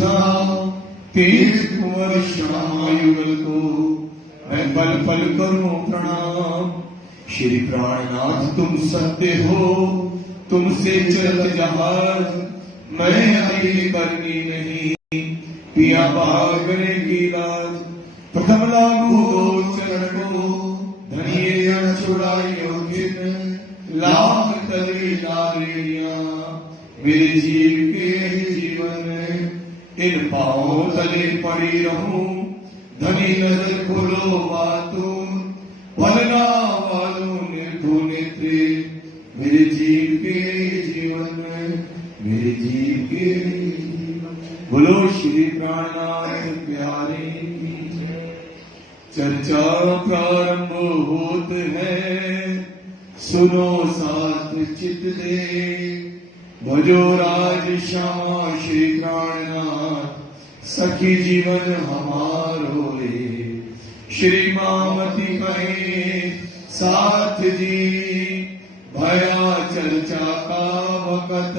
सुना तेज कुंवर श्यामा युगल को मैं पल पल करूं प्रणाम। श्री प्राणनाथ तुम सत्य हो, तुमसे चलत जहाज, मैं अभी करनी नहीं पिया भागने की लाज। प्रथम लागू दो चरण को धनिये न छुड़ाइयो जिन, लाख तली लालियां मेरे जीव के जीवन। इन पांवों तले पड़ी रहूं धनी नजर खोलो बातों, वरना वालों निर्भो नेत्रे मेरे जीव के जीवन, मेरे जीव के जीवन। बोलो श्री प्राणनाथ प्यारे की जय। चर्चा प्रारंभ होत है, सुनो साथ चित दे। भजो राज श्यामा श्री प्राणनाथ, सखी जीवन हमारो रे। श्री मामती कहे साथ जी, भया चर्चा का वक़्त,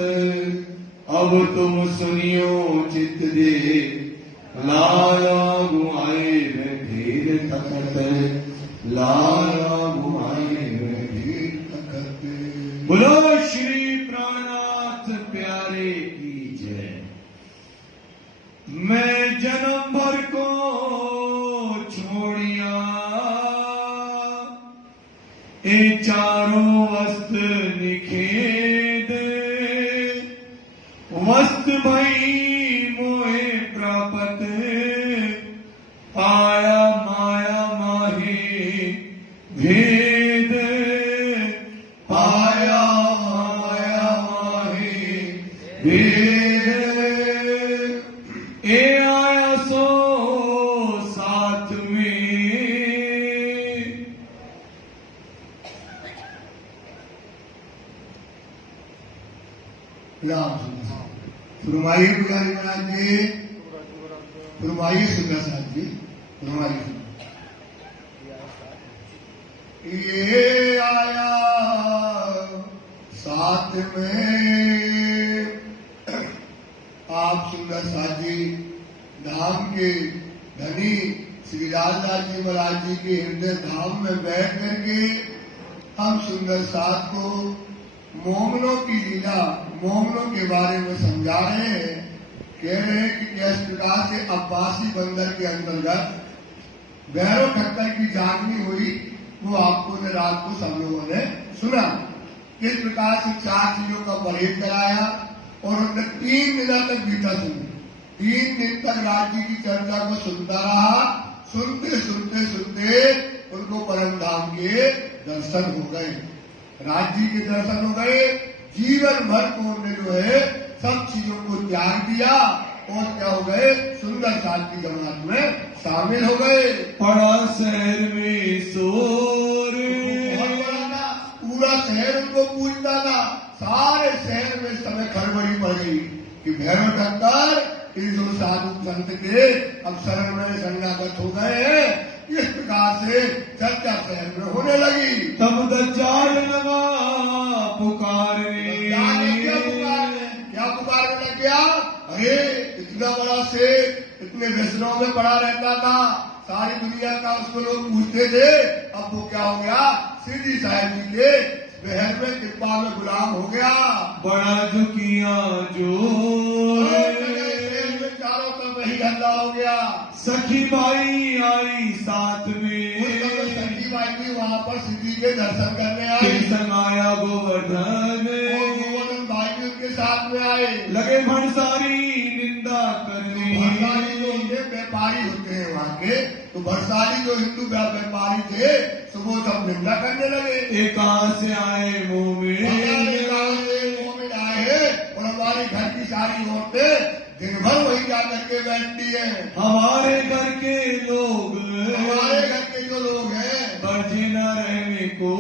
अब तुम सुनियो चित दे। लाला गुआए ढेर तखत, लाला गुआए ढेर तखत। बोलो श्री प्राणनाथ प्यारे की जय। मैं जन्म भर को छोड़िया ए चारों वस्त्र निखेद, वस्त्र भई मोहे प्रापत, पाया माया माहे भेद। पाया माया माहे भेद, ए आया सो साथ में। फरमाइए पुजारी महाराज जी, फरमाइए सुंदर साहब जी, फरमाइए। ये आया साथ में। आप सुंदर साहब जी धाम के धनी श्री राजदास जी महाराज जी के हृदय धाम में बैठ करके हम सुंदर साहब को मोमनों की लीला, मोमनों के बारे में समझा रहे हैं। कह रहे हैं कि किस प्रकार से अब्बासी बंदर के अंतर्गत भैरव ठक्कर की जागनी हुई, वो आपको ने रात को सब लोगों ने सुना। किस प्रकार से 4 चीजों का परहेज कराया और उन्होंने 3 दिन तक बीता सुनी। 3 दिन तक राज्य की चर्चा को सुनता रहा। सुनते सुनते सुनते उनको परम धाम के दर्शन हो गए, राज्य के दर्शन हो गए। जीवन भर को उन्होंने जो है सब चीजों को त्याग दिया और क्या हो गए, सुंदर शांति जमात में शामिल हो गए। पड़ा शहर में शोर, बहुत बड़ा था, पूरा शहर उनको पूछता था। सारे शहर में इस समय खड़बड़ी पड़ गई कि भैरव ठक्कर इस साधु संत के अब शरण में शरणागत हो गए हैं। इस प्रकार से चर्चा शहर में होने लगी। तब दज्जाल लगा पुकारने। क्या पुकारने लग गया? अरे इतना बड़ा शेर इतने व्यसनों में पड़ा रहता था, सारी दुनिया का उसको लोग पूछते थे। अब वो क्या हो गया, सीधी साहब जी के बहर में कृपा में गुलाम हो गया। बड़ा झुकिया जो चारों तरफ वही हल्ला हो गया। सखी बाई आई साथ में, सखी बाई भी वहाँ पर सिद्धि के दर्शन करने आई। संगाया गोवर्धन, गोवर्धन भाई भी उनके साथ में आए। लगे भंसारी निंदा करने। भंसारी जो उनके व्यापारी होते हैं वहाँ के, तो भंसारी जो हिंदू व्यापारी थे सुबह सब निंदा करने लगे। एक से आए मोमिन आए और हमारे घर की सारी औरतें दिन भर वही जा करके बैठती है। हमारे घर के लोग, हमारे घर के जो लोग हैं बचे न रहने को।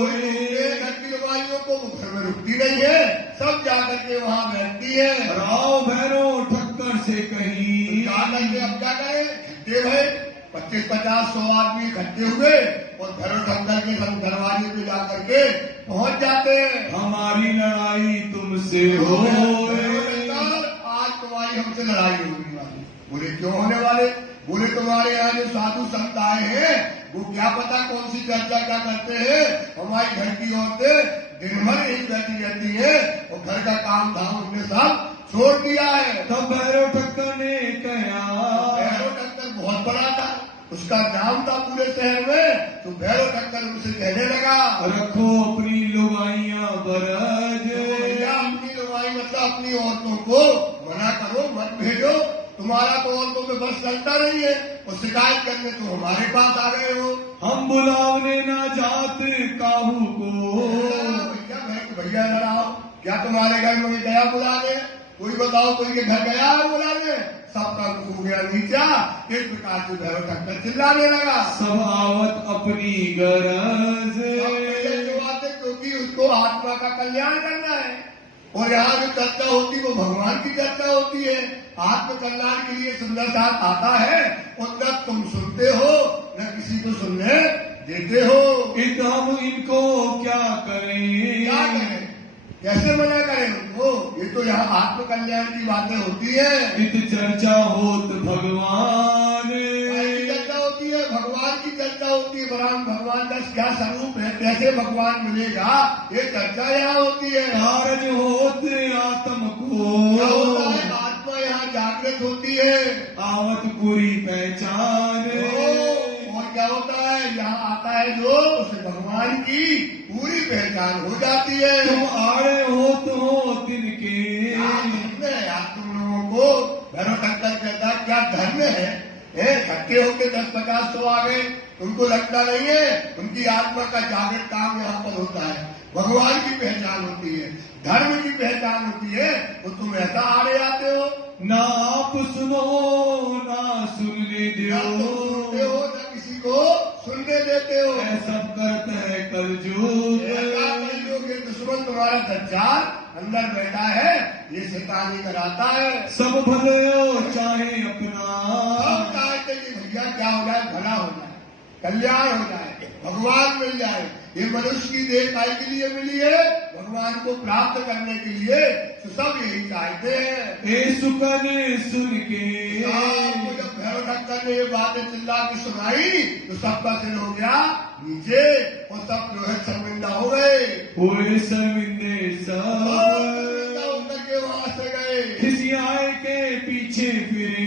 घर की लुगाइयों को घर में रुकती नहीं है, सब जाकर के वहाँ बैठती है। राव भैरव ठक्कर से कहीं जाकर के अब क्या करें, इकट्ठे भय 25-50-100 आदमी इकट्ठे हुए और भैरव ठक्कर के संग दरवाजे पे जाकर के पहुँच जाते हैं। हमारी लड़ाई तुमसे हो, आज तुम्हारी तुम्हारी हमसे लड़ाई होने वाली। बोले क्यों होने वाले? बोले तुम्हारे यहाँ जो साधु संत आए हैं वो क्या पता कौन सी चर्चा क्या करते हैं। हमारी घर की औरतें दिन भर यही बैठी रहती है और घर का काम धाम उन्हें सब छोड़ दिया है। तब भैरव ठक्कर ने कहा, भैरव ठक्कर बहुत बड़ा था, उसका नाम था पूरे शहर में। तो भैरव ठक्कर उनसे कहने लगा, रखो अपनी लुगाइयां बरज। अपनी लुगाई मतलब अपनी औरतों को मना करो, मत भेजो। तुम्हारा तो औरतों पे बस चलता नहीं है और शिकायत करने तो हमारे पास आ गए हो। हम बुलावने ना जात काहू को। भैया लड़ाओ, क्या तुम्हारे घर में गया बुलाने? कोई बताओ, कोई के घर गया है बुलाने? सबका मुख हो गया नीचा। इस प्रकार से भैरव ठक्कर चिल्लाने लगा, सब आवत अपनी गरज। क्योंकि उसको आत्मा का कल्याण करना है और यहाँ जो चर्चा होती है वो भगवान की चर्चा होती है। आत्म कल्याण के लिए सुंदर साथ आता है और न तुम सुनते हो न किसी को सुनने देते हो। हम इनको क्या करें? क्या करें, कैसे मना करें उनको? ये तो यहाँ आत्म कल्याण की बातें होती है। इत चर्चा होत भगवान की चर्चा होती है, भगवान की चर्चा होती है। भगवान का क्या स्वरूप है, कैसे भगवान मिलेगा, ये चर्चा यहाँ होती है। कारज होत आत्म को। क्या होता है? आत्मा यहाँ जागृत होती है, आवत पूरी पहचान। और क्या होता है? यहाँ आता है जो उसे भगवान की पूरी पहचान हो जाती है। तुम आड़े हो तिनके। यार तुम लोगों को भैरव ठक्कर कहता क्या धर्म है? इकट्ठे होके 10-50 तो आ गए, उनको लगता नहीं है उनकी आत्मा का जागृत काम यहाँ पर होता है। भगवान की पहचान होती है, धर्म की पहचान होती है, तो तुम ऐसा आड़े आते हो। ना आप सुनो ना सुनने दो, न किसी को सुनने देते हो। सब करते है कलयुग। ये दुश्मन तुम्हारा दज्जाल अंदर बैठा है, ये शैतानी कराता है। सब भले हो चाहे अपना। सब चाहते कि भैया क्या हो जाए, भला हो जाए, कल्याण हो जाए, भगवान मिल जाए। ये मनुष्य की देह काय के लिए मिली है? भगवान को प्राप्त करने के लिए। तो सब यही चाहते हैं। ए सुकन सुन के जब भैरव ठक्कर ने ये बातें चिल्ला के सुनाई तो सबका सिर हो गया नीचे और सब जो है शर्मिंदा हो गए। हुए शर्मिंदे सब होकर के वहां से गए, खिसियाए के पीछे फिरे।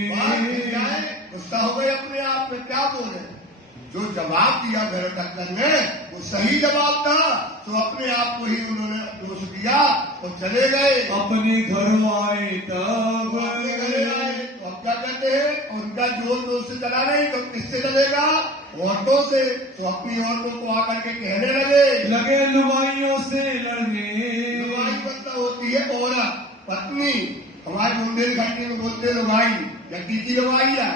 गुस्सा हो गए अपने आप में। क्या बोले? जो जवाब दिया भैरव ठक्कर ने वो सही जवाब था, तो अपने आप को ही उन्होंने दोष दिया और चले गए। अपने घर आए तब अपने घरे आए तो अब क्या कहते हैं? उनका जोर जोर से चला नहीं तो किससे चलेगा? औरतों से। तो अपनी औरतों को आकर के कहने लगे लुगाइयों से लड़ने। लुगाई मतलब होती है औरत, पत्नी। हमारे बुंदेलखंडी में बोलते लुगाई या कीकी लुगाइया,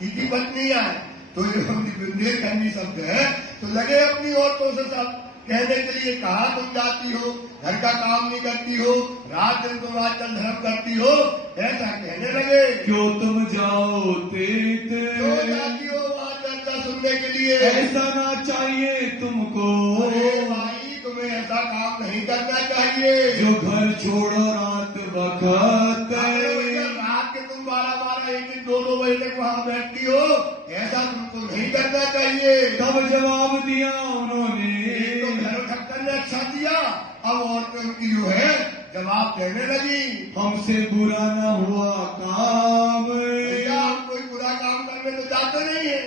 कीकी पत्नियां। तो ये बुंदेलखंडी शब्द है। तो लगे अपनी औरतों से सब कहने के लिए, कहाँ तुम जाती हो, घर का काम नहीं करती हो, रात दिन तुम आजकल धर्म करती हो, ऐसा कहने लगे। क्यों तुम जाओ तेते, क्यों जाती हो वहाँ चर्चा सुनने के लिए? ऐसा ना चाहिए तुमको। अरे भाई तुम्हें ऐसा काम नहीं करना चाहिए जो घर छोड़ो रात वक्त। रात के तुम 12-12, 1-1, 2-2 बजे तक वहाँ बैठती हो, ऐसा तुमको नहीं करना चाहिए। तब जवाब दिया उन्होंने। तो भैरव ठक्कर ने अच्छा दिया। अब औरतें उनकी जो है जवाब देने लगी, हमसे बुरा न हुआ काम। हम कोई बुरा काम करने तो जाते नहीं है।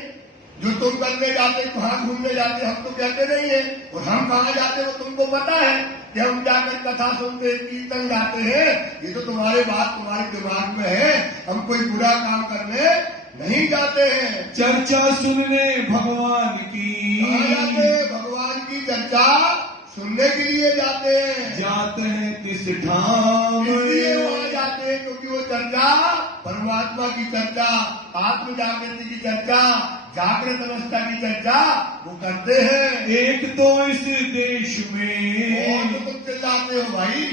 जो तुम करने जाते, कहाँ घूमने जाते, हम तो कहते नहीं है। और हम कहाँ जाते वो तुमको पता है कि हम जाकर कथा सुनते, कीर्तन गाते हैं। ये तो तुम्हारे बात तुम्हारे दिमाग में है। हम कोई बुरा काम करने नहीं जाते हैं। चर्चा सुनने भगवान की जाते, भगवान की चर्चा सुनने के लिए जाते हैं। जाते हैं किस ठाम, इसलिए वहाँ जाते हैं क्योंकि वो चर्चा परमात्मा की चर्चा, आत्म जागृति की चर्चा, जागृत अवस्था की चर्चा वो करते हैं। एक तो इस देश में और तो तुम चिल्लाते हो भाई,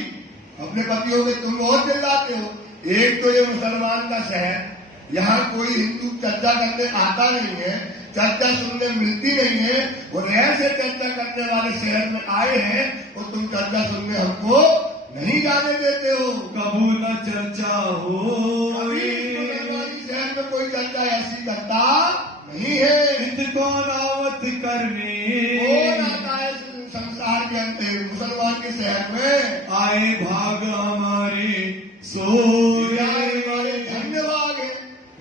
अपने पतियों में तुम और चिल्लाते हो। एक तो ये मुसलमान का शहर, यहाँ कोई हिंदू चर्चा करने आता नहीं है, चर्चा सुनने मिलती नहीं है। और ऐसे चर्चा करने वाले शहर में आए हैं और तुम चर्चा सुनने हमको नहीं जाने देते हो। कबू न चर्चा हो, कभी इस शहर में कोई चर्चा ऐसी करता नहीं है। हित कौन आवत करने, कौन आता है संसार के अंदर मुसलमान के शहर में? आए भाग हमारे सोए। हमारे धन्यवाद है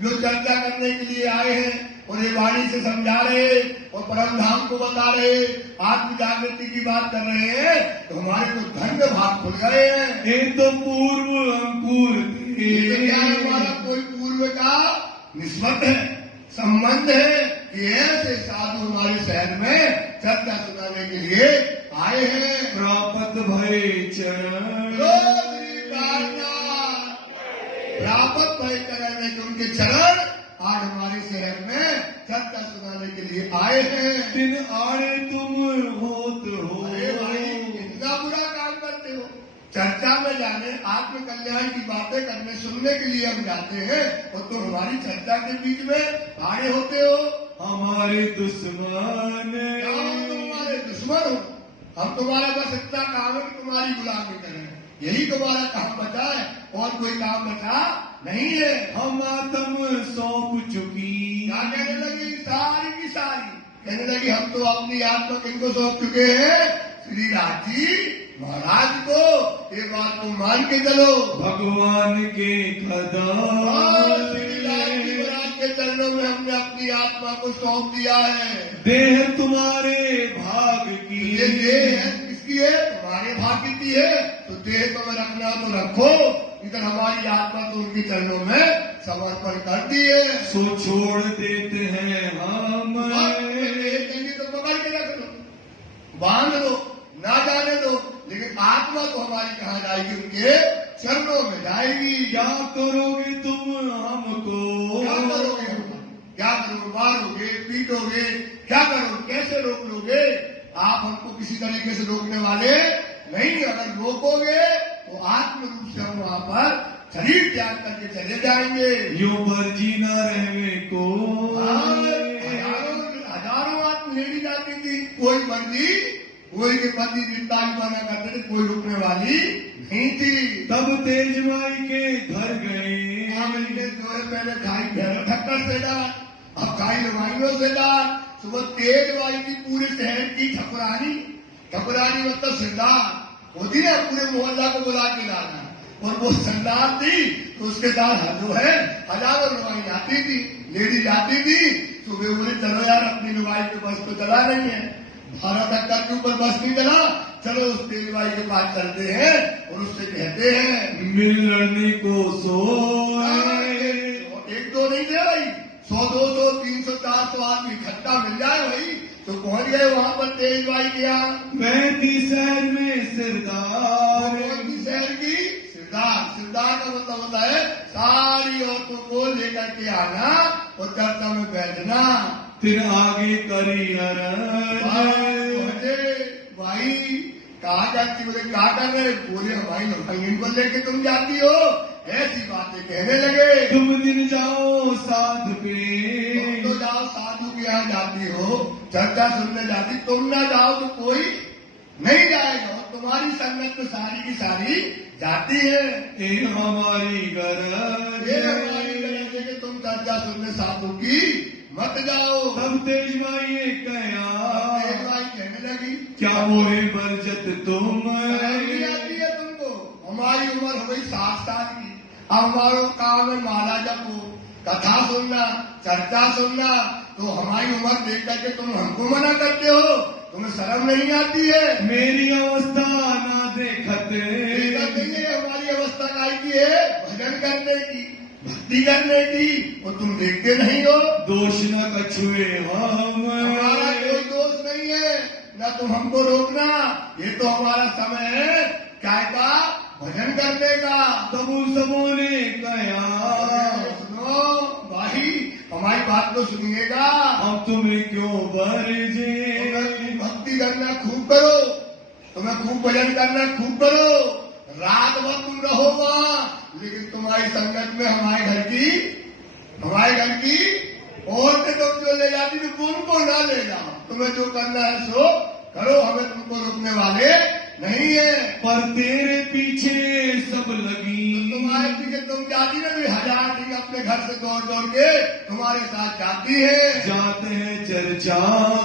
जो चर्चा करने के लिए आए हैं और ये वाणी से समझा रहे और परम धाम को बता रहे, आत्म जागृति की बात कर रहे हैं, तो हमारे तो धन्य भाग खुल गए हैं। ये तो पूर्व अंकुर थे, ये तो क्या है, हमारा कोई पूर्व का निस्बत है, संबंध है कि ऐसे साधु हमारे शहर में चर्चा सुनाने के लिए आए हैं। प्राप्त भय चरण, प्राप्त भय चरण में उनके चरण आज हमारे शहर में चर्चा सुनाने के लिए आए हैं। दिन आड़े तुम होत हो। अरे भाई इतना बुरा काम करते हो। चर्चा में जाने, आत्म कल्याण की बातें करने सुनने के लिए हम जाते हैं और तुम हमारी चर्चा के बीच में आड़े होते हो। हमारे दुश्मन, हम तुम्हारे दुश्मन हो। हम तुम्हारा बस इतना काम है कि तुम्हारी गुलामी करें, यही तुम्हारा काम बचा है और कोई काम बचा नहीं है। हम आत्म सौंप चुकी। क्या कहने लगी? सारी की सारी कहने लगी हम तो अपनी आत्मा किनको सौंप चुके हैं? श्री राज जी महाराज को। ये बात तुम मान के चलो। भगवान के कदम, श्री राज जी महाराज के चरणों में हमने अपनी आत्मा को सौंप दिया है। देह तुम्हारे भाग की। ये देह है किसकी है? तुम्हारे भाग्य की है। तो देह तुम्हें रखना तो रखो, इधर हमारी आत्मा तो उनके चरणों में समर्पण कर दी है। सो छोड़ देते हैं हम। तो पकड़ के रख लो, बांध लो, ना जाने दो, लेकिन आत्मा तो हमारी कहाँ जाएगी? उनके चरणों में जाएगी। क्या करोगे तुम हमको? क्या करोगे हम? क्या करोगे? मारोगे, पीटोगे, क्या करोगे? कैसे रोक लोगे? आप हमको किसी तरीके से रोकने वाले नहीं। अगर रोकोगे तो आत्म रूप से हम वहाँ पर शरीर त्याग करके चले जाएंगे। यूं पर जीना रहने को। हजारों आत्म ले ली जाती थी, कोई मर्जी कोई के पति जिंदा ही बना करते थे, कोई रुकने वाली नहीं थी। तब तेजमाई के घर गए। जो है पहले खाई ठक्कर से डाल, अब खाई लवाइयों से डाल। सुबह तेजमाई की पूरे शहर की ठकुरानी, ठकुरानी मतलब सरदार होती ना, पूरे मोहल्ला को बुला के लाना, और वो सरदार थी तो उसके साथ जो है हजारों लुगाई आती थी, लेडी जाती थी। सुबह बोले चलो यार अपनी लुगाई के बस तो चला रही है, 12 टक्कर के ऊपर बस नहीं चला, चलो उस तेजबाई के पास चलते हैं और उससे कहते हैं मिलने को सो। एक दो नहीं थे भाई, 100 200 300 400 आदमी इकट्ठा मिल जाए भाई, तो पहुंच गए वहां पर तेजबाई के यहाँ। मैं शहर में सरदार, शहर की सरदार। सरदार का मतलब होता है सारी औरतों को लेकर के आना और चर्चा में बैठना। फिर आगे करी भाई कहा जाती? बोले क्या कर रहे? बोले हमारी नौकरी को लेके तुम जाती हो, ऐसी बातें कहने लगे। तुम दिन जाओ साधु पे, तुम तो जाओ साधु के यहाँ जाती हो, चर्चा सुनने जाती, तुम ना जाओ तो कोई नहीं जाएगा। तुम्हारी संगत तो सारी की सारी जाती है। ये हमारी गरज, ये हमारी गरज है कि तुम चर्चा सुनने साधु की मत जाओ। तब तेजमाई तेजबाई कहने लगी क्या मोहे बरजत तुम? नहीं आती है तुमको? हमारी उम्र हो गई 60 साल की, अब हमारा काम है माला जपो, कथा सुनना, चर्चा सुनना, तो हमारी उम्र देख करके तुम हमको मना करते हो? तुम्हें शर्म नहीं आती है? मेरी अवस्था ना देखते, हमारी अवस्था काहे की है? भजन करने की, भक्ति करने की, और तुम देखते नहीं हो। दोष न कछुए हम, हमारा कोई दोष नहीं है, न तुम हमको रोकना, ये तो हमारा समय है क्या का? भजन करने का। तब सबों ने कहा सुनो भाई, हमारी बात तो सुनिएगा, हम तुम्हें क्यों बरजे? भक्ति करना खूब करो, तुम्हें खूब भजन करना खूब करो, रात भर तुम रहो वहां, लेकिन तुम्हारी संगत में हमारे घर की औरतें तुम जो ले जाती तो उनको ना ले जाओ। तुम्हें जो करना है सो करो, हमें तुमको रोकने वाले नहीं है। पर तेरे पीछे सब लगी। तुम्हारे पीछे तुम जाती ना भी 1000 ठीक अपने घर से दौड़ दौड़ के तुम्हारे साथ जाती है, जाते हैं चर्चा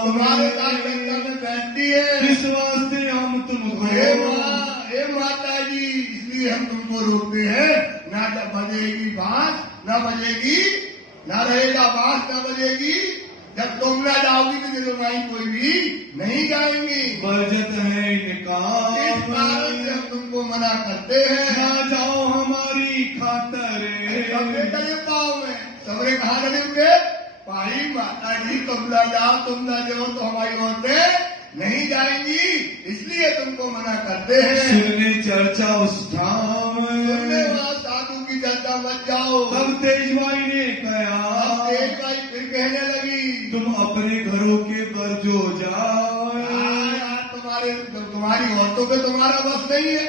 तुम्हारे साथ चर्चा में बैठती है। किस वास्ते हम तुमको हे माता जी, इसलिए हम तुमको रोकते हैं। ना बजेगी बांस, ना बजेगी, ना रहेगा बांस, ना बजेगी। जब तुम ना जाओगी तो जलवाई कोई भी नहीं जाएंगी। बरजत है इस इनकार, कारण से हम तुमको मना करते हैं। ना जाओ हमारी खातर। सबने डरे पाओ में, सबने कहा डरे उठे भाई माता जी तुम ना जाओ तो हमारी औरतें नहीं जाएंगी, इसलिए तुमको मना करते हैं। सुनने चर्चा उस ठाम, सुनने वहाँ साधु की चर्चा मत जाओ। तब तेजबाई ने कहा, तेज भाई फिर कहने लगी, तुम अपने घरों के बरजो जाओ। यार तुम्हारी औरतों पे तुम्हारा बस नहीं है।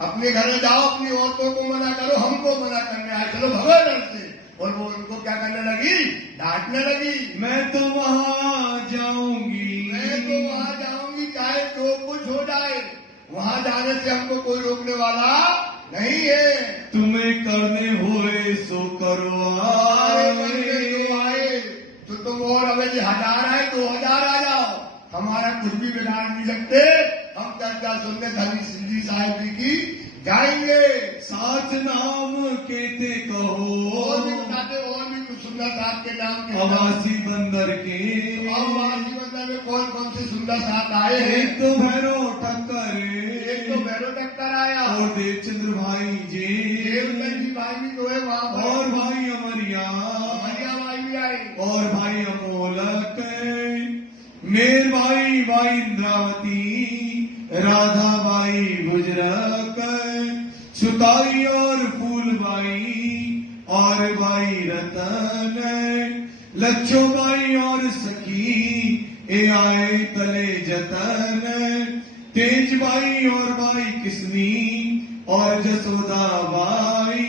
अपने घर में जाओ, अपनी औरतों को मना करो, हमको मना करने आए, चलो भगवान से। और वो उनको क्या करने लगी, डांटने लगी। मैं तो वहाँ जाऊंगी, मैं तो वहाँ जाऊंगी चाहे जो कुछ हो जाए, वहाँ जाने से हमको कोई रोकने वाला नहीं है। तुम्हें करने होए सो करो आए तो तुम और हमें 1000 आए 2000 आ जाओ, हमारा कुछ भी बिगाड़ नहीं सकते। हम चर्चा सुनने धनी सिद्धि साहिब जी की जाएंगे। साथ नाम कहते कहो, और भी बताते, और भी कुछ सुंदर साथ के नाम के अवासी बंदर के। अवासी बंदर में कौन कौन से सुंदर साथ आए हैं? एक तो भैरव ठक्कर, एक तो भैरव टक्कर आया, और देवचंद्र भाई जी, देवचंद जी भाई भी तो है वहाँ पर, और भाई अमरिया, अमरिया भाई भी आए, और भाई अमोलक, मेर भाई भाई इंद्रावती, राधा बाई गुजरक, सुताई और फूलबाई, और भाई रतन, लच्छो बाई और सखी, ए आए तले जतन, तेज बाई और बाई किसनी, और जसोदा बाई,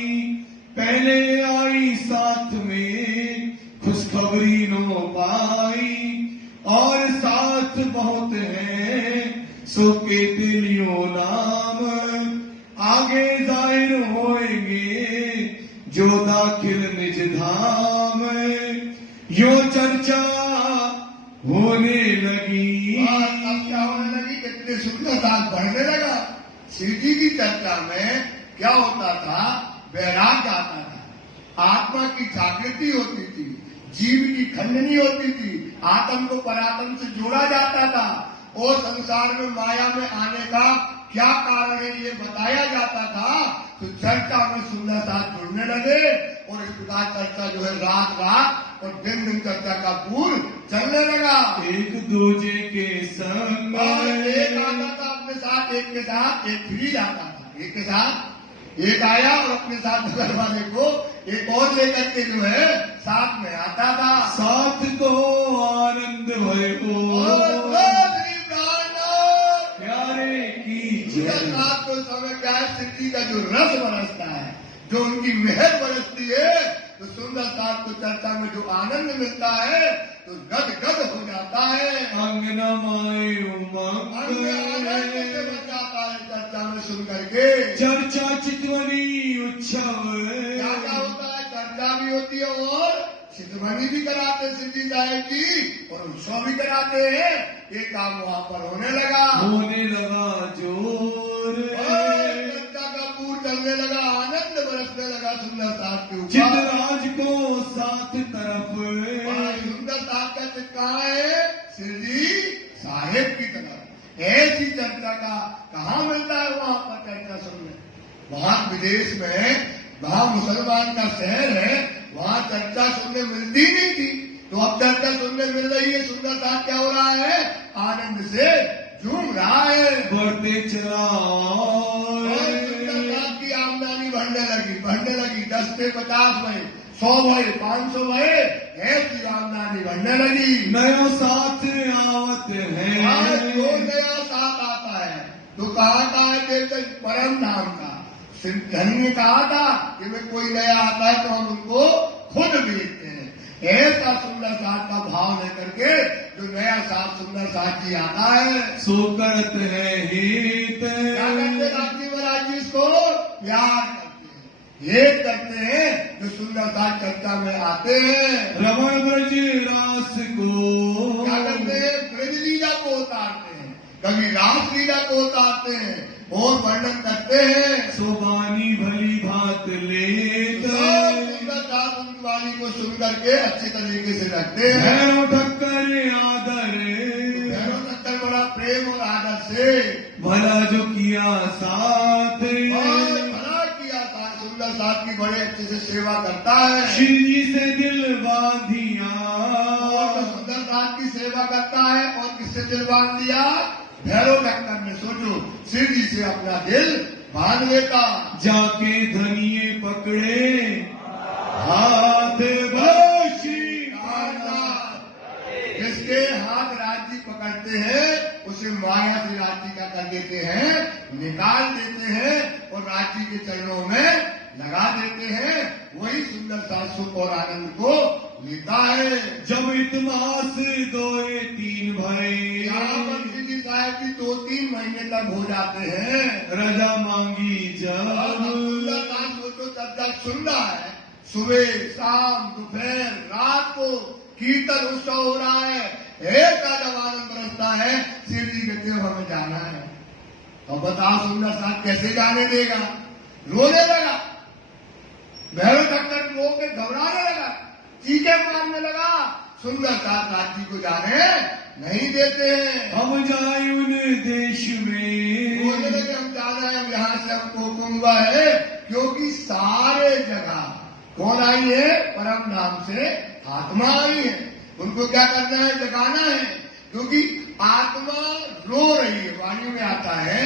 पहले आई साथ में खुशखबरी नो पाई, और साथ बहुत है सो के दिलियो नाम, आगे जाहिर होएंगे जो दाखिल निज धाम, यो चर्चा होने लगी। अब क्या होने लगी, कितने सुंदर साथ बढ़ने लगा। शिव जी की चर्चा में क्या होता था, वैराग्य आता था, आत्मा की जागृति होती थी, जीव की खंडनी होती थी, आत्म को परात्म से जोड़ा जाता था, और संसार में माया में आने का क्या कारण है ये बताया जाता था। तो चर्चा में सुंदर साथ जुड़ने लगे, और इस प्रकार चर्चा जो है रात रात और दिन दिन चर्चा का पूल चलने लगा। एक दूजे के संग, एक आता था अपने साथ, एक के साथ एक फ्री जाता था, एक के साथ एक आया और अपने साथ घर वाले को एक और लेकर के जो है साथ में आता था। साथ को आनंद भयो, प्यारे की जय। साथ को समय क्या है, सिद्धि का जो रस बरसता है, जो उनकी मेहर बरसती है, तो सुंदर साथ को चर्चा में जो आनंद मिलता है तो गद गद हो जाता है। अंगना माए आनंद से उमंग, बन जाता है चर्चा में सुन करके। चर्चा चितवनी उत्सव, क्या क्या होता है, चर्चा भी होती है और चितवनी भी कराते सिद्धि साहिब जी, और उत्सव भी कराते हैं। ये काम वहाँ पर होने लगा, होने लगा जोर, चर्चा का पूर चलने लगा, आनंद बरसने लगा सुंदर साथ के ऊपर। चितराज को साथ तरफ, सुंदर साथ का चित कहाँ है, सिद्धि साहिब की तरफ। ऐसी चर्चा का कहाँ मिलता है वहाँ पर चर्चा सुनने। वहाँ विदेश में, वहाँ मुसलमान का शहर है, वहाँ चर्चा सुनने मिलती नहीं थी, तो अब चर्चा सुनने मिल रही है। सुंदर साथ क्या हो रहा है, आनंद से झूम रहा है, बढ़ते चला, सुंदर साथ की आमदनी बढ़ने लगी 10 से 50 भये, 100 भये, 500 भये, ऐसी आमदनी बढ़ने लगी। नया साथ आवत है, जो नया साथ आता है तो कहा था जैसे परम धाम का धनी ने कहा था कि मैं कोई नया आता है तो हम उनको खुद भेजते हैं। ऐसा सुंदर साथ का भाव लेकर के जो नया साथ सुंदर साथ जी आता है, सो करत है हित। क्या करते राजी महाराज जी? इसको प्यार करते हैं, हेत करते हैं। जो सुंदर साथ चर्चा में आते हैं, रमण ब्रज रास को क्या करते हैं? ब्रज लीला को उतारते हैं, कभी रास लीला को उतारते हैं और वर्णन करते हैं। सोबानी भली भात लेत। सुंदर साथ उनकी वाणी को सुन करके अच्छे तरीके से रखते हैं। भैरव ठक्कर आदर। भैरव ठक्कर बड़ा प्रेम और आदर से भला जो किया साथ। भला किया था, सुंदर साथ की बड़े अच्छे से सेवा करता है। श्री जी से दिल बांधिया। और जो सुंदर साथ की सेवा करता है और किससे दिल बांध दिया? भैरव ठक्कर ने। सोचो, श्री जी से अपना दिल बांध लेता। जाके धनिये पकड़े हाथ बशी। जिसके हाथ राज्य पकड़ते हैं उसे माया से राज्य का कर देते हैं, निकाल देते हैं और राज्य के चरणों में लगा देते हैं। वही सुंदर साथ सुख और आनंद को लेता है। जब इतमास 2-3 भरे। यहाँ पर श्री साहब की 2-3 महीने तक हो जाते हैं। रजा मांगी और जब। सुंदर साथ सोचो तब तक सुन रहा है, सुबह शाम दोपहर रात को कीर्तन उत्सव हो रहा है, एक आदम आनंद बरसता है। शिव जी कहते हो हमें जाना है। अब बताओ सुंदर साथ कैसे जाने देगा? रोने लगा, भैरव ठक्कर रो के घबराने लगा, चीखे मारने लगा। सुंदर साथ राज्य को जाने नहीं देते हैं। हम जाए उन देश में। बोलने लगे हम जाना है, यहाँ से हमको हुक्म हुआ है, क्योंकि सारे जगह कौन आई है? परम नाम से आत्मा आई है। उनको क्या करना है? जगाना है। क्योंकि आत्मा रो रही है। वाणी में आता है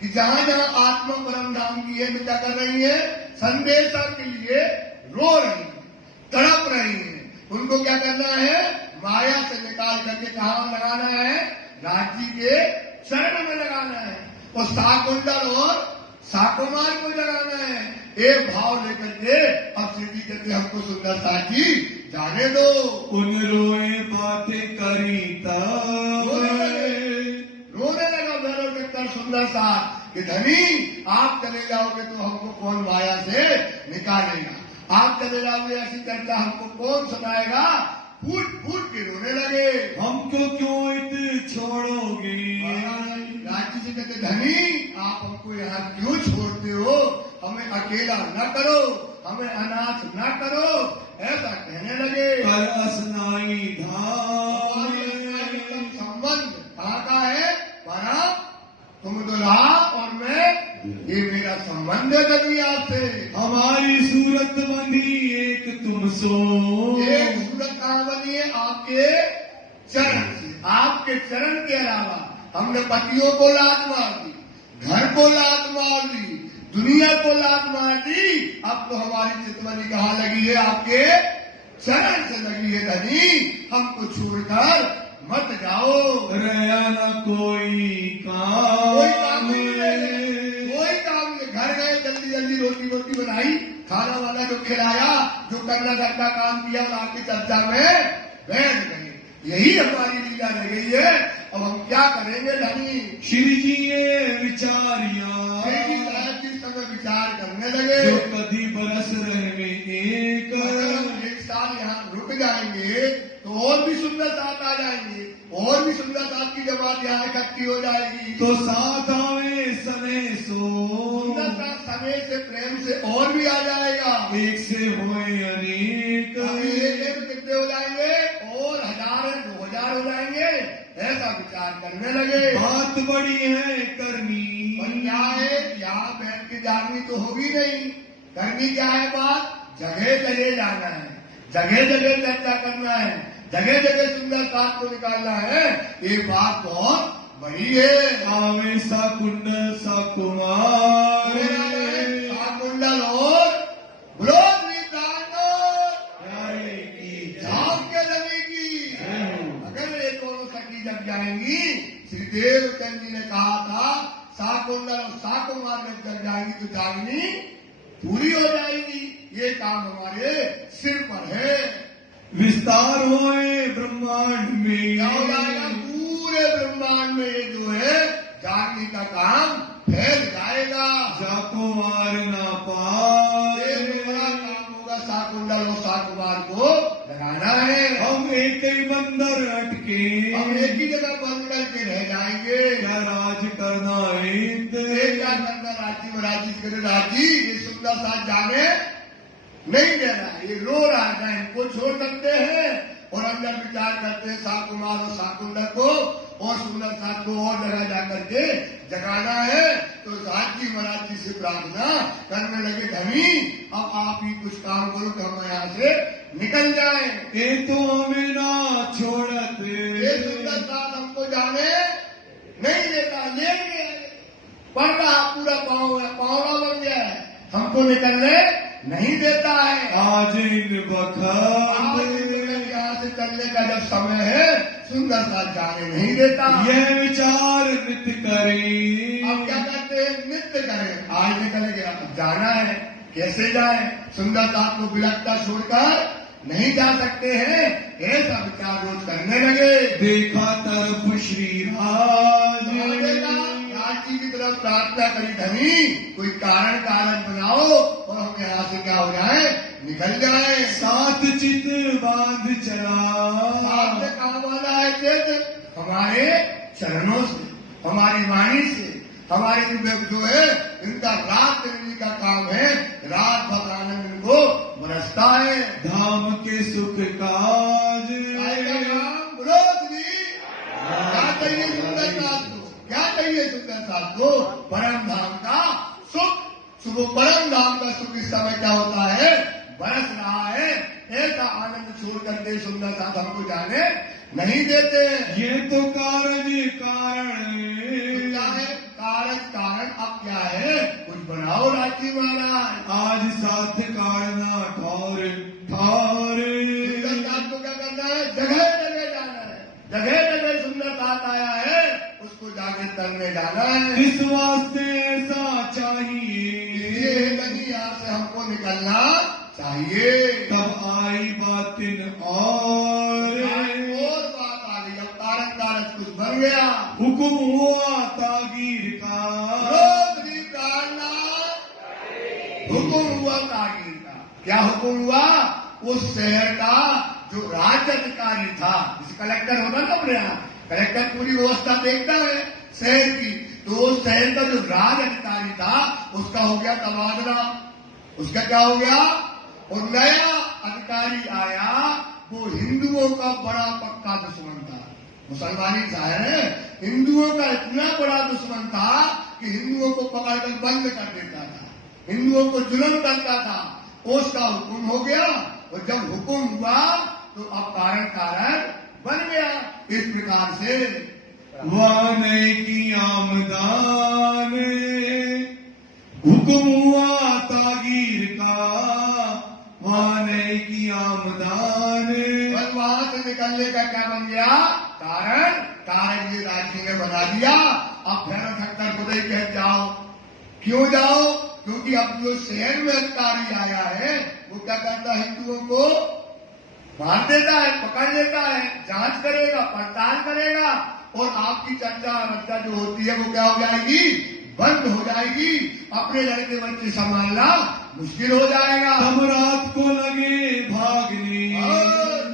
कि जहां जहां आत्मा परम नाम की है, क्या कर रही है? संदेशा के लिए रो रही है, तड़प रही है। उनको क्या करना है? माया से निकाल करके कहाँ लगाना है? राज्य के चरण में लगाना है और साकुंडल और साकुमार को जगाना है। एक भाव लेकर के अब श्री जी कहते हमको सुंदर साथी जाने दो। उन रोए बातें करी तब। रोने लगा भैरव ठक्कर सुंदर साथ कि धनी आप चले जाओगे तो हमको कौन माया से निकालेगा? आप चले जाओगे ऐसी चर्चा हमको कौन सुनाएगा? फूट फूट के रोने लगे। हमको क्यों इत छोड़ोगे? राज्य से कहते धनी आप हमको यहाँ क्यों छोड़ते हो? हमें अकेला न करो, हमें अनाथ न करो, ऐसा कहने लगे। कर असनाई धाम। संबंध कहाँ का है? परा तुम दुल्हा और मैं, ये मेरा संबंध है कभी आपसे। हमारी सूरत बंधी एक तुम सो। एक सूरत कहाँ बनी है? आपके चरण से। आपके चरण के अलावा हमने पतियों को लात मार दी, घर को लात मार दी, दुनिया को लात मार दी। अब तो हमारी चितवनी कहाँ लगी है? आपके चरण से लगी है। धनी हमको छोड़कर मत जाओ। रया न कोई कोई काम काम। नहीं है, कोई काम नहीं। घर गए, जल्दी जल्दी रोटी बनाई, खाना वाला जो खिलाया, जो करना घर का काम किया और आपकी चर्चा में बैठ गए। यही हमारी लीला रह गई है। अब हम क्या करेंगे धनी? श्री जी ये विचारिया। श्री जी साहब जिस समय विचार करने लगे, जो कभी बरस रहे एक। अगर हम 1 साल यहाँ रुक जाएंगे तो और भी सुंदर साथ आ जाएंगे, और भी सुंदर साथ की जमात यहाँ इकट्ठी हो जाएगी। तो साथ आवे सने सो। सुंदर साथ समय से प्रेम से और भी आ जाएगा। एक से होए अनेक। अभी एक कितने हो जाएंगे? और 1000 2000 हो जाएंगे। ऐसा विचार करने लगे। बात बड़ी है करनी। पर क्या है? यहाँ बैठ के जाननी तो होगी नहीं। करनी क्या है बात? जगह जगह जाना है, जगह जगह चर्चा करना है, जगह जगह सुंदर साथ को निकालना है। ये बात बहुत बड़ी है। आवे सा कुंड सा कुमार। कुंडल और ब्रोध झाम के लगेगी। अगर ये दोनों सखी जब जाएंगी, श्री देवचंद जी ने कहा था साकुंडल और साकुमार जब जग जाएंगी तो जागनी पूरी हो जाएगी। ये काम हमारे सिर पर है। विस्तार होए ब्रह्मांड में। क्या हो जाएगा? पूरे ब्रह्मांड में ये जो है जानने का काम फैल जाएगा। जाको मार ना ये पाए। बड़ा काम होगा शाकुंतल और शाकुमार को लगाना है। हम एक ही बंदर अटके। हम एक ही जगह बंद करके रह जाएंगे। क्या राज करना इंद। ये क्या करना राजी महाराजी करे राजी ये सुंदर साथ जाने नहीं देना। ये रो रहा है इनको छोड़ सकते हैं और अंदर विचार करते हैं शाकुमार और शाकुंतल को और सुंदर साथ को और जगह जाकर के जगाना है। तो राजी महाराज जी से प्रार्थना करने लगे धनी अब आप ही कुछ काम करो तो हम यहाँ से निकल जाए। ये तो हमें ना छोड़ते। ये सुंदर साथ हमको जाने नहीं देता। ले गया पड़ रहा पूरा पावड़ा बन गया है हमको निकलने नहीं देता है। आज इन आज बखत यहाँ से चलने का जब समय है सुंदर साथ जाने नहीं देता। यह विचार नित करें। अब क्या करते हैं? नृत्य करें। आज निकल गया अब जाना है कैसे जाए? सुंदर साथ को बिलकता छोड़कर नहीं जा सकते हैं। ऐसा विचार रोज करने लगे। देखा तरफ श्री राज। राज जी की तरफ प्रार्थना करी धनी कोई कारण बनाओ और हम यहाँ से क्या हो जाए निकल जाए। सात चित बांध चला। साथ में काम वाला है चित हमारे चरणों से हमारी वाणी से हमारे जो है इनका रात दिन का काम है। रात भर आनंद इनको बरसता है। धाम के सुख काज। क्या चाहिए सुंदर साथ को? क्या चाहिए सुंदर साथ को? परम धाम का सुख। सुबह परम धाम का सुख इस समय क्या होता है? बरस रहा है। ऐसा आनंद छोड़ करके सुंदर साथ हमको जाने नहीं देते। ये तो कारण क्या है? कारण अब क्या है? कुछ बनाओ राजी महाराज। आज साथ कारणा ठौर ठौर। सुंदर साथ को क्या करना है? जगह जगह जाना है। जगह जगह सुंदर साथ आया है उसको जागृत करने जाना है। इस वास्ते ऐसा चाहिए। ये नहीं यहाँ से हमको निकलना चाहिए। तब आई बातिन और बात आ गई। अब कारण कारक कुछ बन गया। हुक्म हुआ तागीर का। हुक्म हुआ तागीर का। क्या हुक्म हुआ? उस शहर का जो राज्य अधिकारी था जैसे कलेक्टर होगा ना अपने यहाँ कलेक्टर पूरी व्यवस्था देखता है शहर की। तो उस शहर का जो राज अधिकारी था उसका हो गया तबादला। उसका क्या हो गया? और नया अधिकारी आया वो हिंदुओं का बड़ा पक्का दुश्मन था। मुसलमानी जाहिर है हिंदुओं का इतना बड़ा दुश्मन था कि हिंदुओं को पकड़कर बंद कर देता था। हिंदुओं को जुल्म करता था। उसका हुक्म हो गया और जब हुक्म हुआ तो अब कारण बन गया। इस प्रकार से वाने की आमदान हुक्म हुआ तागीर का। वाने की आमदान बस वहां से निकलने का क्या बन गया? कारण ये राज्य ने बना दिया। अब फिर खट्टर को नहीं कह जाओ। क्यों जाओ? क्योंकि अब जो शहर में अधिकारी आया है वो क्या करता है? हिंदुओं को मार देता है, पकड़ लेता है, जांच करेगा, पड़ताल करेगा और आपकी चर्चा जो होती है वो क्या हो जाएगी? बंद हो जाएगी। अपने लड़के बच्चे संभालना मुश्किल हो जाएगा। तब रात को लगे भागने।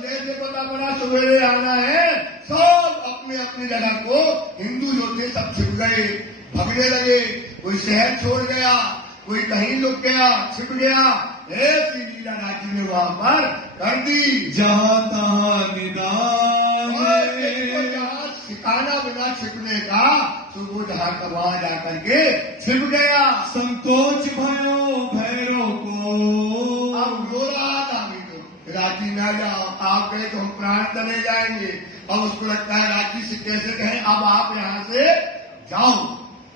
जैसे पता पड़ा सवेरे आना है सब अपने अपनी जगह को हिंदू जो थे सब छिप गए भगने लगे। कोई शहर छोड़ गया कोई कहीं लुक गया छिप गया। ऐसी लीला राजी ने वहां पर कर दी। जहां तहां निदान जहां ठिकाना बिना छिपने का तो वो जहां का वहां जाकर के छिप गया। संकोच भयो भैरव को। अब रो रहा था अभी तो राजी ना जाओ आप गए तो हम प्राण चले जाएंगे। अब उसको लगता है राजी से कैसे कहें अब आप यहाँ से जाओ।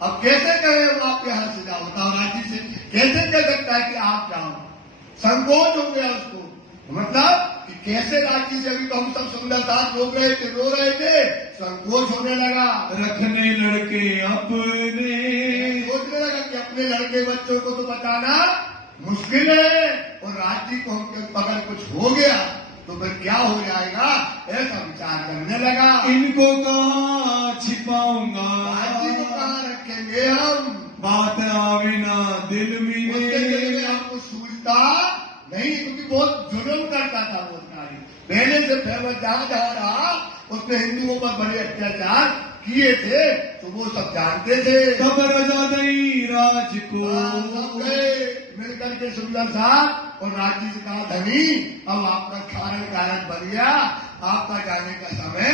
अब कैसे कहें आप यहाँ से जाओ? बताओ राजी से कैसे कह सकता है कि आप जाओ? संकोच हो गया उसको। मतलब कि कैसे राजी से अभी तो हम सब सुंदर साथ रो रहे थे संकोच होने लगा। रखने लड़के अपने सोचने लगा कि अपने लड़के बच्चों को तो बचाना मुश्किल है और राजी को हम अगर कुछ हो गया तो तो फिर क्या हो जाएगा, ऐसा विचार करने लगा। इनको कहाँ छिपाऊंगा, राज्य को कहाँ रखेंगे हम, बात आवे ना दिल में। उसके दिल में आपको सूझता नहीं, क्योंकि बहुत जुल्म करता था वो नारी। पहले से फेमस जहां जहां रहा उसने हिंदुओं पर बड़े अत्याचार किए थे, तो वो सब जानते थे। तब रजा दई राज को, सब गए मिलकर के सुंदर साहब और राज्य से कहा, धनी अब आपका कारण बन गया, आपका जाने का समय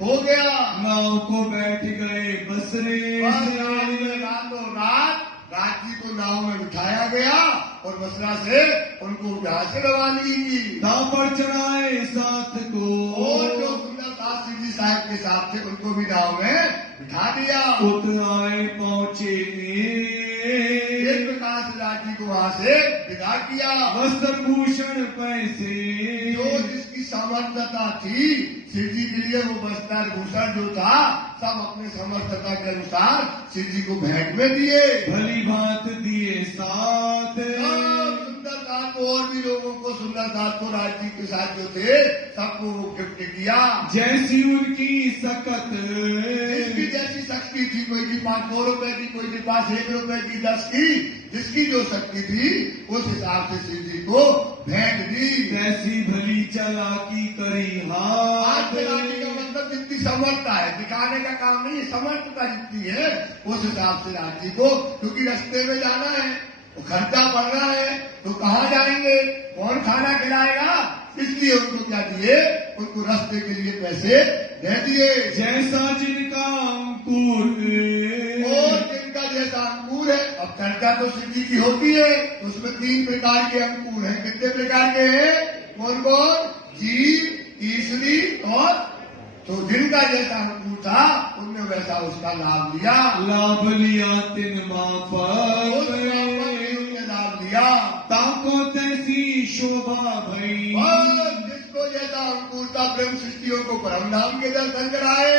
हो गया। नाव को बैठ गए बसरे से, रातों रात राज्य को नाव में बिठाया गया और बसरा से उनको जहाज से लगा ली। नाव पर चढ़ाए साथ को, और जो सुंदर साथ सिद्धि साहब के साथ थे उनको भी नाव में बिठा दिया। उतराए पहुंचे एक प्रकार से राज्य को वहां से विदा किया। वस्त्र भूषण पैसे, जो जिसकी समर्थता थी शिव जी के लिए, वो वस्त्र भूषण जो था सब अपने समर्थता के अनुसार शिव जी को भेंट में दिए। भली भांत दिए साथ, सुंदर साथ को और भी लोगों को, सुंदर साथ को राज्य के साथ जो थे सबको वो गिफ्ट किया। जैसी उनकी सकत, जिसकी जैसी शक्ति थी, कोई के पास 2 रुपए की, कोई के पास 1 रुपए की, 10 की, जिसकी जो शक्ति थी उस हिसाब से शिव जी को भेंट दी। कैसी भली चालाकी करी हाथ, दिखाने का मतलब जितनी समर्थता है, दिखाने का काम नहीं, समर्थता जितनी है उस हिसाब से राज्य को, क्योंकि रास्ते में जाना है तो खर्चा बढ़ रहा है, तो कहाँ जाएंगे, कौन खाना खिलाएगा, इसलिए उनको क्या दिए, उनको रास्ते के लिए पैसे दे दिए। जैसा जिनका अंकुर, और जिनका जैसा अंकुर है, अब चर्चा तो शिव जी की होती है, तो उसमें 3 प्रकार के अंकुर हैं। कितने प्रकार के हैं, कौन कौन, जीव, ईश्वरी और, तो जिनका जैसा अंकुर था उनने वैसा उसका लाभ लिया। लाभ लिया तिन माफक, लाभ लिया। ताको तैसी शोभा भई, जिसको जैसा अंकुर था ब्रह्म सृष्टियों को परम धाम के दर्शन कराए,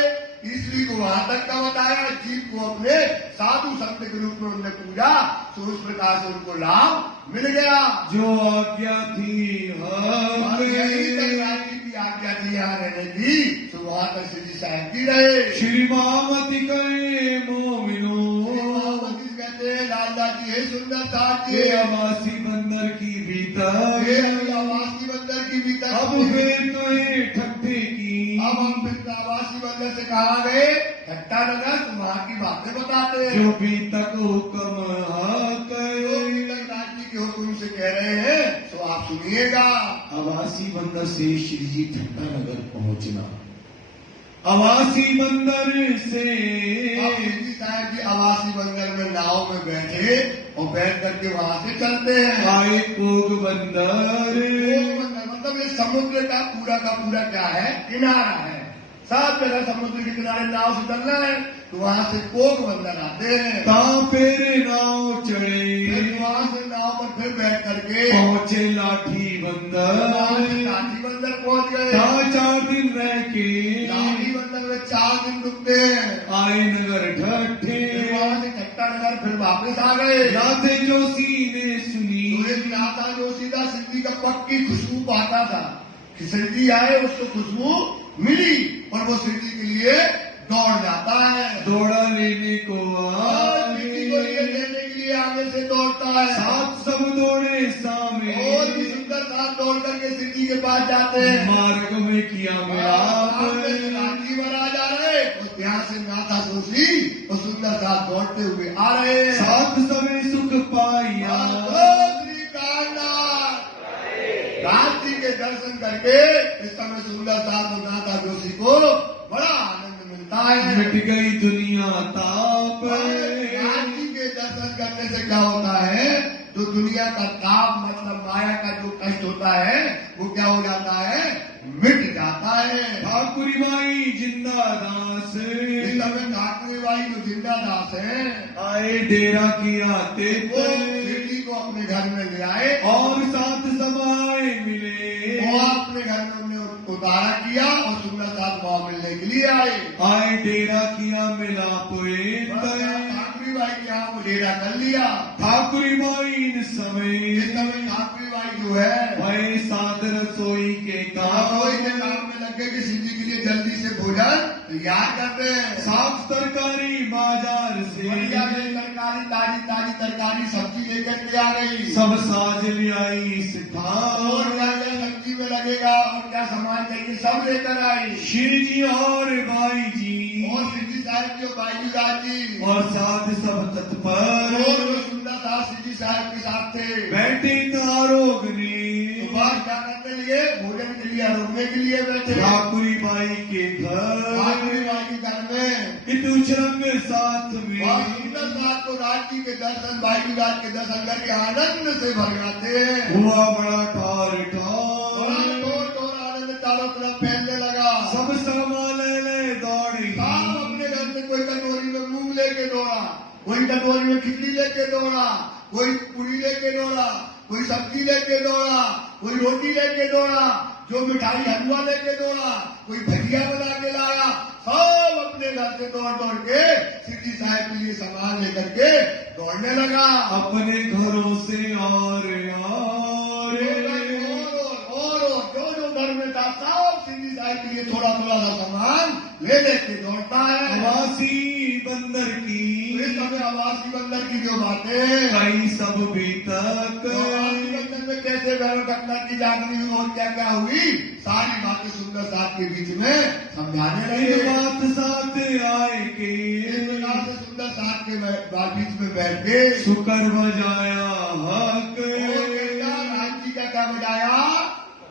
ईश्वरी को वहां तक का बताया, जीव को अपने साधु संत के रूप में उन्होंने पूजा, तो उस प्रकार से उनको लाभ मिल गया। जो आज्ञा थी की आज्ञा थी यहाँ रहने की, तो वहां तक श्री साहब की रहे। श्री मामती कहे मोमिनो, कहते हैं लालदास जी है सुंदर साथ जी, आवासी बंदर की भीतर, आवासी बंदर की भीतर। अब फिर कहे ठट्ठे की, अब हम फिर आवासी बंदर से कहा गए ठट्टा नगर, तुम वहाँ की बातें बताते हैं। जो भी तक हुक्म राज्य के हुक्म से कह रहे हैं तो आप सुनिएगा। आवासी बंदर से श्री जी ठट्टा नगर पहुंचना। आवासी बंदर से श्री साहब जी आवासी बंदर में नाव में बैठे और बैठ करके वहां से चलते हैं। आए कोग बंदर, मतलब ये समुद्र का पूरा क्या है, किनारा है, सब जगह समुद्र के किनारे नाव से चलना है, तो वहां से कोग बंदर आते हैं। ता फिर नाव चढ़े, वहां से नाव पर फिर बैठ करके पहुंचे लाठी बंदर, लाठी बंदर पहुंच गए। 4 दिन रह के लाठी बंदर में 4 दिन रुकते हैं। आए नगर ठट्ठे, वहां से ठट्टा नगर फिर वापस आ गए। नाथे जोशी ने सुनी, नाथा जोशी का सिद्धि का पक की खुशबू पाता था कि सिद्धि आए, उसको खुशबू मिली और वो सिद्धि के लिए दौड़ जाता है। दौड़ा लेने को सिद्धि को लेने के लिए आगे से दौड़ता है। साथ सब दौड़े सामने, और भी सुंदर साथ दौड़ करके सिद्धि के पास जाते हैं। मार्ग में किया मिलाप, राजी महाराज आ रहे और यहाँ से नाथा जोशी और सुंदर साथ दौड़ते हुए आ रहे हैं। साथ समय सुख पाया, श्री कान्नाथ राज जी के दर्शन करके इस समय सुंदर साथ और नाथा जोशी को बड़ा आनंद मिलता है। मिट गई दुनिया ताप, राज जी के दर्शन करने से क्या होता है, जो दुनिया का ताप मतलब माया का जो कष्ट होता है वो क्या हो जाता है, मिट जाता है। ठाकुरी बाई जिंदादास, इस समय ठाकुरी बाई जो जिंदादास है आए डेरा किया वो तेतर, बेटी को अपने घर में ले आए और साथ समाए मिले, वो अपने घर में उन्हें उतारा किया और सुंदर साथ वहां मिलने के लिए आए डेरा किया मिलाप ठाकुरी बाई के यहाँ वो डेरा कर लिया। ठाकुरी बाई इन समय इस समय ठाकुरी बाई जो है भय साध रसोई के सीता रसोई के काम में लग गए कि सिंह जी के लिए जल्दी से भोजन तैयार करते हैं। साफ तरकारी बाजार से बढ़िया गई तरकारी, ताजी ताजी तरकारी सब्जी लेकर के आ गई। सब साज ले आई सिथा और क्या क्या सब्जी में लगेगा और क्या सामान चाहिए सब लेकर आई। श्री जी और भाई जी और सिद्धि साहब जो बाईजूदास जी और साथ सब तत्पर और वो सुंदर दास सिद्धि साहब के साथ थे। बैठे तारोग ने सुबह क्या करने लिए? भोजन के लिए, रुकने के लिए बैठे। ठाकुरी बाई के ठाकुरी घर बाई के घर में इतुचरंग साथ में और सुंदर साथ को राज जी के दर्शन, बाईजूदास के दर्शन करके आनंद से भर जाते हैं। हुआ बड़ा ठार बड़ा ठार टोर आनंद चारों तरफ फैलने लगा। सब सामान ले दौड़ी साहब अपने घर से कोई कटोरी में मूंग लेके दौड़ा, कोई कटोरी में खिचड़ी लेके दौड़ा, कोई पूरी लेके दौड़ा, कोई सब्जी लेके दौड़ा, कोई रोटी लेके दौड़ा, जो मिठाई हलवा लेके दौड़ा, कोई भजिया बना के लाया। सब अपने घर से दौड़ दौड़ के सिद्धि साहब के लिए सामान लेकर के दौड़ने लगा। अपने घरों से और जो जो घर में था सब सिद्धि साहब के लिए थोड़ा थोड़ा सा सामान ले लेके दौड़ता है। आवासी बंदर की इस समय आवासी बंदर की जो बातें कई सब भी तक आवासी बंदर में कैसे भैरव घटना की जागनी हुई और क्या क्या हुई, सारी बातें सुंदर साथ के बीच में समझाने इन लगे। बात साथ आए के इस प्रकार से सुंदर साथ के बीच में बैठ के शुक्र बजाया हक राज्य का क्या बजाया?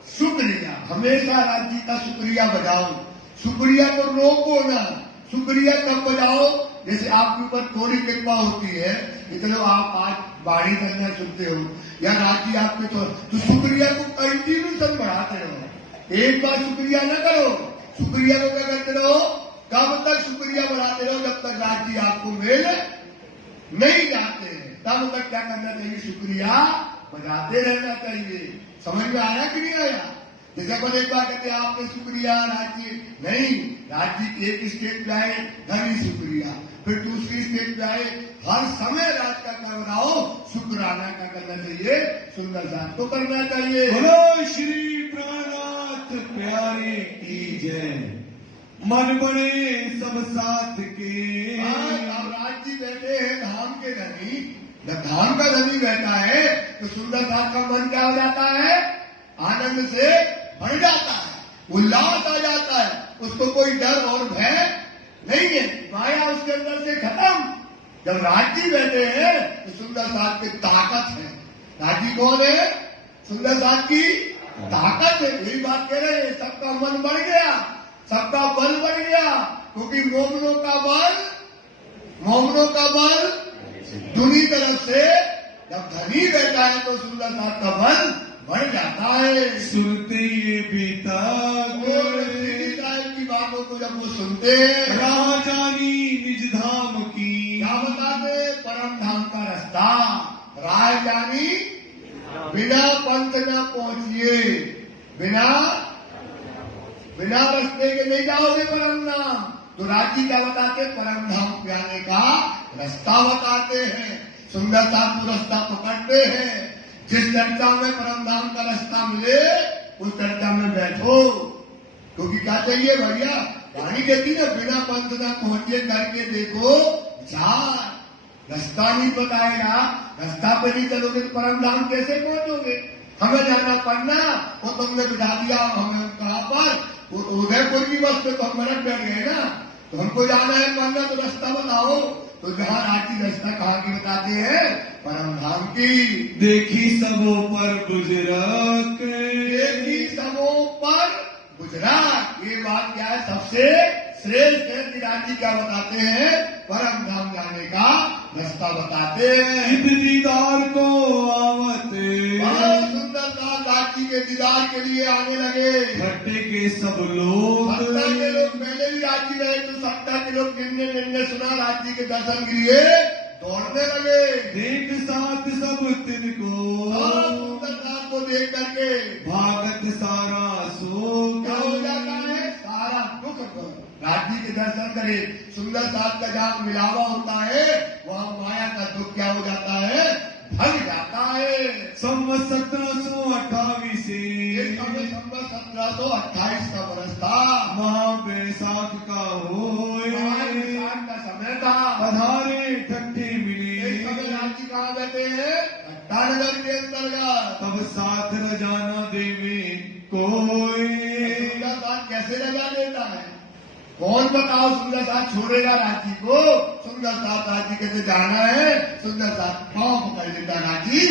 शुक्रिया। हमेशा राज्य का शुक्रिया बजाओ, शुक्रिया को रोको ना। शुक्रिया कब बजाओ? जैसे आपके ऊपर थोड़ी कृपा होती है कि चलो आप आज बाड़ी करना सुनते हो या राज्य आपके तो शुक्रिया को कंटिन्यूसन बढ़ाते रहो। एक बार शुक्रिया न करो, शुक्रिया को क्या करते रहो? कब तक शुक्रिया बढ़ाते रहो? जब तक राज्य आपको मिल नहीं जाते हैं तब तक क्या करना चाहिए? शुक्रिया बजाते रहना चाहिए। समझ में आया कि नहीं आया? जैसे अपन एक बार कहते हैं आपने शुक्रिया राज्य नहीं, राज्य एक स्टेट पे आए धनी शुक्रिया, फिर दूसरी स्टेट पे आए, हर समय राज्य का क्या बनाओ? शुक्राना का करना चाहिए, सुंदर साथ को करना चाहिए। बोलो श्री प्राणनाथ प्यारे की जय। मन बड़े सब साथ के अब राज्य बैठे हैं धाम के धनी, जब धाम का धनी बैठा है तो सुंदर साथ का मन क्या हो जाता है? आनंद से भर जाता है, उल्लास आ जाता है, उसको कोई डर और भय नहीं है, माया उसके अंदर से खत्म। जब राज्य बैठे हैं तो सुंदर साथ की ताकत है। राज्य कौन है? सुंदर साथ की ताकत है। यही बात कह रहे हैं, सबका मन बढ़ गया, सबका बल बढ़ गया, क्योंकि मोमनों का बल दूनी तरफ से जब धनी बैठा है तो सुंदर साथ का बल बढ़ जाता है। सुनते ये बीता साहब की बातों को जब वो सुनते हैं, राजानी निज धाम की क्या बताते? परम धाम का रास्ता। राय जानी बिना पंथ न पहुंचिए, बिना रास्ते के नहीं जाओगे परम धाम। तो राज्य क्या बताते? परम धाम पे आने का रास्ता बताते हैं। सुंदर साथ को रास्ता पकड़ते हैं। जिस चर्चा में परम धाम का रास्ता मिले उस चर्चा में बैठो, क्योंकि क्या चाहिए भैया? वाणी कहती ना बिना पंथ न पहुंचे करके देखो विचार। रास्ता नहीं बताएगा, रास्ता पे नहीं चलोगे तो परम धाम कैसे पहुंचोगे? हमें जाना पड़ना, वो तुमने बिठा दिया हमें कहाँ पर? उदयपुर की बस पे तो हम मरक बैठ गए ना, तो हमको जाना है पढ़ना, तो रास्ता बताओ। तो जहाँ राज्य रास्ता कहाँ की बताते हैं? परम धाम की। देखी सबों पर गुजरात, देखी सबों पर गुजरात। ये बात क्या है? सबसे श्रेष्ठ है कि राज्य क्या बताते हैं? परम धाम जाने का रास्ता बताते हैं। इत दीदार को आवते बहुत सुंदर सा राज्य के दीदार के लिए आने लगे। भट्टे के सब लोग, सत्ता के लोग पहले भी राज्य रहे तो सत्ता के लोग गिनने सुना राज्य के दर्शन के लिए दौड़ने लगे। एक साथ सब तिनको सुंदर साथ को देख करके भागत सारा शोक। क्या हो जाता है? सारा दुख राज्य के दर्शन करे। सुंदर साथ का जहाँ मिलावा होता है वहाँ माया का दुख क्या हो जाता है? भग जाता है। संवत 1728 ये समय संवत 1728 का वर्ष था। महावैशाख का होए महावैशाख का समय था। पधारे ठट्ठे मिले इस समय राज्य कहाँ बैठे हैं? नगर के अंतर्गत। तब साथ न जाना देवे कोई। सुंदर साथ कैसे लगा देता है? कौन बताओ सुंदर साथ छोड़ेगा रांची को? सुंदर साथ रांची कैसे जाना है? सुंदर साथ पांव पकड़ लेता, रांची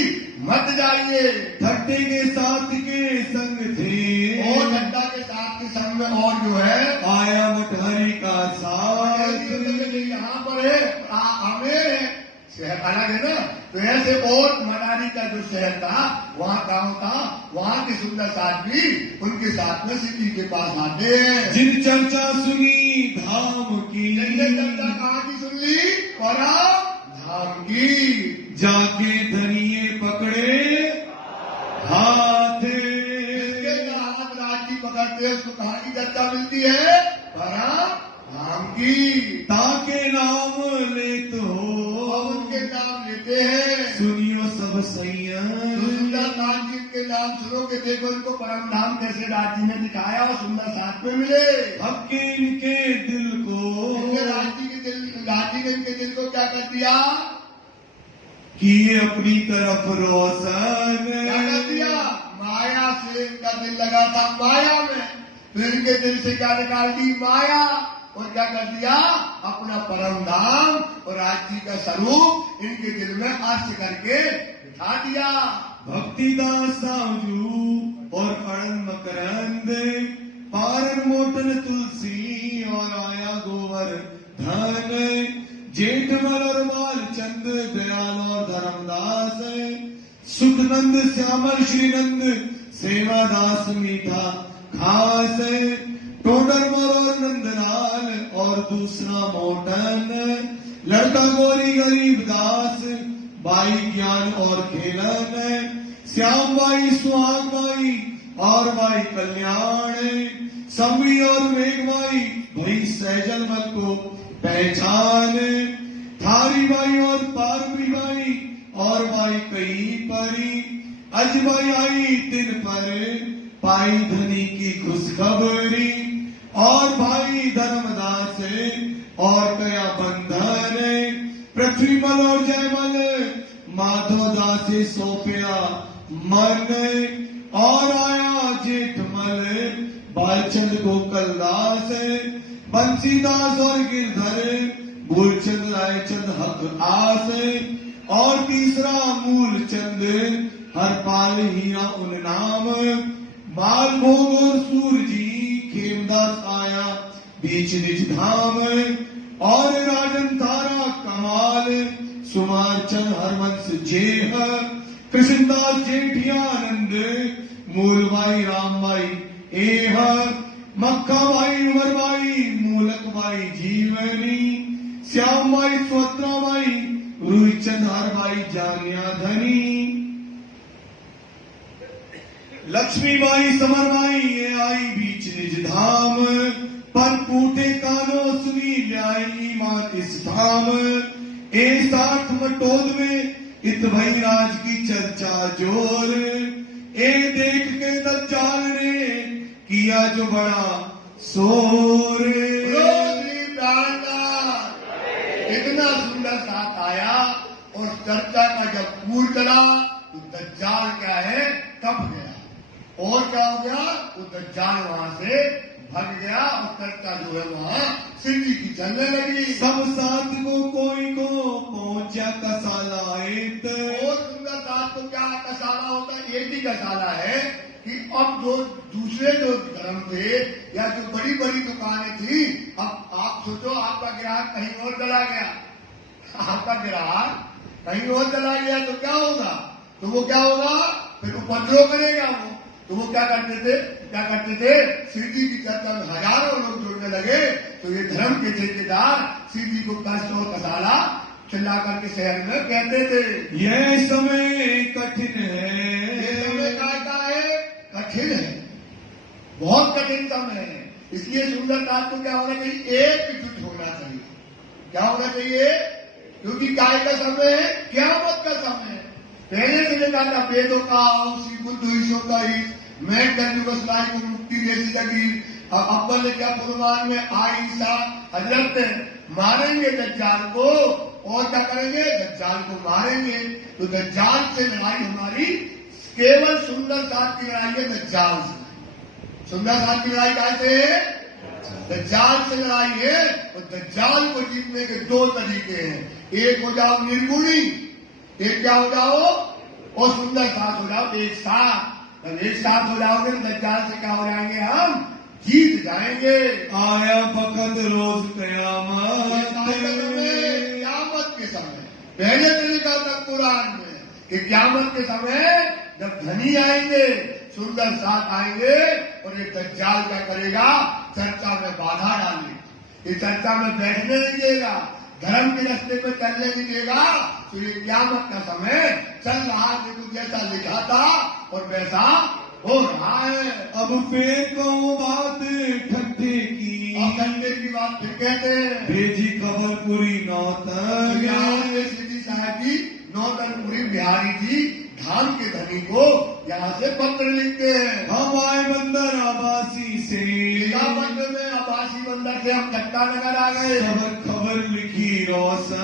मत जाइए। ठट्टे के साथ के संग थे और ठट्टा के साथ के संग में और जो है आया मठहरी का साथ। यहाँ पर है आमेर है, शहर अलग है ना। तो ऐसे और मनाली का जो शहर था वहाँ गाँव था, वहाँ के सुंदर साथ भी उनके साथ में सिटी के पास आते हैं। जिन चर्चा सुनी धाम की, चर्चा कहाँ की सुन ली? और धाम की। जाके धनिये पकड़े हाथ। जिसके हाथ राजी पकड़ते हैं उसको कहाँ की चर्चा मिलती है? धाम की। ताके नाम ले तो उनके नाम लेते हैं। सुनियो सब संयम। सुंदर साथ जी के नाम सुनो के देखो उनको परम धाम कैसे राजी ने दिखाया और सुंदर साथ में मिले। हक्के इनके दिल को राजी ने इनके दिल को क्या कर दिया? किए अपनी तरफ रोशन। क्या कर दिया? माया से इनका दिल लगा था माया में, फिर इनके दिल से क्या निकाल दी? माया। और क्या कर दिया? अपना परम धाम और राजी का स्वरूप इनके दिल में आश्चर्य करके बिठा दिया। भक्ति दास साजू और अड़न मकरंद, पारन मोटन तुलसी और आया गोवर धन। जेठमल और बालचंद, दयाल और धर्मदास, सुखनंद श्यामल श्रीनंद, सेवादास मीठा खास। टोडरमल और नंदलाल और दूसरा मोटन, लड़का गोरी गरीब दास, बाई ज्ञान और खेलन। श्याम बाई सुहाग बाई और बाई कल्याण, संवी और मेघ बाई भाई सहजलमल को पहचान। थारी बाई और पारवी बाई और बाई कई परी, अजबाई आई तिन पर पाई धनी की खुशखबरी। और भाई धर्मदास और कया बंधन, पृथ्वीमल और जयमल माधोदास सौंपया मन। और आया जेठमल बालचंद गोकलदास, बंसीदास और गिरधर, मूलचंद रायचंद हक आस। और तीसरा मूलचंद हरपाल हीरा उन नाम, मालभोग और सूरजी खेमदास आया बीच निज धाम। और राजन तारा कमाल, सुमारचंद हरवंश जेह, कृष्णदास जेठियानंद, मूलबाई रामबाई एह, मक्काबाई उमरबाई, मूलकबाई जीवनी, श्यामबाई स्वत्राबाई, रूचंद हरबाई जानिया धनी। लक्ष्मीबाई समरबाई ये आई बीच निज धाम, पर पूठे कानो सुनी ल्याई ईमान इस धाम। ए साठ मटोद में इत भई राज की चर्चा जोर, ए देख के दज्जाल ने किया जो बड़ा शोर। इतना सुंदर साथ आया और चर्चा का जब पूर चला तो दज्जाल क्या है? कब गया। और क्या हो गया? वो दज्जाल वहां से भग गया और चर्चा जो है वहां सिटी की चलने लगी। सब साथ को कोई को पहुंचा कसाला एक। और सुंदर साथ को क्या कसाला होता है? एक ही कसाला है कि अब जो दूसरे जो धर्म थे या जो बड़ी बड़ी दुकानें थी, अब आप सोचो आपका ग्राहक कहीं और चला गया, आपका ग्राहक कहीं और चला गया तो क्या होगा? तो वो क्या होगा? फिर उपद्रव करेगा वो। तो वो क्या करते थे? सीधी की चर्चा में हजारों लोग जुड़ने लगे। तो ये धर्म के ठेकेदार सीधी को कष्ट और कसाला चिल्ला करके शहर में कहते थे, यह समय कठिन है। ये समय का है? कठिन है, बहुत कठिन समय है। इसलिए सुंदरकांड को क्या होना चाहिए? एकजुट होना चाहिए। क्या होना चाहिए? क्योंकि काय का समय है? क़यामत का समय है। पहले से लिखा था वेदों का उसी बुद्ध ईशो का ही मैं बसलाई को मुक्ति जैसी लगी। अब अव्वल ने क्या फरमान में आईसा हजरत मारेंगे दज्जाल को और क्या करेंगे, दज्जाल को मारेंगे। तो दज्जाल से लड़ाई हमारी केवल सुंदर साथ की लड़ाई है दज्जाल से। सुंदर साथ की लड़ाई कैसे है, दज्जाल से लड़ाई है। और दज्जाल को जीतने के दो तरीके हैं, एक हो जाओ निर्गुणी, एक क्या हो जाओ और सुंदर साथ हो जाओ एक साथ। जब एक साथ हो जाओगे तो दज्जाल से क्या हो जाएंगे, हम जीत जाएंगे। आया वक्त रोज कयामत के समय पहले से लिखा था कुरान में कि क्यामत के समय जब धनी आएंगे, सुंदर साथ आएंगे और ये दज्जाल क्या करेगा, चर्चा में बाधा डालेगा, ये चर्चा में बैठने नहीं देगा, धर्म के रास्ते पे चलने नहीं देगा। तो ये क्यामत का समय चल रहा है, देखो जैसा लिखा था और वैसा हो रहा है। अब फिर कहूँ बात ठट्ठे की, और ठट्ठे की बात फिर कहते हैं, भेजी खबर पूरी नौतन। यहाँ से सिद्धि साहब जी नौतनपुरी बिहारी जी धाम के धनी को यहाँ से पत्र लिखते हैं। हम आए बंदर आबासी से, पत्र में आबासी बंदर से हम धक्का नगर आ गए। खबर लिखी रोशन,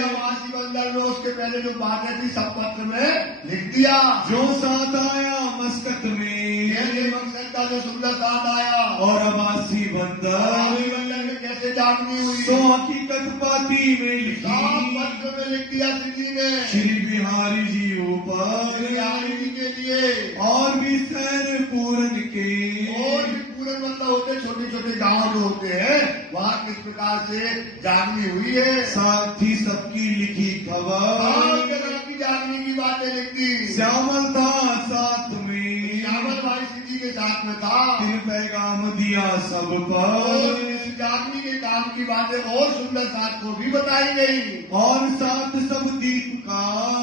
आबासी बंदर में उसके पहले जो बातें थी सब पत्र में लिख दिया। जो साथ आया मस्कत में, मकसद का जो सुंदर साथ आया और आबासी बंदर में कैसे जागनी हुई, तो हकीकत पाती में लिखी, पत्र में लिख दिया सिद्धि ने श्री बिहारी जी ऊपर, बिहारी जी के लिए और भी सैर पूरन के, और भी पूरे मतलब होते छोटे छोटे गांव जो होते हैं वहाँ किस प्रकार से जागनी हुई है। साथ ही सबकी लिखी खबर, की जागने की बातें लिखती। श्यामल था साथ में, श्यामल भाई सिद्धि के साथ में था, फिर पैगाम दिया सब पर, जागनी के काम की बातें और सुंदर साथ को भी बताई गई, और साथ सब दीप का,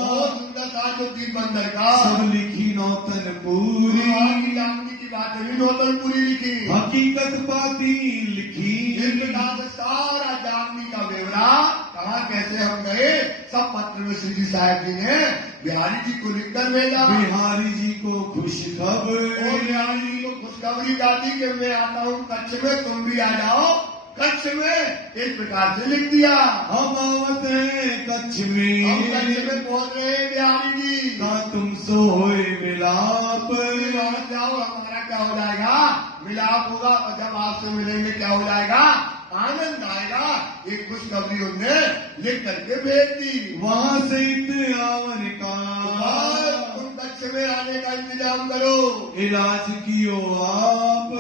और सुंदर साथ जो दीप बंदर का सब लिखी नौतन पूरी, की जागनी की बातें भी नौतनपुरी लिखी, हकीकत पाती लिखी, इस प्रकार से सारा जागनी का ब्यौरा कहाँ कैसे हम गए सब पत्र में सिद्धि साहब जी ने बिहारी जी को लिखकर भेजा। बिहारी जी को खुश खबर, और बिहारी जी को खुशखबरी डाली कि मैं आता हूँ कच्छ में, तुम भी आ जाओ कच्छ में, इस प्रकार से लिख दिया। हम आवत है कच्छ हम में, कच्छ में पहुंच रहे हैं बिहारी जी, ना तुम सोए मिलाप, पहुंच जाओ, हमारा क्या हो जाएगा, मिलाप होगा, और जब आपसे मिलेंगे क्या हो जाएगा, आनंद आएगा। एक खुशखबरी उनने लिख करके भेज दी। वहाँ से आवन का, तुम कच्छ में आने का इंतजाम करो, इलाज कियो आप,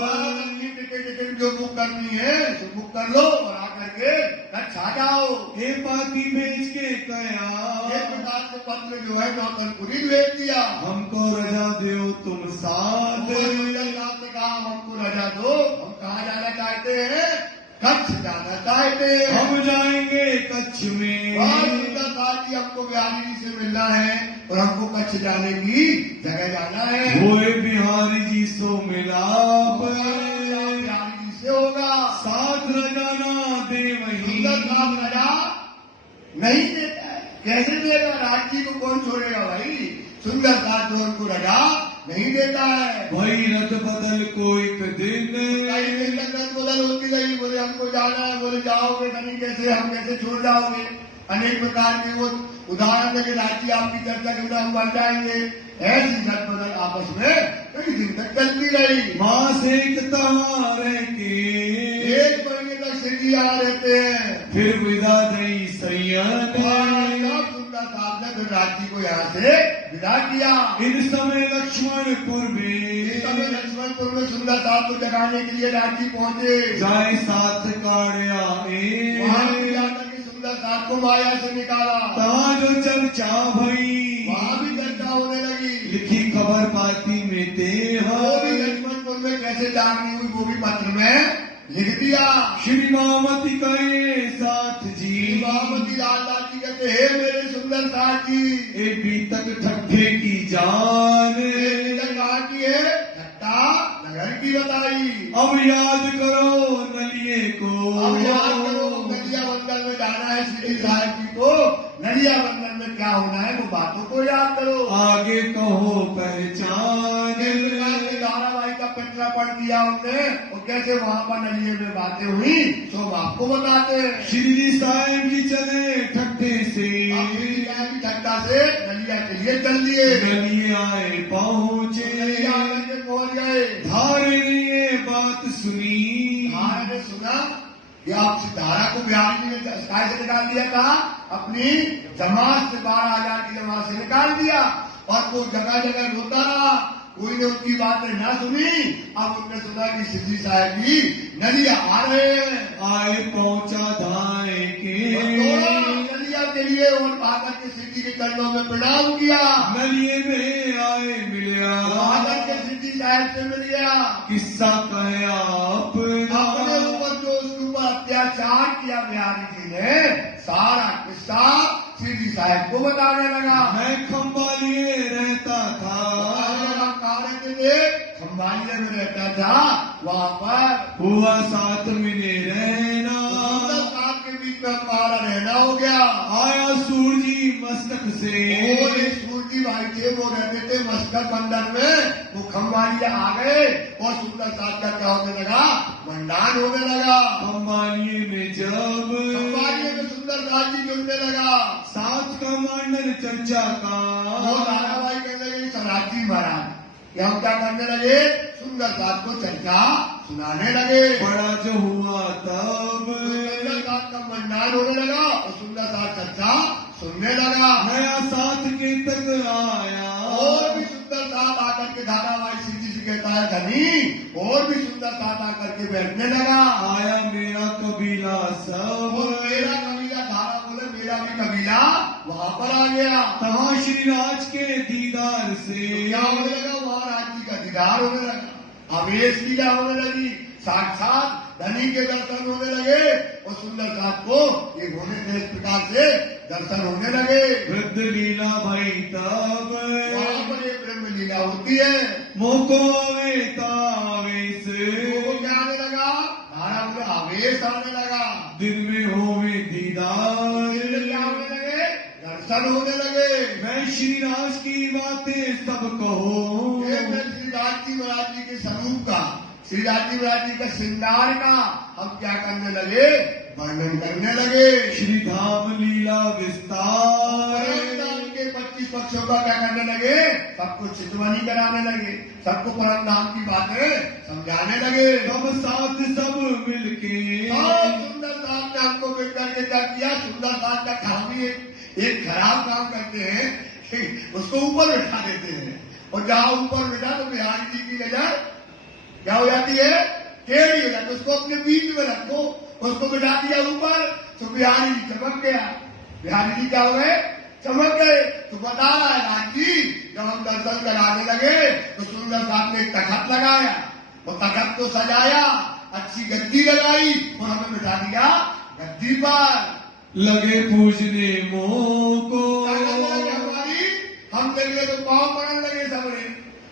टिकट जो बुक करनी है तो बुक कर लो और आकर के कच्छ आ जाओ। ये पाती भेज के कया, एक प्रकार से पत्र जो है नौतनपुरी भेज दिया। हमको रजा दो तुम साथ, ने कहा हमको रजा दो, हम कहाँ जाना चाहते हैं, कच्छ जाना चाहते हैं। हम जाएंगे कच्छ में, जी हमको बिहारी जी से मिलना है और हमको कच्छ जाने की जगह जाना है। वो बिहारी जी सो मिलाप, बिहारी जी से होगा, साथ रजाना दे वही, साथ रजा नहीं देता है, कैसे देगा, राजी को कौन छोड़ेगा भाई, सुंदर साथ जो उनको रजा नहीं देता है। भाई रद बदल को एक दिन, कई दिन तक बदल होती रही, बोले हमको जाना है, बोले जाओगे नहीं, कैसे हम कैसे छोड़ जाओगे, अनेक प्रकार के वो उदाहरण देके राज्य आपकी चर्चा के बिना हम बन जाएंगे। ऐसी रद बदल आपस में कई दिन तक चलती रही। माँ से रह के 1 महीने तक सिद्धि आ रहते हैं, फिर विदा दई सैयद, सुंदर साहब ने फिर राज्य को यहाँ से विदा किया। इन समय लक्ष्मणपुर में, लक्ष्मणपुर में सुंदर साहब को जगाने के लिए राज्य पहुंचे, जाए साथ काढ़िया सुंदर साहब को माया से निकाला, तहाँ जो चर्चा भई, वहाँ भी चर्चा होने लगी, लिखी खबर पाती में ते, वो भी लक्ष्मणपुर में कैसे जागनी हुई वो भी पत्र में लिख दिया। श्री मामती कहे साथ जी, मामती लाला जी कहते हे मेरे सुंदर साथ जी, ए बीतक ठट्ठे की जान, कहा की है ठट्टा नगर की बताई, अब याद करो नलिए को, अब याद करो नदिया बंदर में जाना है सिद्धि साहब जी को, नलिया बंधन में क्या होना है वो बातों को याद करो। आगे कहो पहचान। इस प्रकार के धारावाहिक का प्रक्षेपण किया उनने और कैसे वहाँ पर नलिये में बातें हुई तो हम आपको बताते हैं। श्री साहिब जी चले ठट्ठे से, ठट्टा से नलिया के लिए चल दिए। नलिये आए पहुँचे, नलिया में पहुंच गए। धारे ने ये बात सुनी, धारे ने सुना कि आप धारा को बिहारी जी ने काय से निकाल दिया था, अपनी जमात से 12,000 की जमात से निकाल दिया और वो जगह जगह रोता रहा। कोई ने उनकी बातें ना सुनी। अब उनने सुना कि सिद्धि साहब जी नलिया आ रहे हैं। आए पहुँचा धाए के, नलिया के लिए और आकर के सिद्धि के चरणों में प्रणाम किया। नलिये में आए मिलिया, आकर के सिद्धि साहब से मिल गया। किस्सा कहे अपना, अपने ऊपर जो उसके ऊपर अत्याचार किया बिहारी जी ने, सारा किस्सा सिद्धि साहब को बताने लगा। मैं खंबालिए रहता था, खंबालिया में रहता था, वहाँ पर हुआ साथ मिले रहना, साथ के बीच में हमारा रहना हो गया। आया सूरजी मस्तक से, सूरजी भाई थे वो रहते थे मस्तक बंदर में, वो खंबालिया आ गए और सुंदर साथ का क्या होने लगा, मंडान होने लगा। खंबालिए में जब खंबालिया में सुंदर साथ जी जुड़ने लगा, साथ का मांडन चर्चा का, वो धारावाहिक कहने लगे सराजी महाराज कि हम क्या करने लगे, सुंदर साथ को चर्चा सुनाने लगे। बड़ा जो हुआ तब सुंदर साथ का मंडान होने लगा और सुंदर साथ चर्चा सुनने लगा। नया साथ के तक आया, और भी सुंदर साथ आकर के धारावाहिक सिद्धि से कहता है धनी, और भी सुंदर साथ आकर के बैठने लगा। आया मेरा कबीला सब, और मेरा कबीला, धारा बोले मेरा भी कबीला वहाँ पर आ गया। तहाँ श्री राज के दीदार से, क्या होने लगा, वहाँ राज जी का दीदार होने लगा, आवेश लीला होने लगी, साक्षात धनी के दर्शन होने लगे और सुंदर साथ को ये होने से इस प्रकार से दर्शन होने लगे। वृद्ध लीला भाई तब, वहाँ पर ये ब्रह्म लीला होती है। मोको आवेश, वो क्या आने लगा, धारा में आवेश आने लगा। दिन में होवे दीदार, क्या होने लगे, दर्शन होने लगे। मैं श्री राज की बातें सब कहो, मैं श्री राज जी महाराज जी के स्वरूप का, श्री राज जी महाराज जी का श्रृंगार का हम क्या करने लगे, वर्णन करने लगे। श्री धाम लीला विस्तार, के 25 पक्षों का क्या करने लगे, सबको चितवनी कराने लगे, सबको परम धाम की बातें समझाने लगे। सब साथ सब मिलके, सुंदर साथ ने हमको मिलकर के क्या किया, सुंदर साथ का काम ही एक खराब काम करते हैं कि उसको ऊपर बिठा देते हैं, और जहाँ ऊपर बिठा तो बिहारी जी की नजर क्या हो जाती है, टेढ़ी हो जाती है। उसको अपने बीच में रखो, उसको बिठा दिया ऊपर तो बिहारी जी चमक गया। बिहारी जी क्या हो गए, चमक गए। तो बता रहा है राज जी, जब हम दर्शन कराने लगे तो सुंदर साथ ने एक तखत लगाया और तखत को सजाया, अच्छी गद्दी लगाई और हमें बिठा दिया गद्दी पर। लगे पूजने मोको, हमारी हम लगे तो पाँव पड़ने लगे सबने,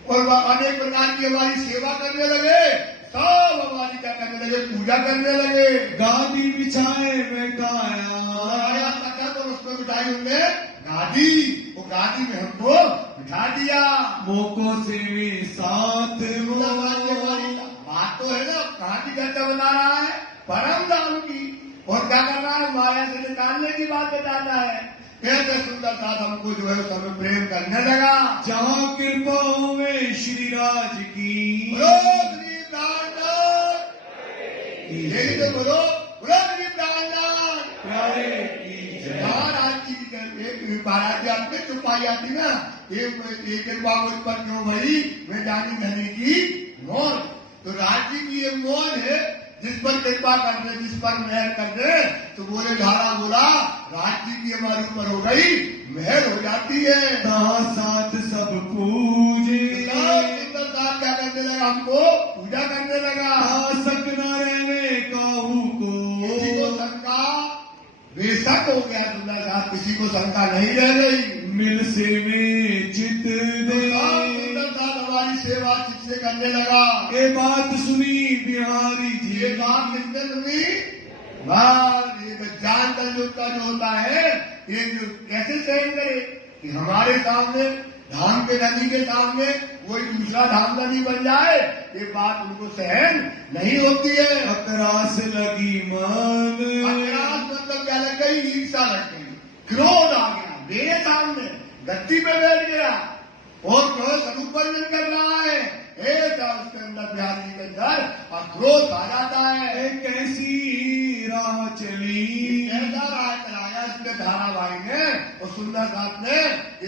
और अनेक प्रकार की हमारी सेवा करने लगे, सब हमारी क्या करने लगे, पूजा करने लगे। गादी बिछाए बैठाया, तखत और उसमें बिठाई उनने गादी, वो गादी में हमको बिठा दिया। मोको से भी साथ बात तो है ना, कहाँ की चर्चा बता रहा है, परम धाम की, और क्या कर रहा है, माया से निकालने की बात बताना है। कैसे सुंदर साथ हमको जो है सब प्रेम करने लगा। जहाँ कृपा हुए श्री राज की, यही तो बोलो, प्यारे की जय। महाराज जी की महाराज जी आपने चुपाई आती ना, एक कृपा मुझ पर क्यों भई, मैं जानी धनी की मौत। तो राज जी की ये मौत है, जिस पर कृपा कर दे, जिस पर मेहर कर दे, तो बोले धारा बोला राज जी की हमारे ऊपर हो गई मेहर हो जाती है। तहाँ साथ सब पूजे, सुंदर साथ क्या करने लगा, हमको पूजा करने लगा। सक न रहने काहू को, किसी को शंका बेशक हो गया, सुंदर साथ किसी को शंका नहीं रह गई। मिल से में चित दे, सुंदर साथ हमारी सेवा चित से करने लगा। ये बात सुनी बिहारी जी, ये बात किसने सुनी, बस ये जान का जो होता है, ये जो कैसे सहन करे कि हमारे सामने धाम के नदी के सामने कोई दूसरा धाम नदी बन जाए, ये बात उनको सहन नहीं होती है। अकरास लगी मन, अकरास मतलब क्या लग गई? ईर्षा लग गई, क्रोध आ गया, मेरे सामने गद्दी पे बैठ गया और क्रोध सदुपयोजन कर रहा है, ऐसा उसके अंदर बिहारी के अंदर क्रोध आ जाता है। एक कैसी राह चली, ऐसा राह चलाया इसने धारावाही ने और सुंदर साथ ने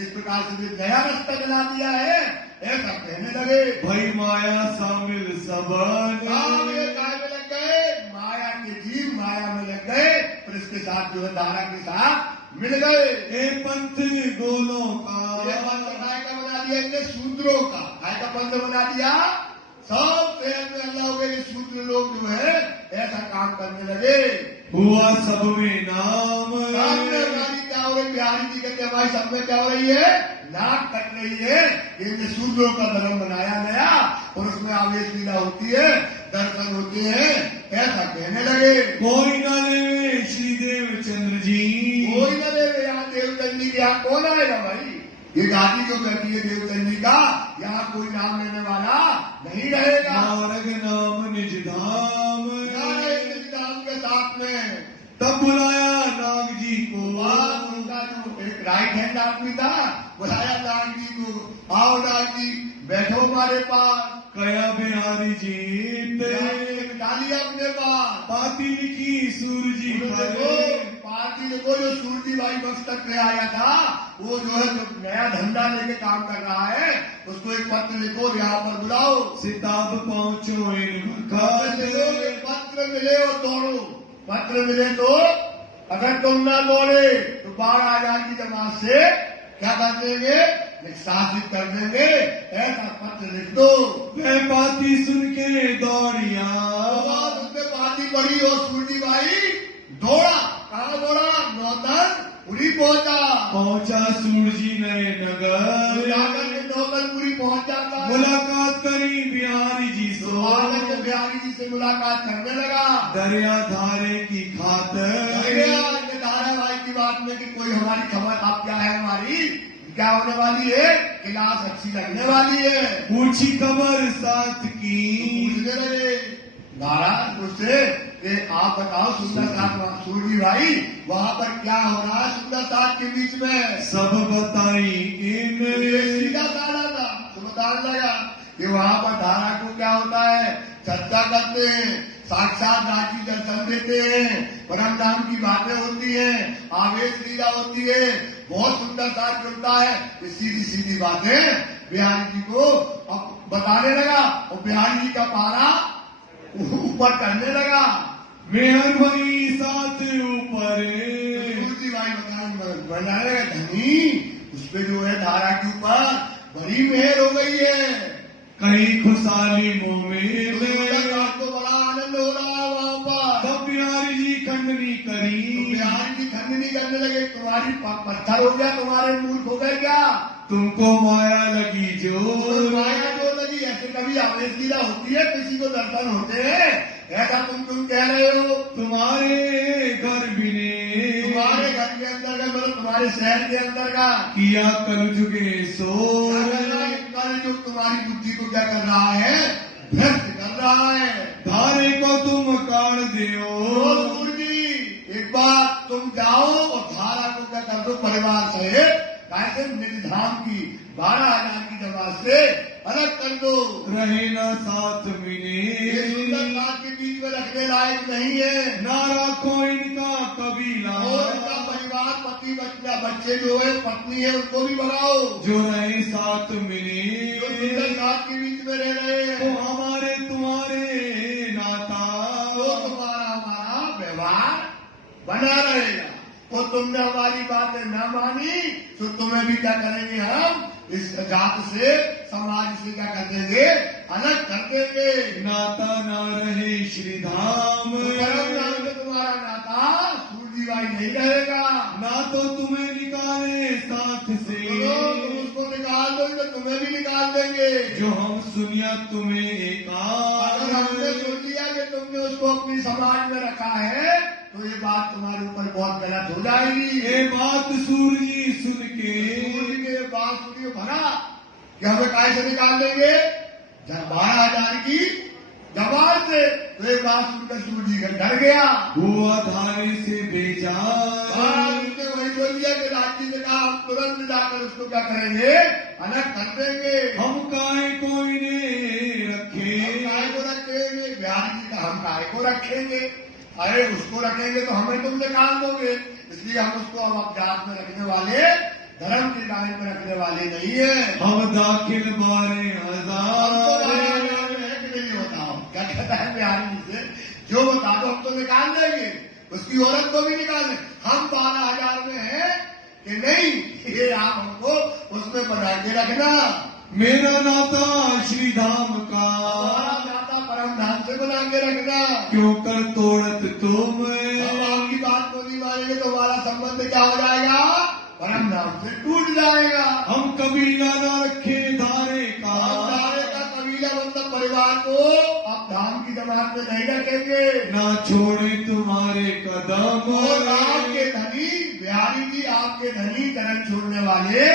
इस प्रकार से भी नया रास्ता बना दिया है, ऐसा कहने लगे। भई माया शामिल सबन, काय में लग गए, माया के जीव माया में लग गए, फिर इसके साथ जो है धारा के साथ मिल गए। ए पंथ दोनों का, ये पंथ काय का बना दिया इनने? शूद्रों का। काय का पंथ बना दिया? सब शहर में अल्लाह हो गए, शूद्र लोग जो है ऐसा काम करने लगे। हुआ सब में नाम, सामने हमारी क्या हो रही? बिहारी जी कहते हमारी सब में क्या हो रही है? नाक कट रही है। इनने शूद्रों का धर्म बनाया नया और उसमें आवेश लीला होती है, दर्शन होते हैं, ऐसा कहने लगे। कोई न ले श्री देवचंद्र जी, कोई न ले यहाँ देवचंद जी के यहाँ कौन आएगा भाई? ये गादी जो कहती है देवचंद जी का, यहाँ कोई नाम लेने वाला नहीं रहेगा। नारग नाम निज धाम, निज धाम के साथ में तब बुलाया नाग जी को, उनका जो एक राइट हैंड आदमी था, बुलाया नाग जी को, आओ नाग जी बैठो हमारे पास। कया बिहारी जी डालिए अपने पास। पाती लिखी सूरजी पर, पार्टी देखो जो सूरजी भाई मस्तक पे आया था, वो जो है जो नया धंधा लेके काम कर रहा है, उसको एक पत्र लिखो, यहाँ पर बुलाओ। सिताब पहुंचो इन पत्र मिले और दौड़ो, पत्र मिले तो अगर तुम ना दौड़े तो 12,000 की जमात से क्या कर देंगे? निष्कासित कर देंगे, ऐसा पत्र लिख दो। वह पाती सुन के दौड़िया, उसने पाती पड़ी और सूरजी भाई दौड़ा। कहाँ दौड़ा? नौतनपुरी पहुंचा सूरजी नए नगर, नौतनपुरी पहुंच जाता। मुलाकात करी बिहारी जी सो, बिहारी जी से मुलाकात करने लगा। दरिया धारे की खातर, धारावाही की बात में कि कोई हमारी खबर आप क्या है, हमारी क्या होने वाली है? क्लास अच्छी लगने वाली है। पूछी खबर साथ की, पूछने लगे महाराज उससे कि आप बताओ सुंदर साथ सूरजी भाई वहाँ पर क्या हो रहा है सुंदर साथ के बीच में? सब बताई इन, सीधा धारा था तो बताने लगा कि वहाँ पर धारा को क्या होता है? चर्चा करते हैं, साक्षात राजी दर्शन देते हैं, परम नाम की बातें होती हैं, आवेश लीला होती है, बहुत सुंदर साथ जुड़ता है। ये सीधी सीधी बातें बिहारी जी को अब बताने लगा और बिहारी जी का पारा ऊपर करने लगा। मेहर भरी साथ ऊपर, सूरजी भाई बताने लगा धनी उस पे जो है धारा के ऊपर बड़ी मेहर हो गई है। कहीं खुशहाली मुँह में, तो बड़ा आनंद हो रहा है वहाँ पर। तब बिहारी जी खंडनी करी, बिहारी जी खंडनी करने लगे, तुम्हारी पत्थर हो गया, तुम्हारे मूर्ख हो गए क्या? तुमको माया लगी जो, माया जो लगी। ऐसे कभी आवेश लीला होती है, किसी को दर्शन होते हैं, ऐसा तुम कह रहे हो? तुम्हारे घर बिने, तुम्हारे घर के अंदर का मतलब तुम्हारे शहर के अंदर का किया कलजुगे सो, जो तुम्हारी बुद्धि को क्या कर रहा है? भ्रष्ट कर रहा है। धारे को तुम काट दो सूरजी, एक बार तुम जाओ और धारा को क्या कर दो परिवार सहित कैसे निधाम की 12,000 की जमात से अलग कर दो। रहे न साथ ये सुंदर मिले, साथ के बीच में रखने लायक नहीं है। ना रखो इनका कबीला, और इनका परिवार पति बच्चे जो है पत्नी है उनको भी भगाओ। जो रहे साथ मिले, जो सुंदर साथ के बीच में रह रहे हैं तो हमारे तुम्हारे नाता, तो तुम्हारा हमारा व्यवहार बना रहेगा। तो तुमने हमारी बातें न मानी तो तुम्हें भी क्या करेंगे? हम इस जात से समाज से क्या कर देंगे? अलग कर देंगे। नाता ना रहे श्री धाम, परम नाम से तुम्हारा नाता सूरजी भाई नहीं रहेगा। ना तो तुम्हें निकाले साथ से, तुम उसको निकाल दो तो तुम्हें भी निकाल देंगे। जो हम सुनिया तुम्हें अगर हमने एकांत, सुन लिया कि तुमने उसको अपनी समाज में रखा है तो ये बात तुम्हारे ऊपर बहुत गलत हो जाएगी। ये बात सूर्य जी सुन के सूर्य ने ये बात सुनी भरा कि हमें काय से निकाल देंगे 12,000 की जमाल से। तो ये बात सुनकर सूर्य जी का डर गया। हुआ धारे से भेजा, उसने वही बोल दिया कि राज्य से कहा हम तुरंत जाकर उसको क्या करेंगे, अलग कर देंगे। हम काहे को इन्हें रखे, काय को रखेंगे, बिहारी जी का हम काय को रखेंगे। अरे उसको रखेंगे तो हमें तुम निकाल दोगे, इसलिए हम उसको अब अवजात में रखने वाले, धर्म की लाइन में रखने वाले नहीं है। हम दाखिल 12,000 नहीं होता हो क्या कहता है बिहारी जी से, जो बता दो हम तो निकाल देंगे, उसकी औरत को भी निकाल दें। हम 12,000 में है कि नहीं, ये आप हमको उसमें बना के रखना। मेरा नाता श्रीधाम का, हमारा नाता परम धाम से बना के रखना। क्यों कर तोड़त तुम, हम आपकी बात को नहीं मानेंगे तो हमारा संबंध क्या हो जाएगा, परम धाम से टूट जाएगा। हम कबीला न रखे धारे का, धारे का कबीला मतलब परिवार को आप धाम की जमात में नहीं रखेंगे। ना छोड़े तुम्हारे कदम, और आपके धनी बिहारी जी, आपके धनी चरण छोड़ने वाले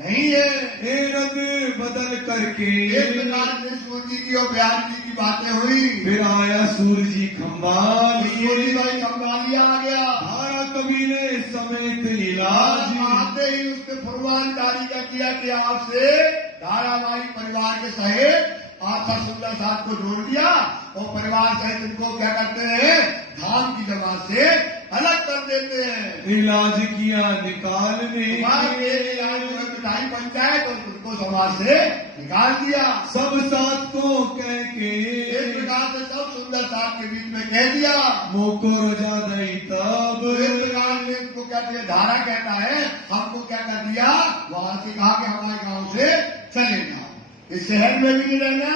नहीं है। हे रंग बदल करके एक प्रकार से सूर्य जी की और बिहारी जी की बातें हुई। फिर आया सूर्य जी खंबा सूर्य लिए, जी भाई खंबालिया आ गया। धारा कबीले समेत इलाज, आते ही उसने फरमान जारी कर दिया कि आपसे धारावाही परिवार के सहित आशा सुल्ला साहब को जोड़ दिया और परिवार सहित इनको क्या करते हैं, धाम की जमात से अलग कर देते हैं। इलाज किया निकालने, पिटाई पंचायत और उनको समाज से निकाल दिया। सब साथ को कह के इस प्रकार से सब सुंदर साहब के बीच में कह दिया। मोको रजा दई तब, इस प्रकार से इनको क्या दिया, धारा कहता है, हमको क्या कर दिया, वहां से कहा कि हमारे गांव से चले जाओ, इस शहर में भी नहीं रहना,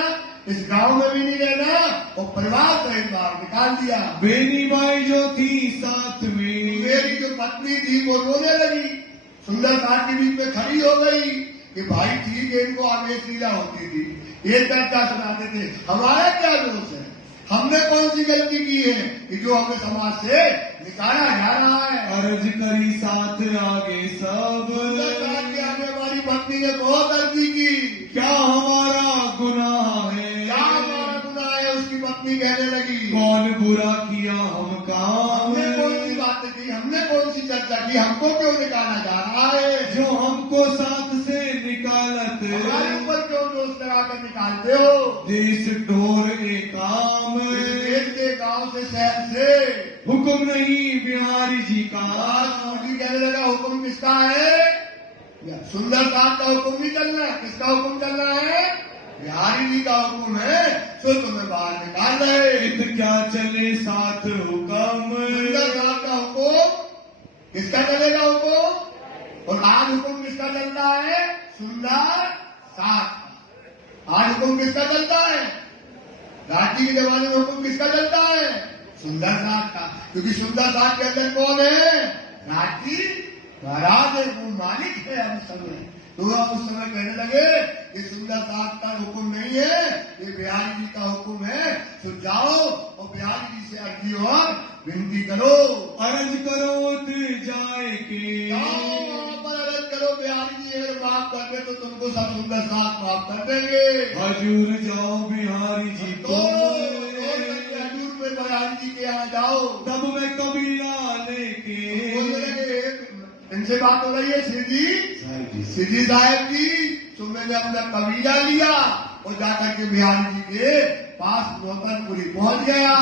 इस गांव में भी नहीं रहना, और परिवार सहित बाहर निकाल दिया। बेनी बाई जो थी साथ में, मेरी जो पत्नी थी वो रोने लगी, सुंदर साहब के बीच में खड़ी हो गई कि भाई ठीक है, इनको आवेश लीला होती थी, ये चर्चा सुनाते थे, हमारा क्या दोष है, हमने कौन सी गलती की है कि जो हमें समाज से निकाला जा रहा है। अर्ज करी साथ आगे सब, सुंदर साहब के आगे हमारी पत्नी ने बहुत अर्जी की, क्या हमारा गुनाह है, क्या हमारा गुनाह है, उसकी पत्नी कहने लगी, कौन बुरा किया हम काम, हमने कौन सी बातें की, हमने कौन सी चर्चा की, हमको क्यों निकाला जा रहा है, जो हमको साथ से निकालत, हमारे ऊपर क्यों दोष लगाकर निकालते हो। देश ढोर एक काम, इस देश के गांव से शहर से हुक्म नहीं बिहारी जी का, आज मोदी कहने लगा हुक्म किसका है, सुंदर साहब का हुक्म नहीं चलना, किसका हुक्म चलना है, बिहारी जी का हुक्म है, सो तुम्हें बाहर निकाल रहे। इत क्या चले साथ हुक्म, सुंदर साहब का हुक्म किसका चलेगा हुक्म, और आज हुक्म किसका चलता है, सुंदर साहब का। आज हुक्म किसका चलता है, राजी के जमाने में हुक्म किसका चलता है, सुंदर साहब का, क्योंकि सुंदर साहब के अंदर कौन है, राजी महाराज है, वो मालिक है अब उस समय। तो आप उस समय कहने लगे ये सुंदर साहब का हुक्म नहीं है, ये बिहारी जी का हुक्म है, तो जाओ और बिहारी जी से अर्जी और विनती करो, अर्ज करो जाए के, जाओ वहां पर अर्ज करो, बिहारी जी अगर माफ कर दे तो तुमको सब सुंदर साहब माफ कर देंगे। हजूर जाओ बिहारी जी को, हजूर में बिहारी जी के यहाँ जाओ। तब मैं कबीला लेके, बोलने लगे इनसे बात हो रही है, सिद्धि साहब जी, तो मैंने अपना कबीला लिया और जाकर के बिहारी जी के पास नौतनपुरी पहुंच गया।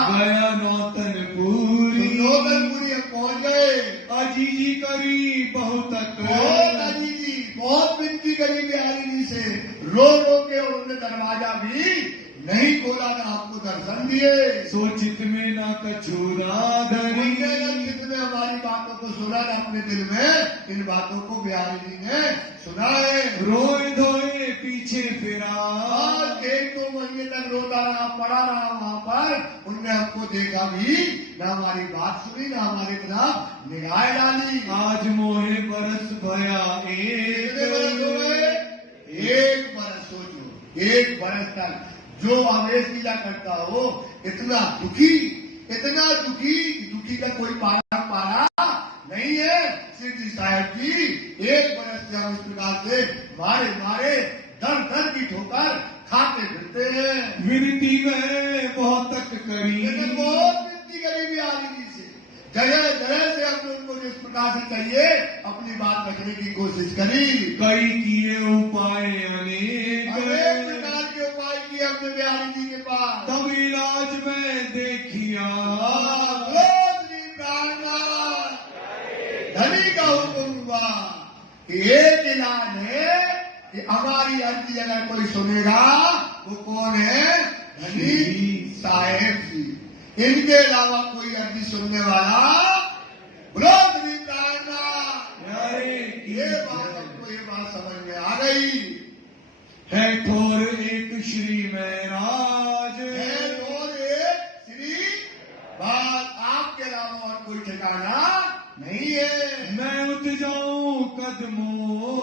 नौतनपुरी, नौतनपुरी हम पहुंच गए। अजीजी करी बहुत अजीजी बहुत विनती करी बिहारी जी से, रो रो के, और उन्होंने दरवाजा भी नहीं खोला ना आपको दर्शन दिए। सोचित में ना कछूरा धरी, चित्त में हमारी बातों को सुना ना, अपने दिल में इन बातों को बिहारी जी ने सुना है। रोए धोए पीछे फिरा, और 1-2 महीने तक रोता रहा, पड़ा रहा वहां पर, उनने हमको देखा भी ना, हमारी बात सुनी ना, हमारी तरफ निगाह डाली। आज मोहे बरस भया कितने बरस हो गए, 1 बरस, सोचो 1 बरस तक जो आवेश लीला करता हो, इतना दुखी, इतना दुखी का कोई पारा नहीं है। सिद्धि साहब जी 1 बरस से हम इस प्रकार से मारे दर की ठोकर खाते फिरते हैं। विनती में बहुत तक करी, लेकिन बहुत विनती करी बिहारी जी से, जगह से हमने उनको जिस प्रकार से चाहिए अपनी बात रखने की कोशिश करी। कई किए उपाय अनेक प्रकार के उपाय किए हमने बिहारी जी के पास, तब इलाज में देखिया धनी का हुक्म हुआ कि एक इलाज है कि हमारी अर्जी अगर कोई सुनेगा वो कौन है? धनी साहेब जी। इनके अलावा कोई अर्जी सुनने वाला विरोध नहीं करना। ये बात समझ में आ गई है। ठोर एक श्री महराज है, और एक श्री बात आपके अलावा और कोई ठिकाना नहीं है। मैं उठ जाऊं कदमों,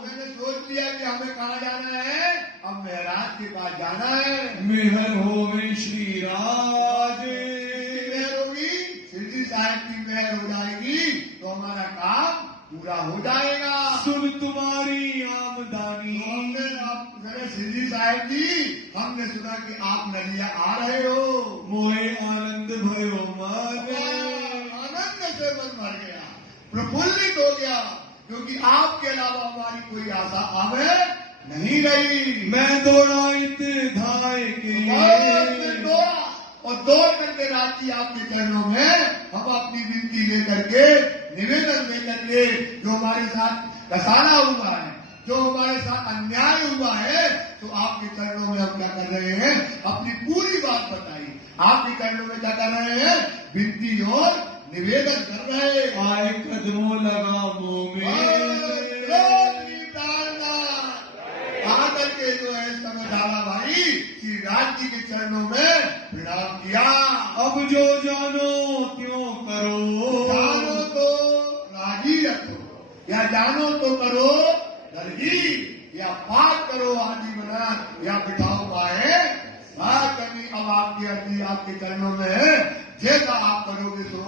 मैंने सोच लिया कि हमें कहाँ जाना है, अब महराज के पास जाना है। मेहर होवे श्री राज, मेहर होगी, सिद्धि साहब की मेहर हो जाएगी तो हमारा काम पूरा हो जाएगा। सुन तुम्हारी आमदनी, सिद्धि साहब जी हमने सुना कि आप नदिया आ रहे हो, मोहे आनंद भयो मन, आनंद से मन भर गया, प्रफुल्लित हो गया, क्योंकि आपके अलावा हमारी कोई आशा हमें नहीं रही। मैं दौड़ाइत धाय के, और दौड़ करके रात्रि आपके चरणों में हम अपनी विनती लेकर के, निवेदन लेकर के, जो हमारे साथ कसाना हुआ है, जो हमारे साथ अन्याय हुआ है, तो आपके चरणों में हम क्या कर रहे हैं? अपनी पूरी बात बताई। आपके चरणों में क्या कर रहे हैं? विनती और निवेदन कर रहे हैं। आए कदमों लगा मुंह में, आकर के जो है समझाना भाई श्री राज जी के चरणों में प्रणाम किया। अब जो जानो त्यों करो, जानो तो राजी रखो, या जानो तो करो दर्जी, या पाठ करो आदि बना, या बिठाओ पाए बात करनी। अब आपकी अर्जी आपके चरणों में है, जैसा आप करोगे तो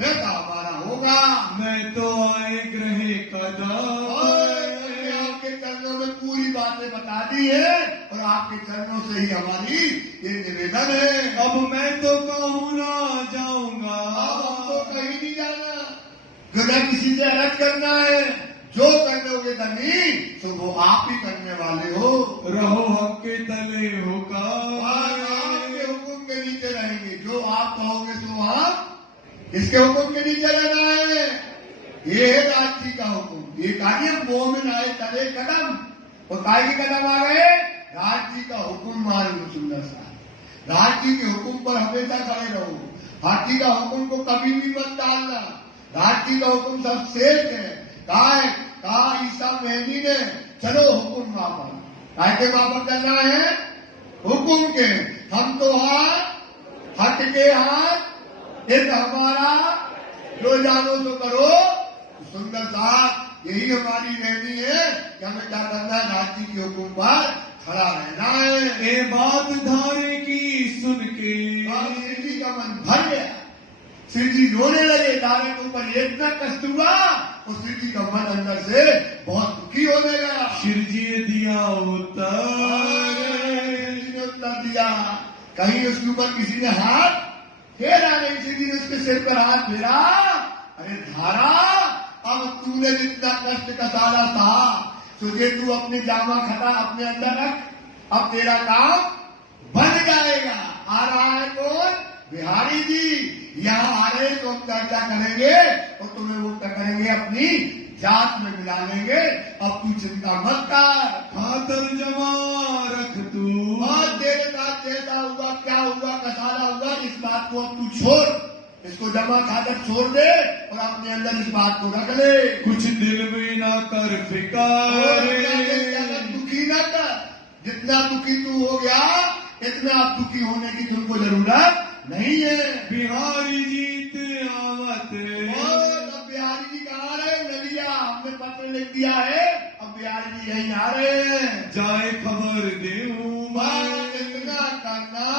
वैसा हमारा होगा। मैं तो आए ग्रहे कदम, आपके चरणों में पूरी बातें बता दी है, और आपके चरणों से ही हमारी ये निवेदन है। अब मैं तो कहूँ ना जाऊंगा, अब तो कहीं नहीं जाना, न किसी से अलग करना है। जो करोगे धनी तो वो आप ही करने वाले हो। रहो हक के तले हुक्म, आपके हुक्म के नीचे रहेंगे, जो आप कहोगे तो आप इसके हुक्म के नीचे रहना है। ये है राज जी का हुक्म। ये कार्य मोमिन आए तले कदम, और काय के कदम आ गए? राज जी का हुक्म मान लो। सुंदर सा राज जी के हुक्म पर हमेशा खड़े रहो। हाथी का हुक्म को कभी भी मत डालना। राज जी का हुक्म सब श्रेष्ठ है। कहा ईसा मेहनी ने, चलो हुक्म वापर, काय के वापर करना है? हुक्म के। हम तो हाथ हट के हाथ एक हमारा, जो जानो तो करो। सुंदर साहब यही हमारी रहनी है कि हमें क्या करना है? राज जी के हुक्म पर खड़ा रहना है। ए बात धारे की सुन के, श्री जी का मन भर गया, श्री जी रोने लगे। दारे के ऊपर इतना कष्ट हुआ, और श्री जी का मन अंदर से बहुत दुखी होने लगा। शिव जी दिया उत्तर, उत्तर दिया, कहीं उसके ऊपर किसी ने हाथ फेरा नहीं। श्री जी ने उसके सिर पर हाथ फेरा। अरे धारा, अब तूने जितना कष्ट का सारा था, तुझे तू अपने जामा खटा अपने अंदर रख, अब तेरा काम बन जाएगा। आ रहा है कौन? बिहारी जी यहाँ आ रहे तो हम चर्चा करेंगे, और तुम्हें वो क्या करेंगे? अपनी जात में मिला लेंगे। अब तू चिंता मत कर, खातर जमा रख तू, और तेरे साथ जैसा हुआ, क्या हुआ, कसारा हुआ, इस बात को अब तू छोड़, इसको जमा खाकर छोड़ दे, और अपने अंदर इस बात को रख ले। कुछ दिल में ना कर फिकार, दुखी ना कर। जितना दुखी तू हो गया, इतना अब दुखी होने की तुमको जरूरत नहीं है। बिहारी जीत आवत, अब बिहारी जी कहाँ रहे? नदिया, हमने पत्र लिख दिया है, अब बिहारी जी यहीं आ रहे हैं। जाए खबर देऊं मैं, इतना करना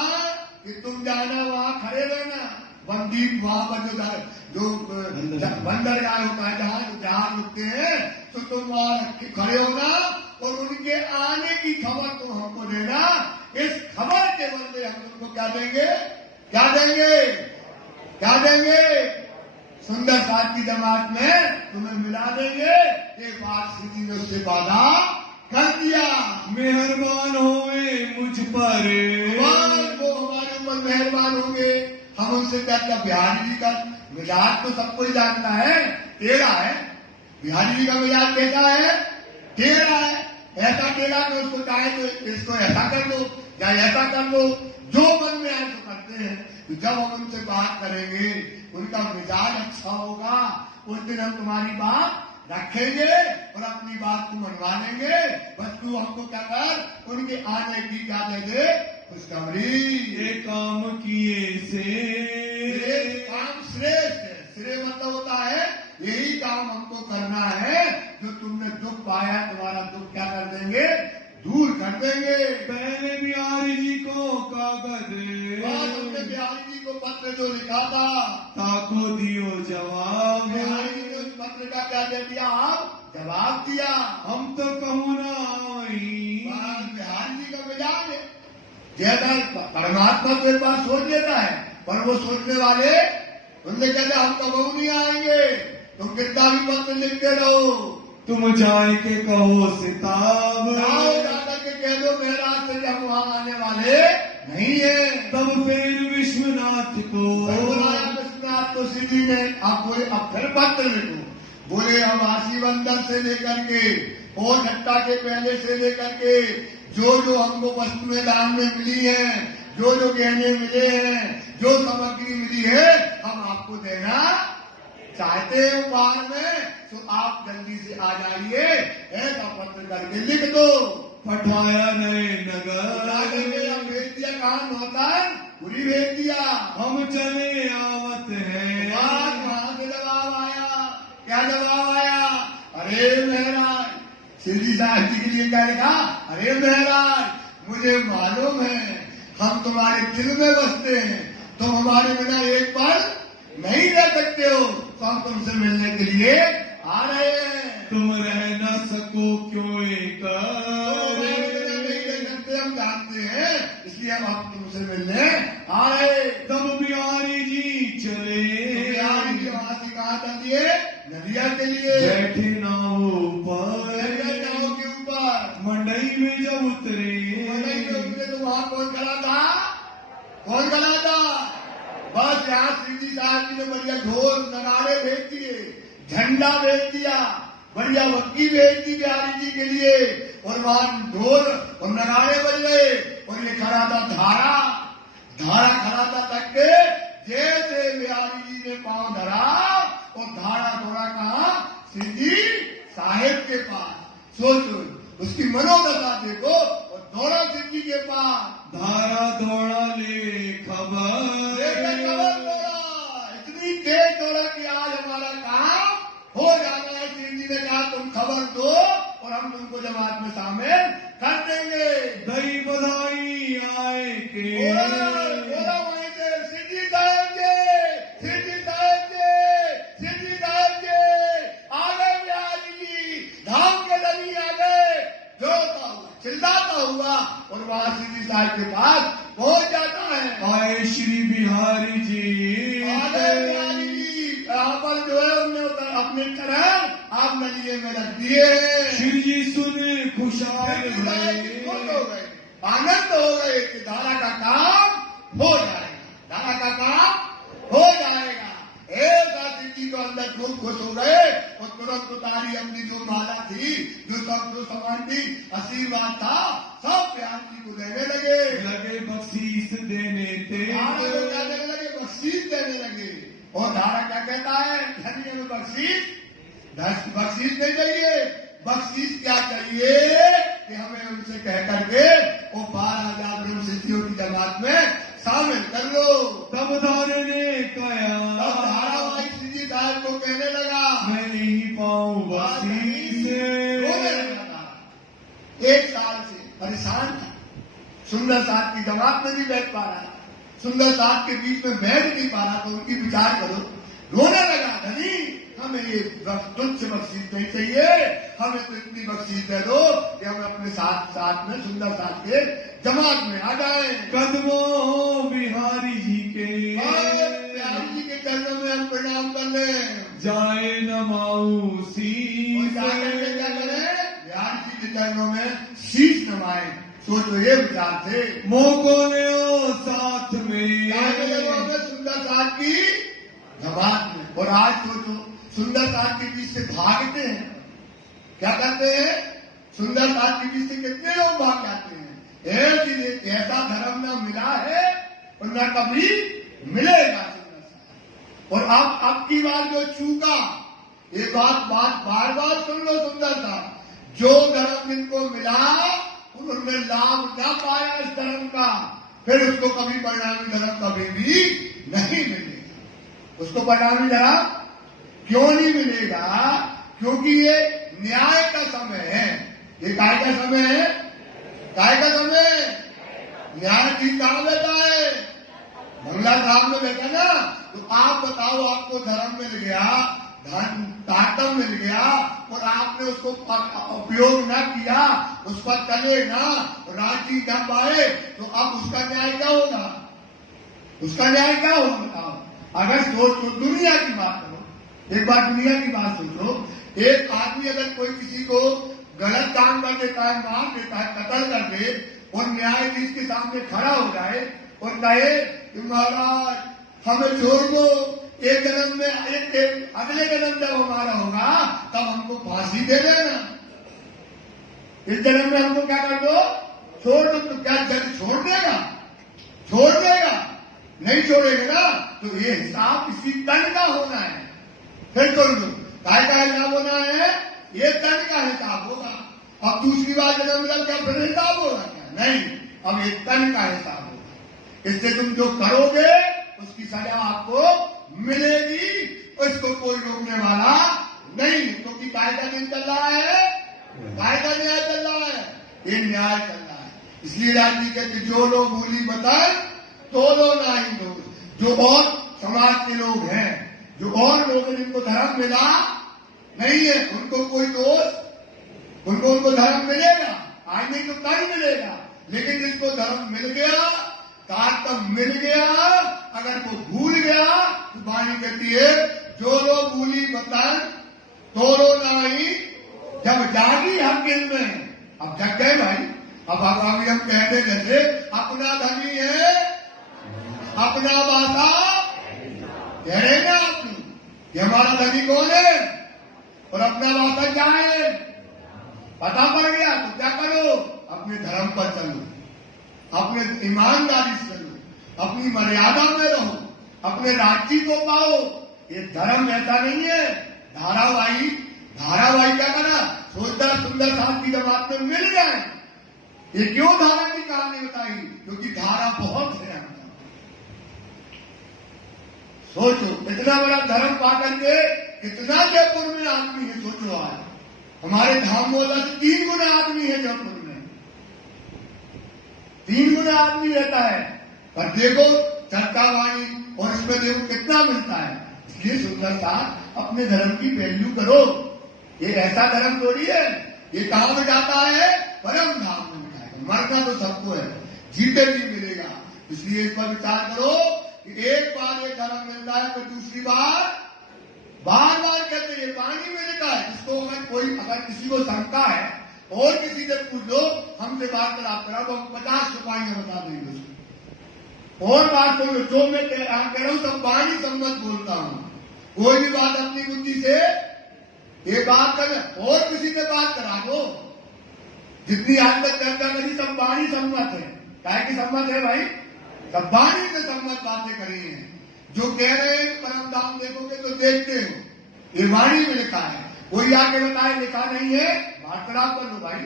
कि तुम जाना, वहां खड़े रहना। बंदीप वहां पर जो बंदरगाह होता है, जहाज रुकते हैं, तो तुम वहां खड़े होना और उनके आने की खबर तुम हमको देना। इस खबर के बदले हम तुमको क्या देंगे, क्या देंगे, क्या देंगे? सुंदर साथ की जमात में तुम्हें मिला देंगे। ये बात श्री जी ने उससे वादा कर दिया। मेहरबान होए मुझ पर, वो हमारे ऊपर मेहरबान होंगे। हम उनसे क्या क्या, बिहारी जी का मिजाज तो सबको ही जानता है, टेढ़ा है। बिहारी जी का मिजाज कैसा है? टेढ़ा है। ऐसा टेढ़ा कि उसको चाहे तो इसको ऐसा कर दो या ऐसा कर दो, जो मन में आए तो करते हैं। तो जब हम उनसे बात करेंगे, उनका मिजाज अच्छा होगा, उस दिन हम तुम्हारी बात रखेंगे और अपनी बात को मनवा लेंगे। बस तू हमको क्या कर, उनके आने की क्या दे दे खुशखबरी। ये काम किए से काम श्रेष्ठ है। श्रेय मतलब होता है यही काम हमको करना है। जो तुमने दुख पाया, तुम्हारा दुख क्या कर देंगे, दूर कर देंगे। पहले बिहारी जी को कागज, हमने बिहारी जी को पत्र जो लिखा था, ताको दियो जवाब। बिहारी जी ने उस पत्र का क्या दे दिया, आप जवाब दिया। हम तो कहूँ ना आई, बिहारी जी का मिजाज है जैसा परमात्मा को एक बार सोच लेता है, पर वो सोचने वाले उनने कहते हम कबू नहीं आएंगे, तुम कितना भी पत्र लिखते रहो। तुम जाए के कहो सिताब, जाओ जाकर के कह दो महाराज से हम वहां आने वाले नहीं है। तब फिर विश्वनाथ को बुलाया विश्वनाथ को श्री ने। आप बोले अब फिर पत्र लिखो। बोले हम आशी बंदर से लेकर के और घट्टा के पहले से लेकर के जो हमको वस्तु में दान में मिली है, जो गहने मिले हैं, जो सामग्री मिली है, हम आपको देना चाहते हैं उपहार में। तो आप जल्दी से आ जाइए, ऐसा पत्र करके लिख दो। पठाया नए नगर, भेज दिया। कहा नौतान पूरी भेज दिया। हम चले आवत हैं। कहां से जवाब आया, क्या जवाब आया? अरे महाराज, श्री साहब जी के लिए क्या लिखा? अरे महाराज, मुझे मालूम है हम तुम्हारे दिल में बसते हैं, तुम हमारे बिना एक पल नहीं रह सकते हो, तो हम तुमसे मिलने के लिए आ रहे हैं। तुम रह न सको क्यों एक, नहीं रह सकते हम जानते हैं, इसलिए हम तुमसे मिलने आ रहे। तब बिहारी जी चले, बिहारी जी वहां से कहा था दिए नदिया के लिए बैठे नाव पर, नाव के ऊपर। मंडई में जब उतरे, तो वहां कौन खड़ा था, कौन खड़ा था? बस यहाँ श्री जी साहब जी ने बढ़िया ढोल नगाड़े भेज दिए, झंडा भेज दिया, बढ़िया वक्की भेज दी बिहारी जी के लिए, और वहां ढोल और नगाड़े बज गए। और ये खड़ा था धारा खड़ा था तक के, जैसे बिहारी जी ने पांव धरा और धारा थोड़ा कहा श्री जी साहेब के पास। सोचो उसकी मनोदशा देखो, और दौड़ा श्री जी के पास। धारा दौड़ा ले खबर, इतनी तेज दौड़ा कि आज हमारा काम हो जाना है। श्री जी ने कहा तुम खबर दो और हम तुमको जमात में शामिल कर देंगे। दई बधाई आए के, बोला वहीं से श्री जी साहब जी, श्री जी साहब जी, श्री जी साहब जी आ गए। बिहारी जी धाम के धनी आ गए। जोता हुआ चिल्लाता हुआ और वहां श्री जी साहब के पास पहुंच जाता है। आए श्री बिहारी जी, बिहारी जी यहाँ पर जो है उन्होंने अपने चरण आप नलिए में रख दिए। श्री जी सुने खुशहाल खुश भये, हो गए, आनंद हो गए कि धारा का काम हो जाएगा, धारा का काम हो जाएगा। श्री जी को अंदर खूब खुश हो गए और तुरंत उतारी अपनी जो माला थी, जो सामान थी, आशीर्वाद था, सब बिहारी जी को देने लगे बख्शीश देने थे, बख्शीश देने लगे। और धारा क्या कहता है, धनिया में बख्शीश नहीं चाहिए, बख्शीश क्या चाहिए कि हमें उनसे कह करके वो 12,000 ब्रह्म सिद्धियों की जमात में शामिल कर लो। तब धारे ने कहा, तब धारावाहिक श्री जी साहब को कहने लगा मैं नहीं पाऊं बख्शीश। रोने लगा। 1 साल से परेशान था, सुंदर साहब की जमात में नहीं बैठ पा रहा, सुंदर साथ के बीच में बैठ नहीं पा रहा, तो उनकी विचार करो, रोने लगा, धनी हमें ये तुच्छ बख्शीश नहीं चाहिए, हमें तो इतनी बख्शीश दे दो कि हम अपने साथ में सुंदर साथ के जमात में आ जाए। कदमों बिहारी जी के, बिहारी जी के चरणों में हम प्रणाम कर ले, जाए नमाऊ शीश, क्या करें, बिहारी जी के चरणों में शीश नवाए। सोचो ये विचार थे, मोको ने ओ साथ में, सुंदर साथ की जमात में। और आज सोचो सुंदर साथ के बीच से भागते हैं, क्या करते हैं, सुंदर साथ के बीच से कितने लोग भाग जाते हैं। ऐसा धर्म न मिला है और न कभी मिलेगा सुंदर साथ। और अब की बार जो चूका, ये बात बार बार सुन लो सुंदर साथ, जो धर्म इनको मिला उन्होंने लाभ न पाया इस धर्म का, फिर उसको कभी परिणामी धर्म कभी भी नहीं मिलेगा। उसको परिणामी धर्म क्यों नहीं मिलेगा? क्योंकि ये न्याय का समय है। ये काय का समय है? काय का समय? न्यायाधीश कहां बैठा है? बंगला साहब में बैठा ना। तो आप बताओ, आपको धर्म मिल गया, धन ताकत मिल गया और आपने उसको उपयोग न किया, उस पर चले ना, राजी न पाए, तो अब उसका न्याय क्या होगा? उसका न्याय क्या होगा बताओ? अगर सोचो, दुनिया की बात करो, एक बार दुनिया की बात सोचो, एक आदमी अगर कोई किसी को गलत काम कर देता है, मार देता है, कत्ल कर दे, और न्यायाधीश के सामने खड़ा हो जाए और कहे कि महाराज हमें छोड़ दो, एक जन्म में अगले जन्म जब हमारा होगा तब हमको फांसी दे देना, इस जन्म में हमको क्या कर दो, छोड़ दो। तो क्या जज छोड़ देगा? छोड़ देगा? नहीं छोड़ेगा ना। तो ये हिसाब इसी तन का होना है। फिर सुन लो, काय का हिसाब होना है? ये तन का हिसाब होगा। अब दूसरी बार जन्म मिला क्या फिर हिसाब होगा क्या? नहीं, अब ये तन का हिसाब होगा। इससे तुम जो करोगे उसकी सजा आपको मिलेगी, इसको कोई रोकने वाला नहीं, क्योंकि कायदा नहीं चल रहा है, कायदा न्याय चल रहा है, ये न्याय चल रहा है। इसलिए राजी कहते जो लोग भूली बताए तो लो ना ही दोष। जो और समाज के लोग हैं, जो और लोग हैं जिनको धर्म मिला नहीं है, उनको कोई दोष, उनको धर्म मिलेगा, आज नहीं तो कल मिलेगा। लेकिन जिसको धर्म मिल गया, ताकत मिल गया, अगर वो भूल गया तो वाणी कहती है जो लोग भूली बतान तो लो नहीं, जब जागी हम दिल में, अब जग गए भाई। अब अभी हम कहते जैसे अपना धनी है अपना बाता, कह रहे ना आप, ये हमारा धनी कौन है और अपना बाता क्या है, पता पड़ गया तो क्या करो, अपने धर्म पर चलो, अपने ईमानदारी से चलो, अपनी मर्यादा में रहो, अपने राज्य को पाओ। ये धर्म ऐसा नहीं है धारावाही क्या करा, सोचता सुंदर साथ की जमात में मिल जाए। ये क्यों धारा की कहानी बताई? क्योंकि धारा बहुत है। सोचो इतना बड़ा धर्म पा करके कितना जयपुर में आदमी है। सोचो आज हमारे धाम मोहल्ला से 3 गुना आदमी है जयपुर में, 3 गुना आदमी रहता है। पर देखो चर्चा वाणी और इसमें देखो कितना मिलता है। इसलिए सुंदर साथ अपने धर्म की वैल्यू करो। ये ऐसा धर्म थोड़ी है, ये कहां में जाता है, परम धाम में जाएगा। मरना तो सबको है, जीते भी मिलेगा। इसलिए इस पर विचार करो कि एक बार ये धर्म मिलता है तो दूसरी बार कहते ये पानी में लिखा है। इसको अगर किसी को शंका है और किसी से पूछ लो, हमसे बात करा तो हम 50 रुपये बता देंगे उसको। और बात सुनो, जो मैं कह रहा हूं सब वाणी सम्मत बोलता हूं। कोई भी बात अपनी बुद्धि से ये बात कर, और किसी से बात करा दो। जितनी आज तक चर्चा करी सब वाणी सम्मत है। क्या की सम्मत है भाई? सब वाणी से सम्मत बातें करी है। जो कह रहे हैं परम धाम देखोगे तो देखते हो, ये वाणी में लिखा है। कोई आके बताए लिखा नहीं है, वार्तालाप कर लो भाई।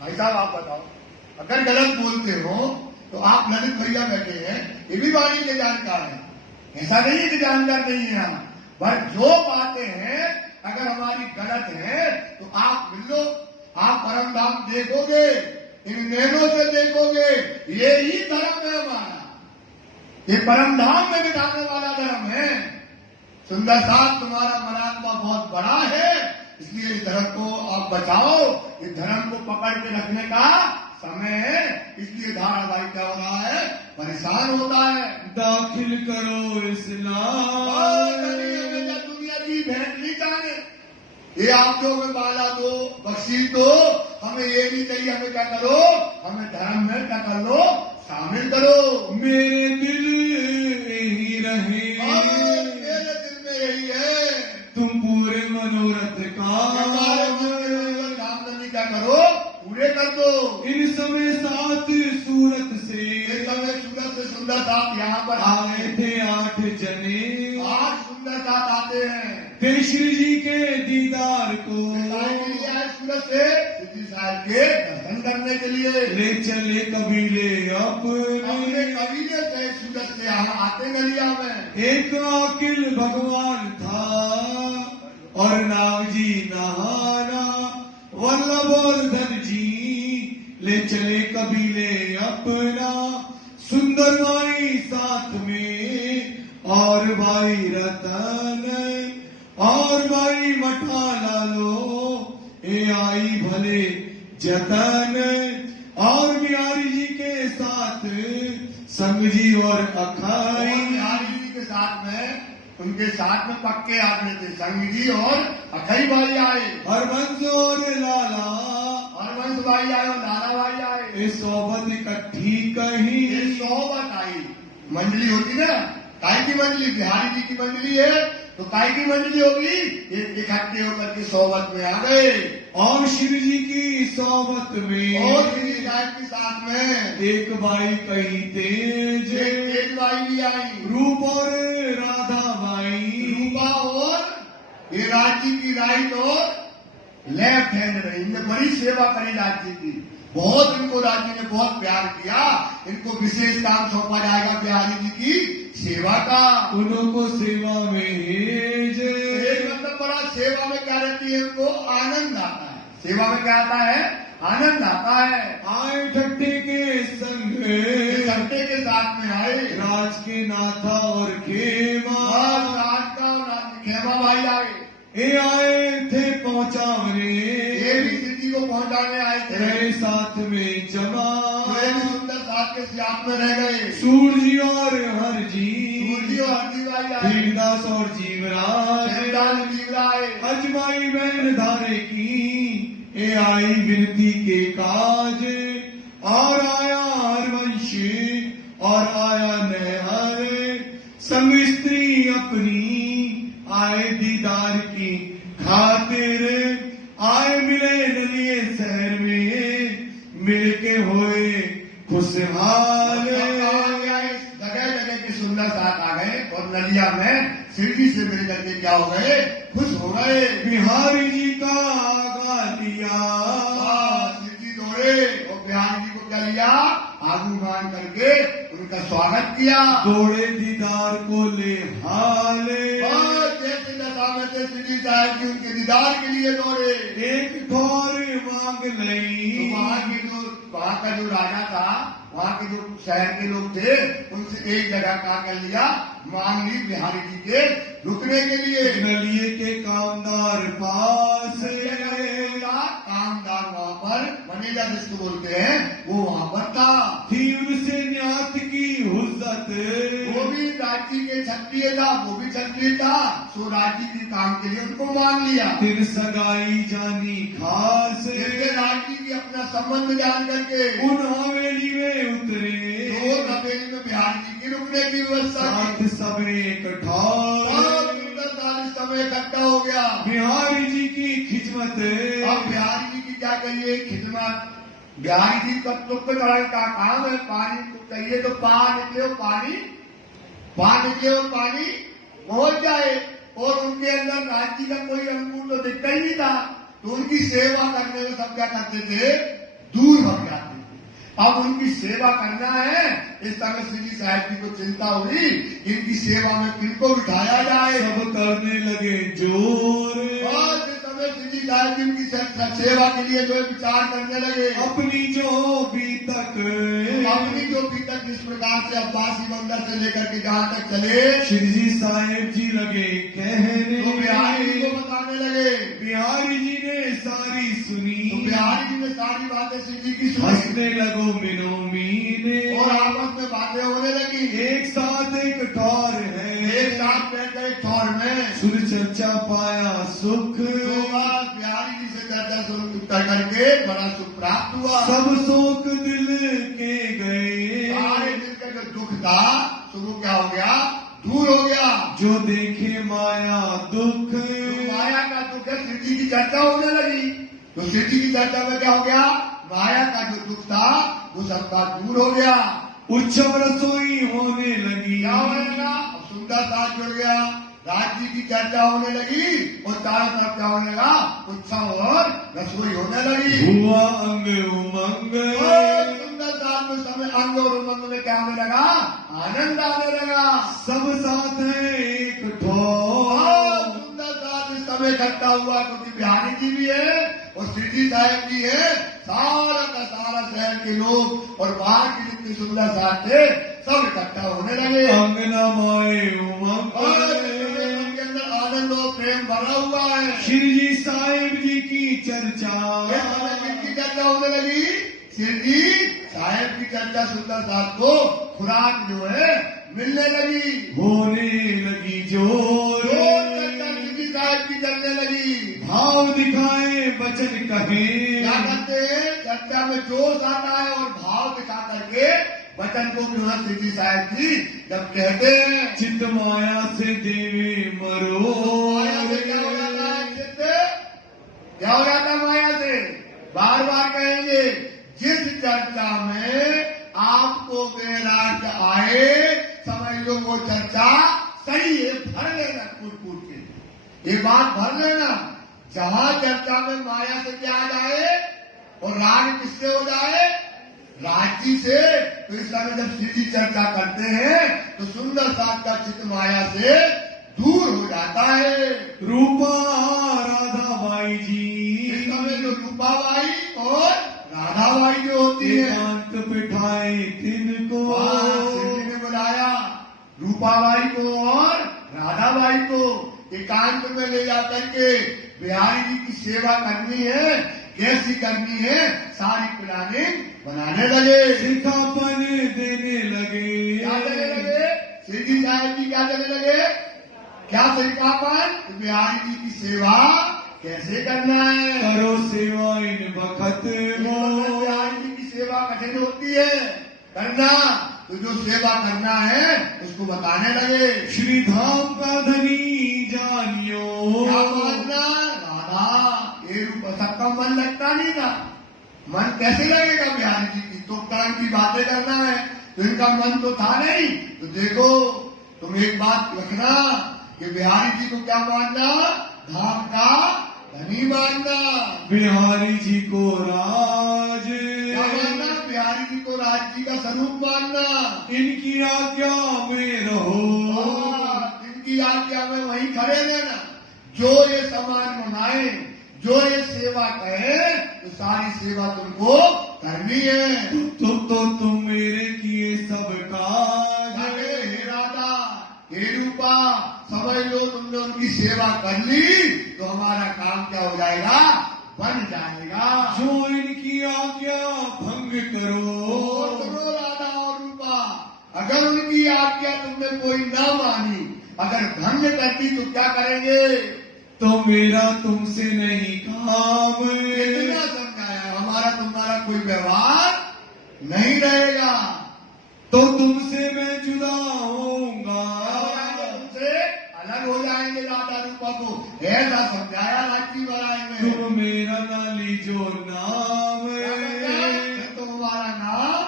भाई साहब आप बताओ, अगर गलत बोलते हो तो आप ललित भैया बैठे हैं, ये भी वाणी के जानकार हैं। ऐसा नहीं है कि जानकार नहीं है हम, पर जो बातें हैं अगर हमारी गलत है तो आप मिल लो, आप परम धाम देखोगे इन नैनों से देखोगे ये ही धर्म है हमारा, ये परम धाम में बिठाने वाला धर्म है। सुंदर साथ तुम्हारा मनात्मा बहुत बड़ा है, इसलिए इस धर्म को आप बचाओ। इस धर्म को पकड़ के रखने का समय है, इसलिए धारावाहिक क्या हो रहा है, परेशान होता है। दाखिल करो और इस्लाम। दुनिया की भेंट नहीं जाने, ये आप जो हमें बाला दो, बख्शीश दो, हमें ये नहीं चाहिए। हमें क्या करो, हमें धर्म में क्या कर लो, शामिल करो। मेरे दिल यही रहे, मेरे दिल में यही है, तुम पूरे मनोरथ का क्या करो, पूरे कर दो। इन समय सात सूरत से इस समय सुंदर से सुंदर साथ यहाँ पर आए थे 8 जने, 8 सुंदर साथ आते हैं कृष्ण जी के दीदार को सूरत से सिद्धि साहब के दर्शन करने के लिए। ले चले कबीले अपने अपने। कबीले से सूरत से यहाँ आते नलिया में। एक अकिल भगवान था और नाग जी नहाना, वल्लभ और धन जी ले चले कबीले अपना। सुंदर भाई साथ में और भाई रतन और भाई मठा लालो, ए आई भले जतन। और बिहारी जी के साथ संग जी और अखाई। बिहारी जी के साथ में, उनके साथ में पक्के आदमी थे, संग जी और अखई भाई आए, हरबंस और लाला, हरवंश भाई आए और लाला भाई आए। ये सोबत इकट्ठी कहीं। ये 100 आई मंडली होती ना, काय की मंडली, बिहारी जी की मंडली है तो काय की मंडली होगी, ये इकट्ठे होकर के सोबत में आ गए। और शिव जी की सोबत में और श्री साहब के साथ में एक बाई कहीं तेज, एक बाई भी आई, रूप और राधा बाई। रूपा और ये राज्य की राइट और लेफ्ट हैंड रही। इनने बड़ी सेवा करी राज्य की, बहुत इनको राज्य ने बहुत प्यार किया। इनको विशेष काम सौंपा जाएगा बिहारी जी की सेवा का। उनको सेवा में हेज। एक मतलब बड़ा सेवा में क्या रहती है, इनको आनंद आता है। सेवा में क्या आता है, आनंद आता है। आए ठट्टे के संग, घंटे के साथ में आए राज के नाथा और खेमा। राज का और खेमा भाई आए, ये आए थे पहुंचावने, ये भी सिद्धि को पहुंचाने आए थे। रहे साथ में जमा। वे भी सुंदर साथ के साथ में रह गए। सूरजी और हर जी, सूरजी और हरजी भाई आए, भीमदास और जीवराज। शहजाद जीवरा आए, अजमाई बहन धारे की, ये आई विनती के काज। और आया हरवंश और आया नहर, संग स्त्री अपनी आए दीदार की खातिर। आए मिले नलिए शहर में, मिलके होए खुशहाल। जगह जगह के सुंदर साथ आ गए और नदिया में सिद्धि से मिल करके क्या हो गए, खुश हो गए। बिहारी जी का आगा लिया, सिद्धि दौड़े और बिहारी जी को क्या लिया, आगू मान करके उनका स्वागत किया। दौड़े दीदार को ले हाले। जैसे दशा में से सिद्धि साहब की उनके दीदार के लिए दौड़े। एक ठोर मांग लई, तो वहाँ का जो राजा था, वहाँ के जो शहर के लोग थे, उनसे एक जगह का कर लिया, मांग ली बिहारी जी के रुकने के लिए। नलिए के कामदार पास, कामदार वहाँ पर मैनेजर जिसको बोलते हैं वो वहाँ पर था। थी उनसे न्यात की हुज्जत, वो भी राज्य के क्षत्रिय था, वो भी क्षत्रिय था, सो राज्य के काम के लिए उनको मान लिया। फिर सगाई जानी खास, जैसे राज्य की अपना संबंध जान करके उन हवेली में उतरे। वो हवेली में बिहारी जी की रुकने की व्यवस्था साथ की। सब एक और ठार, सुंदर सारी समय इकट्ठा हो गया। बिहारी जी की खिदमत, अब बिहारी जी की क्या कहिए खिदमत। बिहारी जी का तुक चढ़ाई का काम है, पानी चाहिए तो पा निकले और पानी पहुंच जाए। और उनके अंदर राज्य का कोई अंकुर तो दिखता ही नहीं था, तो उनकी सेवा करने में सब क्या करते थे, दूर भग जाते थे। अब उनकी सेवा करना है, इस समय सिद्धि साहब जी को चिंता हुई, इनकी सेवा में किनको बिठाया जाए। सब करने लगे जोर, और इस समय में श्री साहिब जी की सेवा के लिए जो है विचार करने लगे। अपनी जो बीतक जिस प्रकार से अब्बासी बंदर से लेकर के जहाँ तक चले, श्री जी साहिब जी लगे कहने, तो बिहारी जी को बताने लगे। बिहारी जी ने सारी सुनी, तो बिहारी जी ने सारी बातें श्री जी की सुनी हंसने लगो मिनो मीने, और आपस में बातें होने लगी। एक साथ एक ठौर है, एक साथ बैठकर एक ठौर में सुर चर्चा पाया सुख, तो बस बिहारी जी से चर्चा शुरू कर करके बड़ा सुख प्राप्त हुआ। सब शोक दिल के गए, सारे दिल का जो दुख था शुरू क्या हो गया, दूर हो गया। जो देखे माया दुख, तो माया का दुख है, श्री जी की चर्चा होने लगी। तो श्री जी की चर्चा में क्या हो गया, माया का जो दुख था वो सबका दूर हो गया। उत्सव रसोई होने लगी, क्या होने लगा, अब सुंदर साथ जुड़ गया, राज जी की चर्चा होने लगी और चारों तरफ क्या होने लगा, उत्सव और रसोई होने लगी। हुआ अंग उमंग, और सुंदर साथ में समय अंग और उमंग में क्या होने लगा, आनंद आने लगा। सब साथ है एक और ठौर, सुंदर साथ में समय इकट्ठा हुआ, क्योंकि बिहारी जी भी है और श्री जी साहब भी है। सारा का सारा शहर के लोग और बाहर के जितने सुंदर साथ थे सब इकट्ठा होने लगे। अंगना माए उमंग, और उनके अंदर आनंद और प्रेम भरा हुआ है। श्री जी साहिब जी की चर्चा, इस समय किसकी चर्चा होने लगी, श्री जी साहब की चर्चा सुंदर साथ को खुराक जो है मिलने लगी, होने लगी जोर, चर्चा श्री जी साहब की चलने लगी। भाव दिखाए वचन कहे, क्या करते हैं, चर्चा में जोश आता है और भाव दिखा करके वचन को जो है श्री जी साहब जी जब कहते हैं, चित्त माया से देवे मरो, माया से क्या हो जाता है, चित्त क्या हो जाता है माया से, बार बार कहेंगे। जिस चर्चा में आपको वैराग आए समझ लो वो चर्चा सही है, भर लेना कूट कूट के, ये बात भर लेना। जहां चर्चा में माया से क्या आ जाए और राग किससे हो जाए, राजी से। तो इस समय जब श्री जी चर्चा करते हैं तो सुंदर साथ का चित्त माया से दूर हो जाता है। रूपा राधा बाई जी, इस समय जो रूपाबाई और राधाबाई जो होती है, एकांत बिठाए तिनको, श्री जी ने बुलाया रूपाबाई को और राधाबाई को एकांत में ले जाकर के बिहारी जी की सेवा करनी है, कैसी करनी है, सारी प्लानिंग बनाने लगे, सिखापन देने लगे। क्या देने लगे, श्री जी साहब जी क्या देने लगे, क्या सिखापन, बिहारी जी की सेवा कैसे करना है, करो सेवा इन बखत मो, बिहारी जी की सेवा कठिन होती है करना, तो जो सेवा करना है उसको बताने लगे। श्री धाम का धनी जानियो, क्या मानना, राधा ये रूप सबका मन लगता नहीं था, मन कैसे लगेगा बिहारी जी की, तो टाइम की बातें करना है, तो इनका मन तो था नहीं। तो देखो तुम एक बात रखना कि बिहारी जी को क्या मानना, धाम का धनी मानना, बिहारी जी को राज, क्या मानना, बिहारी जी को राज जी का स्वरूप मानना, इनकी आज्ञा में रहो, इनकी आज्ञा में वहीं खड़े रहना, जो ये सामान मनाए, जो ये सेवा कहे, तो सारी सेवा तुमको करनी है। तो तुम मेरे किए सब काज, हे राधा हे रूपा, समझ लो तुमने उनकी सेवा कर ली तो हमारा काम क्या हो जाएगा, बन जाएगा। जो इनकी आज्ञा भंग करो, और सुनो राधा और रूपा, अगर उनकी आज्ञा तुमने कोई ना मानी, अगर भंग करती तो क्या करेंगे, तो मेरा तुमसे नहीं काम, कितना समझाया, हमारा तुम्हारा कोई व्यवहार नहीं रहेगा, तो तुमसे मैं जुदा होऊंगा, तुमसे अलग हो जाएंगे राधा रूपा को, ऐसा समझाया राजी महाराज ने। तुम मेरा ना लीजो नाम, तो हमारा नाम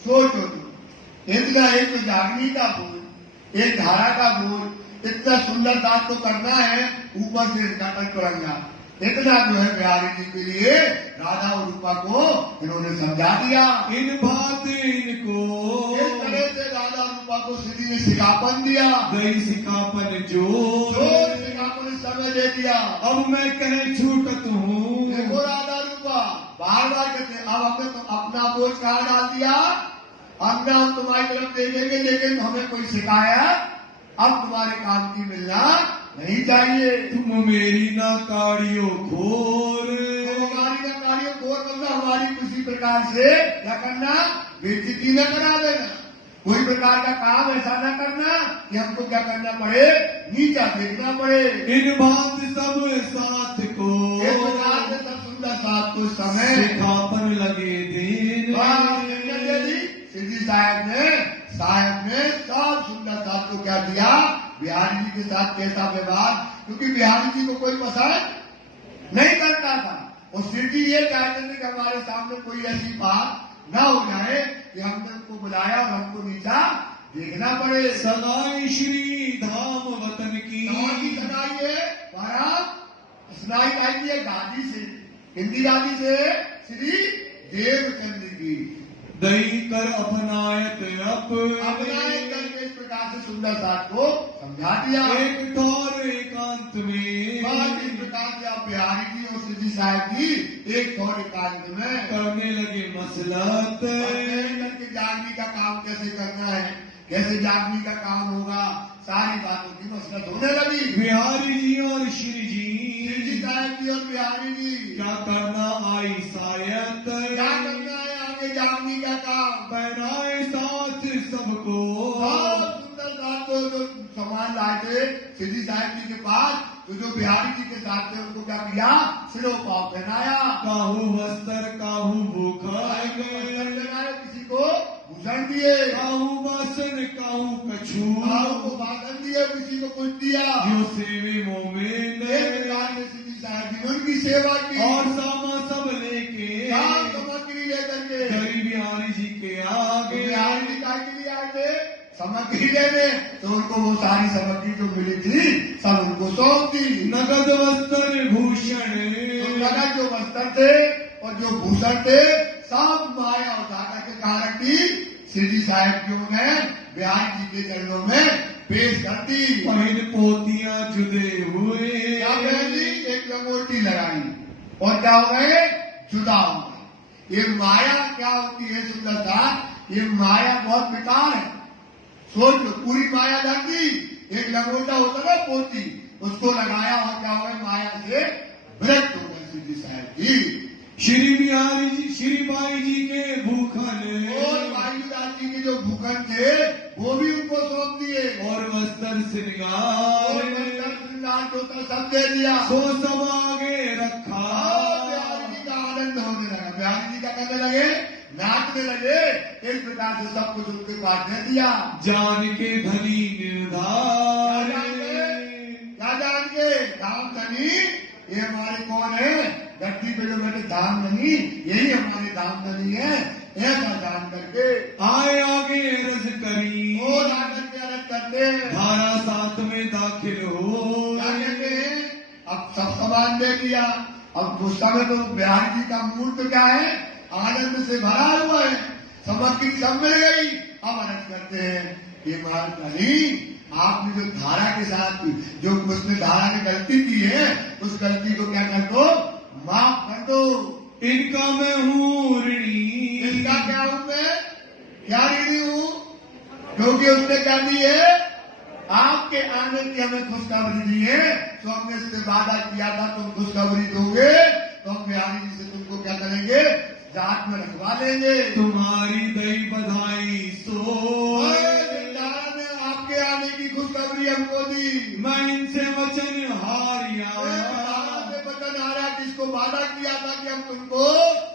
सोचो तुम, इतना एक तो जागनी का बोल, एक धारा का बोल, इतना सुंदर दांत तो करना है, ऊपर से इनका टकरंगा, इतना जो है बिहारी जी के लिए राधा और रूपा को इन्होंने समझा दिया। इन बात इनको इस तरह से राधा रूपा को श्री जी ने सिखापन दिया, गई सिखापन जो जो सिखापन आपने समय दे दिया। अब मैं कह छूटत हूँ। देखो राधा रूपा बार बार कहते अब हमने तो अपना बोझ कहाँ डाल दिया। हमने हम तुम्हारी तरफ देखेंगे लेकिन हमें कोई शिकायत अब तुम्हारे काम की मिलना नहीं चाहिए। तुम मेरी नाकारियों खोर। तो हमारी नकारियों को करना हमारी किसी प्रकार से क्या करना बेइज्जती न करा देना। कोई प्रकार का काम ऐसा न करना कि हमको क्या करना पड़े नीचा देखना पड़े। इन बात सब साथ को इस प्रकार से सब सुंदर साथ को समय सिखापन लगे दिन। सिद्धि साहब ने सब सुंदर साथ को क्या दिया बिहारी जी के साथ कैसा व्यवहार। क्योंकि बिहारी जी को कोई पसंद नहीं करता था और सिद्धि ये चाहते थे कि हमारे सामने कोई ऐसी बात न हो जाए कि हमने उनको बुलाया और हमको नीचा देखना पड़े। सदाई श्री धाम वतन की सगाई है सुनाई आई है दादी से हिंदी दादी से श्री देवचंद्र की दई कर अपनायत अपनाए करके इस प्रकार से सुंदर साथ को समझा दिया। एक ठौर एकांत में इस प्रकार से आप बिहारी जी और सिद्धि साहब की एक ठौर एकांत में करने लगे मसलत। करके जागनी का काम कैसे करना है कैसे जागनी का काम होगा सारी बातों की मसलत होने लगी। बिहारी जी और श्री सिद्धि जी साहब जी और बिहारी जी क्या करना आई शायद। क्या करना है आगे जागनी का काम पहनाए साथ सबको बहुत सुंदर साथ को जो सामान लाए थे सिद्धि साहब जी के पास तो जो बिहारी जी के साथ थे उनको क्या किया सिरो पाव पहनाया। काहू वस्त्र काहू भूखा पहनाया किसी को भूषण दिए काहू बासन काहू कछू को भाषण दिए किसी को कुछ दिया। जो सेवे मोमेन एक प्रकार से सिद्धि साहब जी ने उनकी सेवा की और सामा सब लेके साफ सामग्री लेकर के गरीब बिहारी जी के आगे बिहारी जी का के लिए आए थे सामग्री लेने तो उनको वो सारी सामग्री जो मिली थी सब उनको सौंप दी। नगद वस्त्र भूषण तो लगा जो वस्त्र थे और जो भूषण थे सब माया और धागा के कहा रखी सिद्धि साहब जी ने बिहारी जी के चरणों में पेश कर दी। पहिन पोतियां जुदे हुए क्या पहली एक लंगोटी लगाई और क्या हो गए जुदा हो गए। ये माया क्या होती है सुंदरता ये माया बहुत बेकार है। सोच लो पूरी माया ढक दी एक लंगोटा होता ना पोती उसको लगाया और क्या हो गए माया से विरक्त हो गए सिद्धि साहब जी। श्री बिहारी जी श्री बाई जी के भूखन और वायुदास जी के जो भूखन थे वो भी उनको सौंप दिए और वस्त्र और श्रृंगार श्रृंगार जो था सब दे दिया। सो सब आगे रखा। बिहारी जी का आनंद होने लगा बिहारी जी का कहने लगे नाचने लगे इस प्रकार से सब कुछ उनके पास दे दिया। जान के धनी निर्धार क्या जान के धाम धनी ये हमारे कौन है धरती पे जो बैठे धाम धनी यही हमारे धाम धनी है ऐसा जान करके आए आगे रज करी और आकर के अर्ज करते हैं। धारा साथ में दाखिल हो क्या कहते हैं अब सब सामान दे दिया। अब उस समय तो बिहारी जी का मूड तो क्या है आनंद से भरा हुआ है सामग्री सब मिल गई। अब अर्ज करते हैं ये महाराज नहीं आपने जो धारा के साथ जो उसने धारा ने गलती की है उस गलती को क्या कर दो माफ कर दो। इनका मैं हूँ ऋणी इसका क्या हूं मैं क्या ऋणी हूं क्योंकि उसने क्या दी है आपके आने की हमें खुशखबरी दी है तो हमने इससे वादा किया था तुम खुशखबरी दोगे तो हम बिहारी जी से तुमको क्या करेंगे जात में रखवा लेंगे। तुम्हारी दई बधाई सो धारा ने आपके आने की खुशखबरी हमको दी। मैं इनसे वचन हारिया वचन आ रहा जिसको वादा किया था कि हम तुमको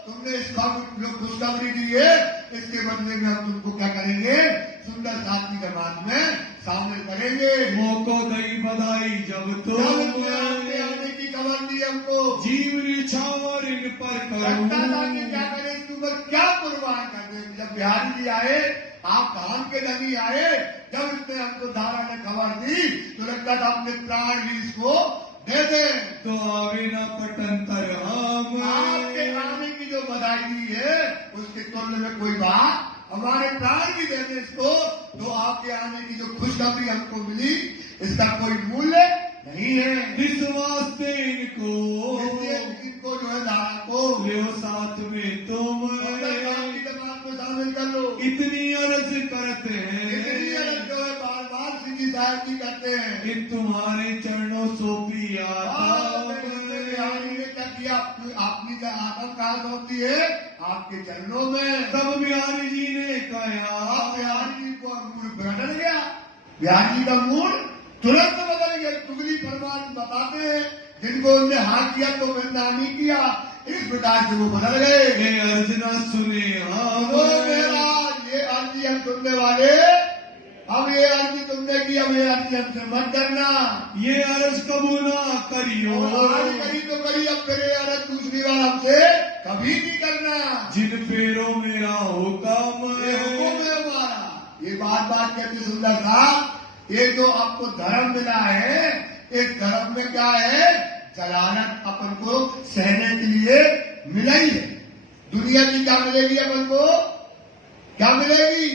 तुमने इस जो खुशखबरी दी है इसके बदले में हम तुमको क्या करेंगे सुंदर साथी के बाद में शामिल करेंगे। मोको दई बधाई जब तो आपके आने की खबर दी हमको जीव निछावर इन पर करूं क्या करें इसके ऊपर क्या कुर्बान कर दे। जब बिहारी जी आए आप धाम के नबी आए जब इसने हमको धारा ने खबर दी तो लगता था अपने प्राण भी इसको दे दे। तो आवे न पटंतर हम आपके आने की जो बधाई दी है उसके तुल्य में कोई बात हमारे प्राण भी देते इसको तो आपके आने की जो खुशखबरी हमको मिली इसका कोई मूल्य नहीं है। इस वास्ते इनको इनको जो है धारा को ले साथ में तुम की जमात में शामिल कर लो। इतनी अर्ज करते इतनी हैं अलग जो है बार बार सीधी साहब जी करते हैं। कि तुम्हारे चरणों सौंपी आता बिहारी ने क्या किया? आपकी जो आत्म कहा होती है आपके चरणों में। तब बिहारी जी ने कहा बिहारी जी को मूड बदल गया। बिहारी जी का मूड तुरंत बदल गया। टुकड़ी फरमान बताते हैं जिनको उनने हाथ किया तो बदनामी किया, इस प्रकार से वो बदल गए। ये अर्जना सुने वो मेरा ये अर्जी हम सुनने वाले, अब ये अर्जी तुमने की, अब ये अर्जी हमसे मत करना। ये अर्ज कबू ना करियो आज करी तो करी, अब फिर ये अर्ज दूसरी बार हमसे कभी नहीं करना। जिन पेरों मेरा हुक्म ये हुक्म है हमारा। ये बात कहते सुंदर साहब, ये जो आपको धर्म मिला है, इस धर्म में क्या है? जलालत अपन को सहने के लिए मिला ही है। दुनिया की क्या मिलेगी अपन को? क्या मिलेगी?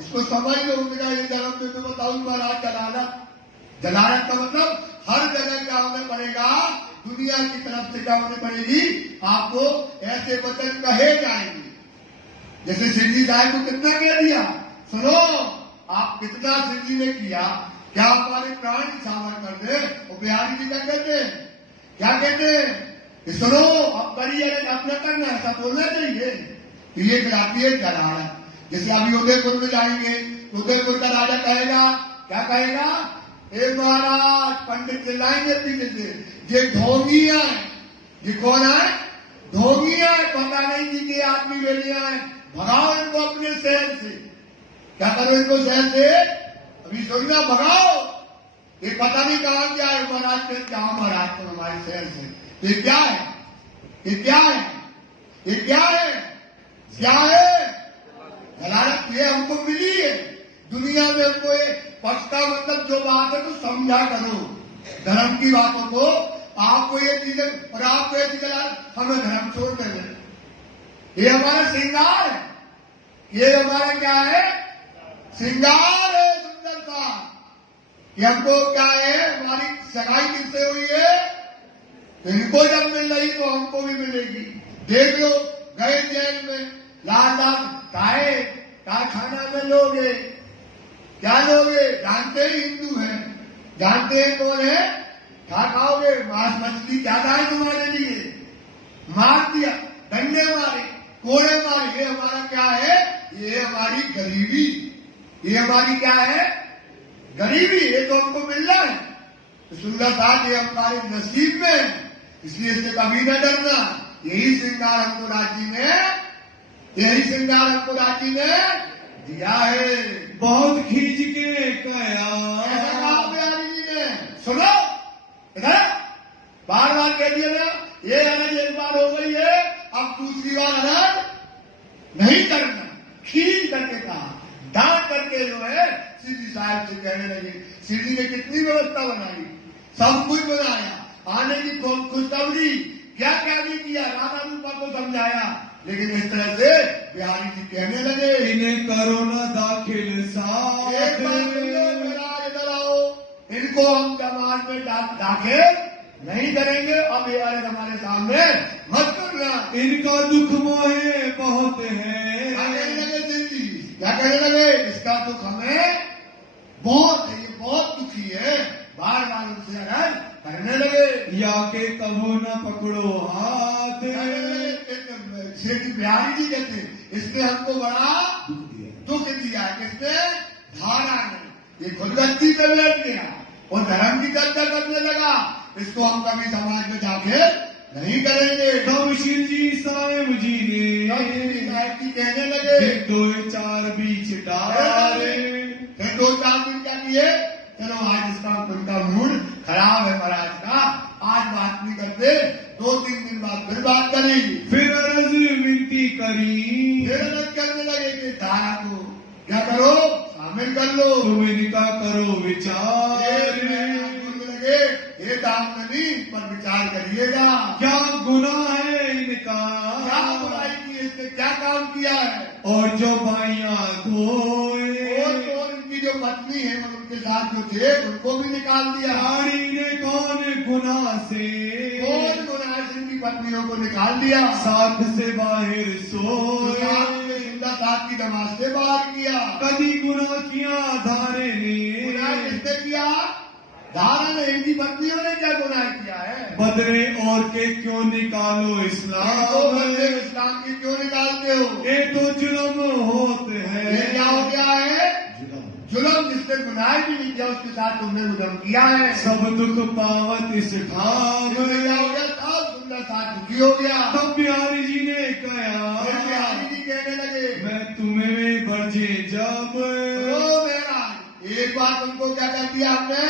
इसको समझ लो। मेरा ये धर्म में मैं बताऊं महाराज, जलालत का मतलब हर जगह क्या होना पड़ेगा? दुनिया की तरफ से क्या होनी पड़ेगी? आपको ऐसे वचन कहे जाएंगे। जैसे सिंधी साहब को कितना कह दिया, सुनो आप कितना सिंधी ने किया, क्या हमारे प्राण सावर कर दे। और बिहारी जी क्या कहते हैं? क्या कहते हैं? सुनो अब करिए, अपना करना, ऐसा बोलना चाहिए। तो ये गिराती है जलालत। जैसे अभी उदयपुर में जाएंगे, उदयपुर का राजा कहेगा, क्या कहेगा? एक महाराज पंडित चिल्लाएंगे पीछे से, ये ढोंगियां है। ये कौन है? ढोंगियां है, पता नहीं जी के आदमी बेलियां है, भगाओ इनको अपने शहर से। क्या करो इनको शहर से? अभी सोचना, भगाओ। ये पता नहीं कहां क्या है महाराज के, क्या महाराज तो हमारे शहर से। ये क्या है? ये क्या है? ये क्या है? क्या है? जलालत ये हमको मिली है। दुनिया में हमको ये पक्ष का मतलब जो बात है तो समझा करो। धर्म की बातों को आपको ये चीजें, और आपको ये चीजें हमें धर्म छोड़ देना। ये हमारा श्रृंगार है। ये हमारा क्या है? श्रृंगार है सुंदर सा। कि हमको क्या है? हमारी सगाई किससे हुई है? इनको जब मिल रही तो हमको भी मिलेगी। देख लो, गए जेल में लाल लाल खाना में लोगे, क्या लोगे? जानते ही हिंदू हैं, जानते हैं कौन है? क्या खाओगे? मांस मछली क्या खाए तुम्हारे लिए? मार दिया, डंडे मारे, कोड़े मारे। ये हमारा क्या है? ये हमारी गरीबी। ये हमारी क्या है? गरीबी। ये तो हमको मिल रहा है। तो सुंदर साथ ये हमारे नसीब में है, इसलिए इससे कभी न डरना। यही श्रृंगार हमको राज्य ने, यही श्रृंगार हमको राज्य ने दिया है। बहुत खींच के कया ऐसा कहा बिहारी जी ने। सुनो इधर, बार बार कह दिया ना, ये अनज एक बार हो गई है, अब दूसरी बार अनज नहीं करना। खींच करके कहा, डांट करके जो है सीधी साहब से कहने लगे। सीधी ने कितनी व्यवस्था बनाई, सब कुछ बनाया, आने की खुशखबरी, क्या क्या नहीं किया, राधा रूपा को समझाया। लेकिन इस तरह से बिहारी जी कहने लगे, इन्हें करो न दाखिल साथ, एक बार इधर आओ, इनको हम जमात में दाखिल नहीं करेंगे। अब ये वाले हमारे सामने मत करना। इनका दुख मोहे बहुत है। क्या कहने लगे सिंधी? क्या कहने लगे? इसका दुख हमें बहुत है, ये बहुत दुखी है। बार बार उनसे अगर करने लगे, या के कबू न पकड़ो हाथ। सेठ बिहारी जी कहते हैं, इसने हमको बड़ा दुख दिया है। किसने? धारा ने। ये खुदगर्जी पे बैठ गया और धर्म की चर्चा करने लगा। इसको हम कभी समाज में जाके नहीं करेंगे। तब शिव जी साहेब जी ने साहब जी कहने लगे, दो चार बीच डाले। फिर 2-4 दिन क्या किए? चलो आज इसका उनका मूड खराब है महाराज का, आज बात नहीं करते, 2-3 दिन बाद फिर बात करेंगे। फिर अर्ज विनती करी, फिर अलग करने लगे कि धारा को क्या करो? शामिल कर लो। तुम इनका करो विचार। लगे ये दाम नहीं, पर विचार करिएगा। क्या गुनाह है इनका? क्या बुराई की? इसने क्या काम किया है? और जो बाइयां धोए, और इनकी जो पत्नी है और उनके साथ जो थे उनको भी निकाल दिया। नारी ने कौन गुनाह से कौन गुनाह से उनकी पत्नियों को निकाल दिया। साथ से बाहर सोए सुंदर साथ की नमाज से बाहर किया। कभी गुनाह किया धारे गुनाह ने किसने किया? धारा ने, इनकी पत्नियों ने क्या गुनाह किया है? बदले और के क्यों निकालो तो इस्लाम बंदे इस्लाम की क्यों निकालते हो? ये तो जुल्म होते हैं। ये क्या हो गया है? जुल्म। जिसने गुनाह भी नहीं किया उसके साथ तुमने जुल्म किया है। सब दुख पावत इस ठाम इसमें क्या हो गया? सब सुंदर साथ दुखी हो गया। तब बिहारी जी ने फिर कहा बिहारी जी कहने लगे, मैं तुम्हें बरजे जब ओ महाराज, एक बार तुमको क्या कर दिया हमने?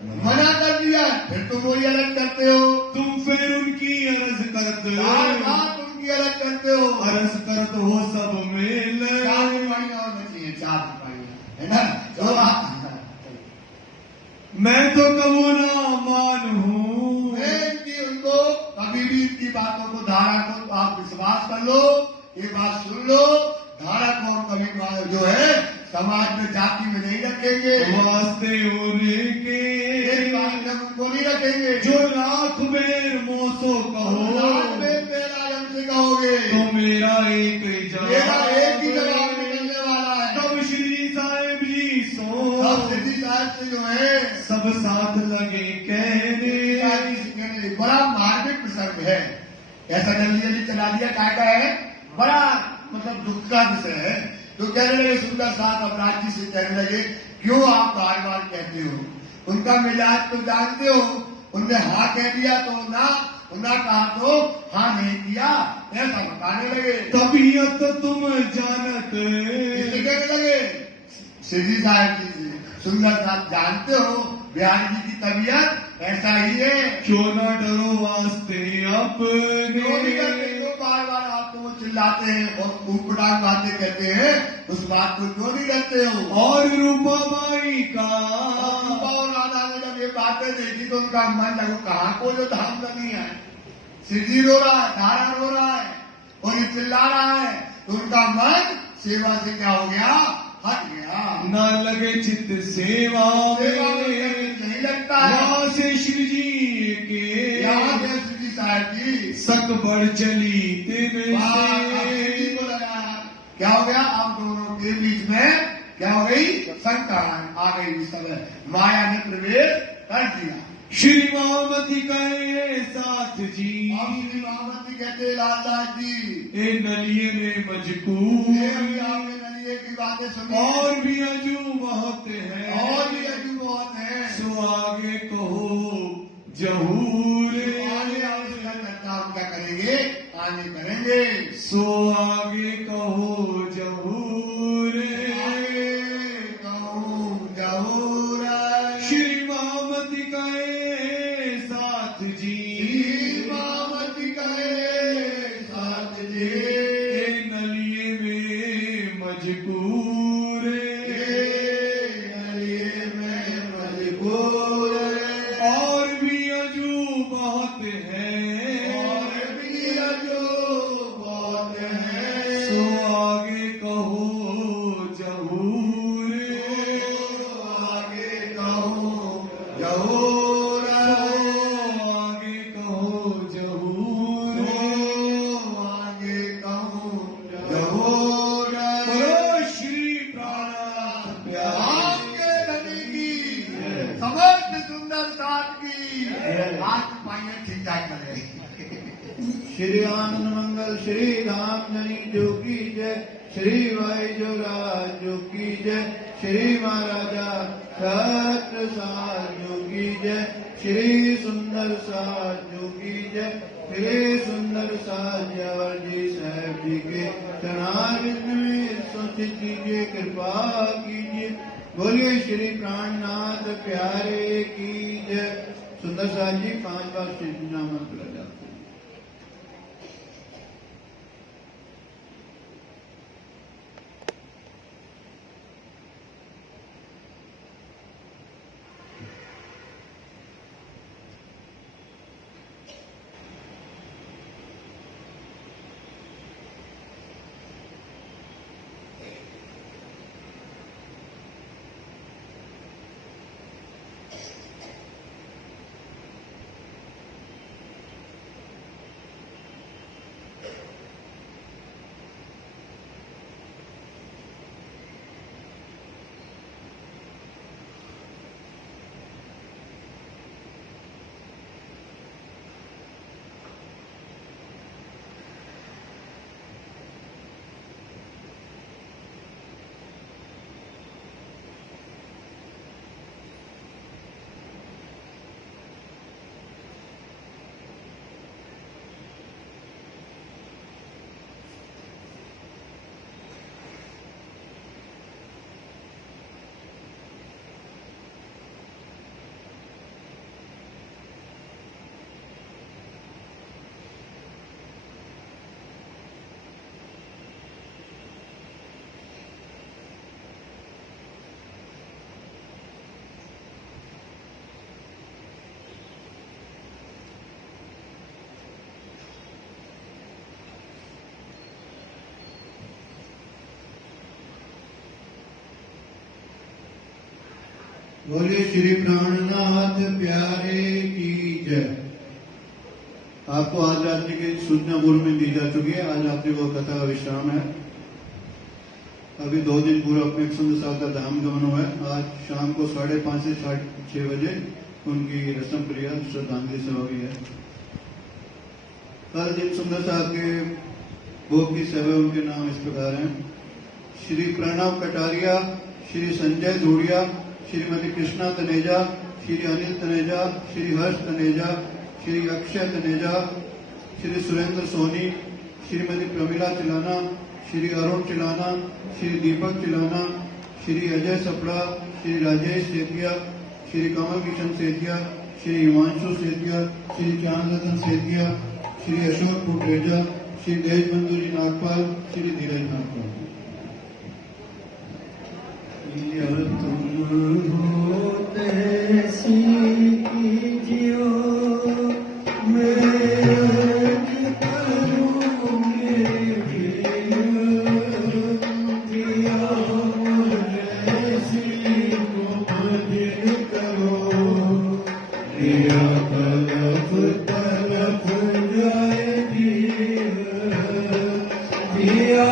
मना कर दिया, फिर तुम वही अलग करते हो। तुम फिर उनकी अर्ज करते बार बार उनकी अलग करते हो। अर्ज करत हो सब मेल 4 रुपया और बची है, 4 रुपया है ना? तो मैं तो कबू ना मानूं मैं इनकी उनको कभी भी इनकी बातों को, धारा को आप विश्वास कर लो, ये बात सुन लो। धारा को हम कभी जो है समाज में जाति में नहीं रखेंगे। वास्ते उनके इस बात में उनको नहीं रखेंगे। जो लाख बेर मोसो कहो लाख में मेरा हमसे कहोगे तो मेरा एक मेरा एक ही जवाब निकलने वाला है। तब श्री साहेब जी सो सब सिद्धि साहब से जो है सब साथ लगे कहने बड़ा मार्मिक प्रसंग है। ऐसा जल्दी जल्दी चला दिया क्या है, बड़ा मतलब दुख का विषय है। तो कहने लगे सुंदर साथ अपराध जी से कहने लगे, क्यों आप बार बार कहते हो? उनका मिजाज तो जानते हो, उनने हाँ कह दिया तो ना कहा तो हाँ नहीं किया, ऐसा बताने लगे। तबीयत तुम जानत इसलिए कहने लगे सिद्धि साहब जी से, सुंदर साथ जानते हो बिहारी जी की तबीयत ऐसा ही है। क्यों न डरो वास्ते क्यों नहीं करते? अपने क्यों बार बार आपको वो चिल्लाते हैं और ऊटपटांग बातें कहते हैं, उस बात को क्यों नहीं करते हो? और रूपाबाई का रूपा और राधा ने जब ये बातें देखी तो उनका मन लगो कहाँ को जो धाम नहीं है। सिद्धि रो रहा है, धारा रो रहा है और ये चिल्ला रहा है, तो उनका मन सेवा से क्या हो गया? हट गया। न लगे चित्त सेवा सेवा में में नहीं लगता है। वहाँ से श्री जी के यहाँ से सिद्धि साहब जी सक बढ़ चली तेरे सिद्धि से को लगाया। क्या हो गया? आप दोनों के बीच में क्या हो गई? शंका आ गई। इस समय माया ने प्रवेश कर दिया। श्री मामती कहे साथ जी आप श्री महामती कहते लालदास जी, ए नलिए में ये मजकूर अभी आपने नलिए की बातें सुनी और भी अजू बहुत है और भी अजू बहुत है। सो आगे कहो जहूर आगे आवश्यक करता हम क्या करेंगे? आगे करेंगे। सो आगे कहो जहूर कहूँ जहूर श्री मामती कहे साथ जी श्री महामती कहे साथ जी, ए नलिए में मजकूर नलिए में मजबूर और भी अजू बहुत है और भी अजू बहुत है। सो आगे कहो जहूर आगे कहूँ जहूर आगे कहो जहूर आगे कहूँ जहूर बोलो श्री प्राण प्यारे आपके धनी की समस्त सुंदर साथ की हाथ पाइए ठीक ठाक करें। श्री आनंद मंगल श्री धाम धनी जो की जय, श्री वायु राज जो की जय, श्री महाराजा छत्र साज जो की जय, श्री सुंदर साज जो की जय, श्री सुंदर साज जवर जी साहब जी के चरणारविंद में सोचित कीजिए, कृपा कीजिए। बोलिए श्री प्राणनाथ प्यारे की जय। सुंदर साज जी 5 बार श्री नाम मंत्र जाते हैं। बोले श्री प्राणनाथ प्यारे की जय। आपको आज रात्रि की सूचना पूर्व में दी जा चुकी है। आज रात्रि को कथा का विश्राम है। अभी 2 दिन पूर्व अपने सुंदर साहब का धाम गमन हुआ है। आज शाम को 5:30 से 6:30 बजे उनकी रस्म क्रिया श्रद्धांजलि सभा भी है। हर दिन सुंदर साहब के भोग की सेवा उनके नाम इस प्रकार हैं: श्री प्रणव कटारिया, श्री संजय धूड़िया, श्रीमती कृष्णा तनेजा, श्री अनिल तनेजा, श्री हर्ष तनेजा, श्री अक्षय तनेजा, श्री सुरेंद्र सोनी, श्रीमती प्रमिला चिलाना, श्री अरुण चिलाना, श्री दीपक चिलाना, श्री अजय सपड़ा, श्री राजेश सेतिया, श्री कमल किशन सेतिया, श्री हिमांशु सेतिया, श्री चांदरतन सेतिया, श्री अशोक कुटेजा, श्री देशबंधु जी नागपाल, श्री धीरज नागपाल। तुम होते कीजियो मैं करूँगी प्रिया ऐसी दिन करो प्रिया तलफ तलफ जाएगी प्रिया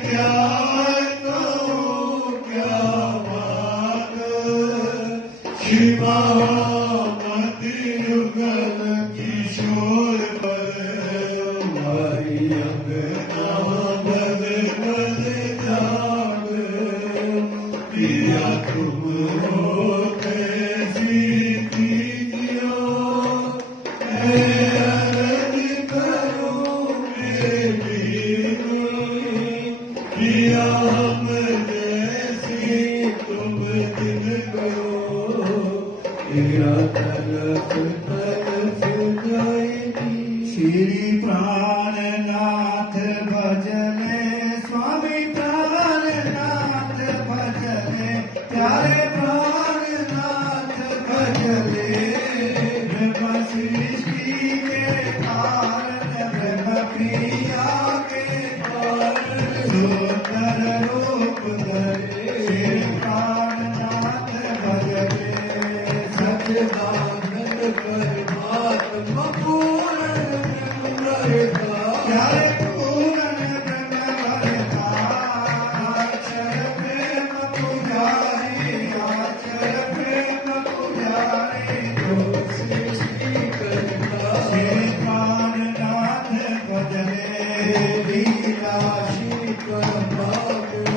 क्या शिवामति युगल किशोर पर हमारी अंगना बद बद जावे पिया तुम हो कैसी कीजियो अर्ज करूं मेरी पिया हम जैसी तुम दिन करो तेरा तरफ तरफ जाएगी श्री प्राणनाथ भजने स्वामी प्राणनाथ भजने प्यारे प्राणनाथ भजने ब्रह्म सृष्टि के कारण ब्रह्म क्रिया के कारण सुंदर रूप धरे श्री प्राणनाथ भजने सच्चिदानंद परमात्मा पूर्ण ब्रह्म रहता प्यारे पूर्ण ब्रह्म रहता आचर प्रेम पुजारी आचर प्रेम पुजारी तो सृष्टि करता श्री प्राणनाथ भजने लीला श्री प्रभाव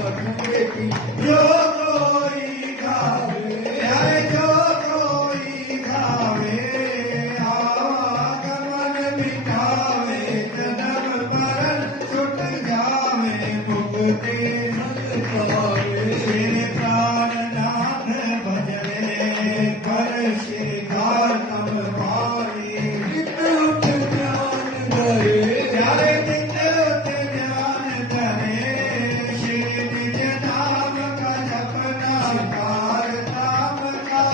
अखंड की जो कोई गावे जो कोई गावे आवागमन मिटावे जन्म मरण छुट जावे मुक्ति फल पावे श्री प्राणनाथ भजने कर श्रीकार नम पारी नित उठ ज्ञान धरे प्यारे नित उठ ज्ञान धरे श्री निज नाम का जपना कार नाम का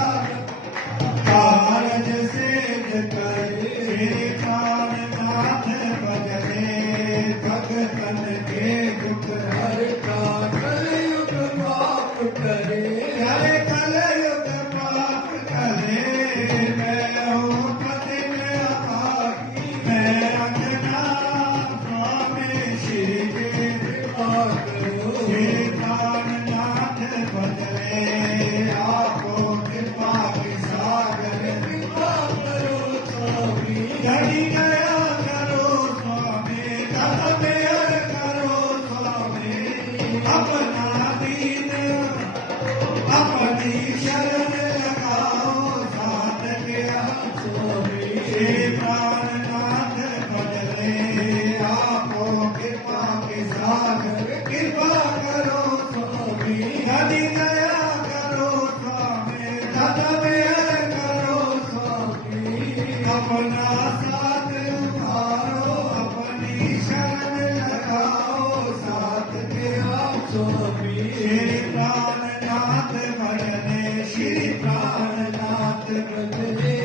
कारज सिद्ध करे श्री प्राणनाथ भजने भगतन के दुख हरता कलयुग पाप करे हरे कलयुग पाप करे मैं हूँ पति में अभागी मैं अंगना स्वामी श्री के कृपा करो श्री प्राणनाथ भजने आपको कृपा के सागर कृपा करो स्वामी धनी दया करो स्वामी धन मेहर करो स्वामी अपना दीन अपनी शरण लगाओ साथ के स्वामी श्री प्राणनाथ भजने आपको कृपा के सागर कृपा करो स्वामी धनी दया करो स्वामी धन मेहर करो स्वामी अपना साथ उतारो अपनी शरण लगाओ साथ के स्वामी श्री प्राणनाथ भजने श्री प्राणनाथ भजने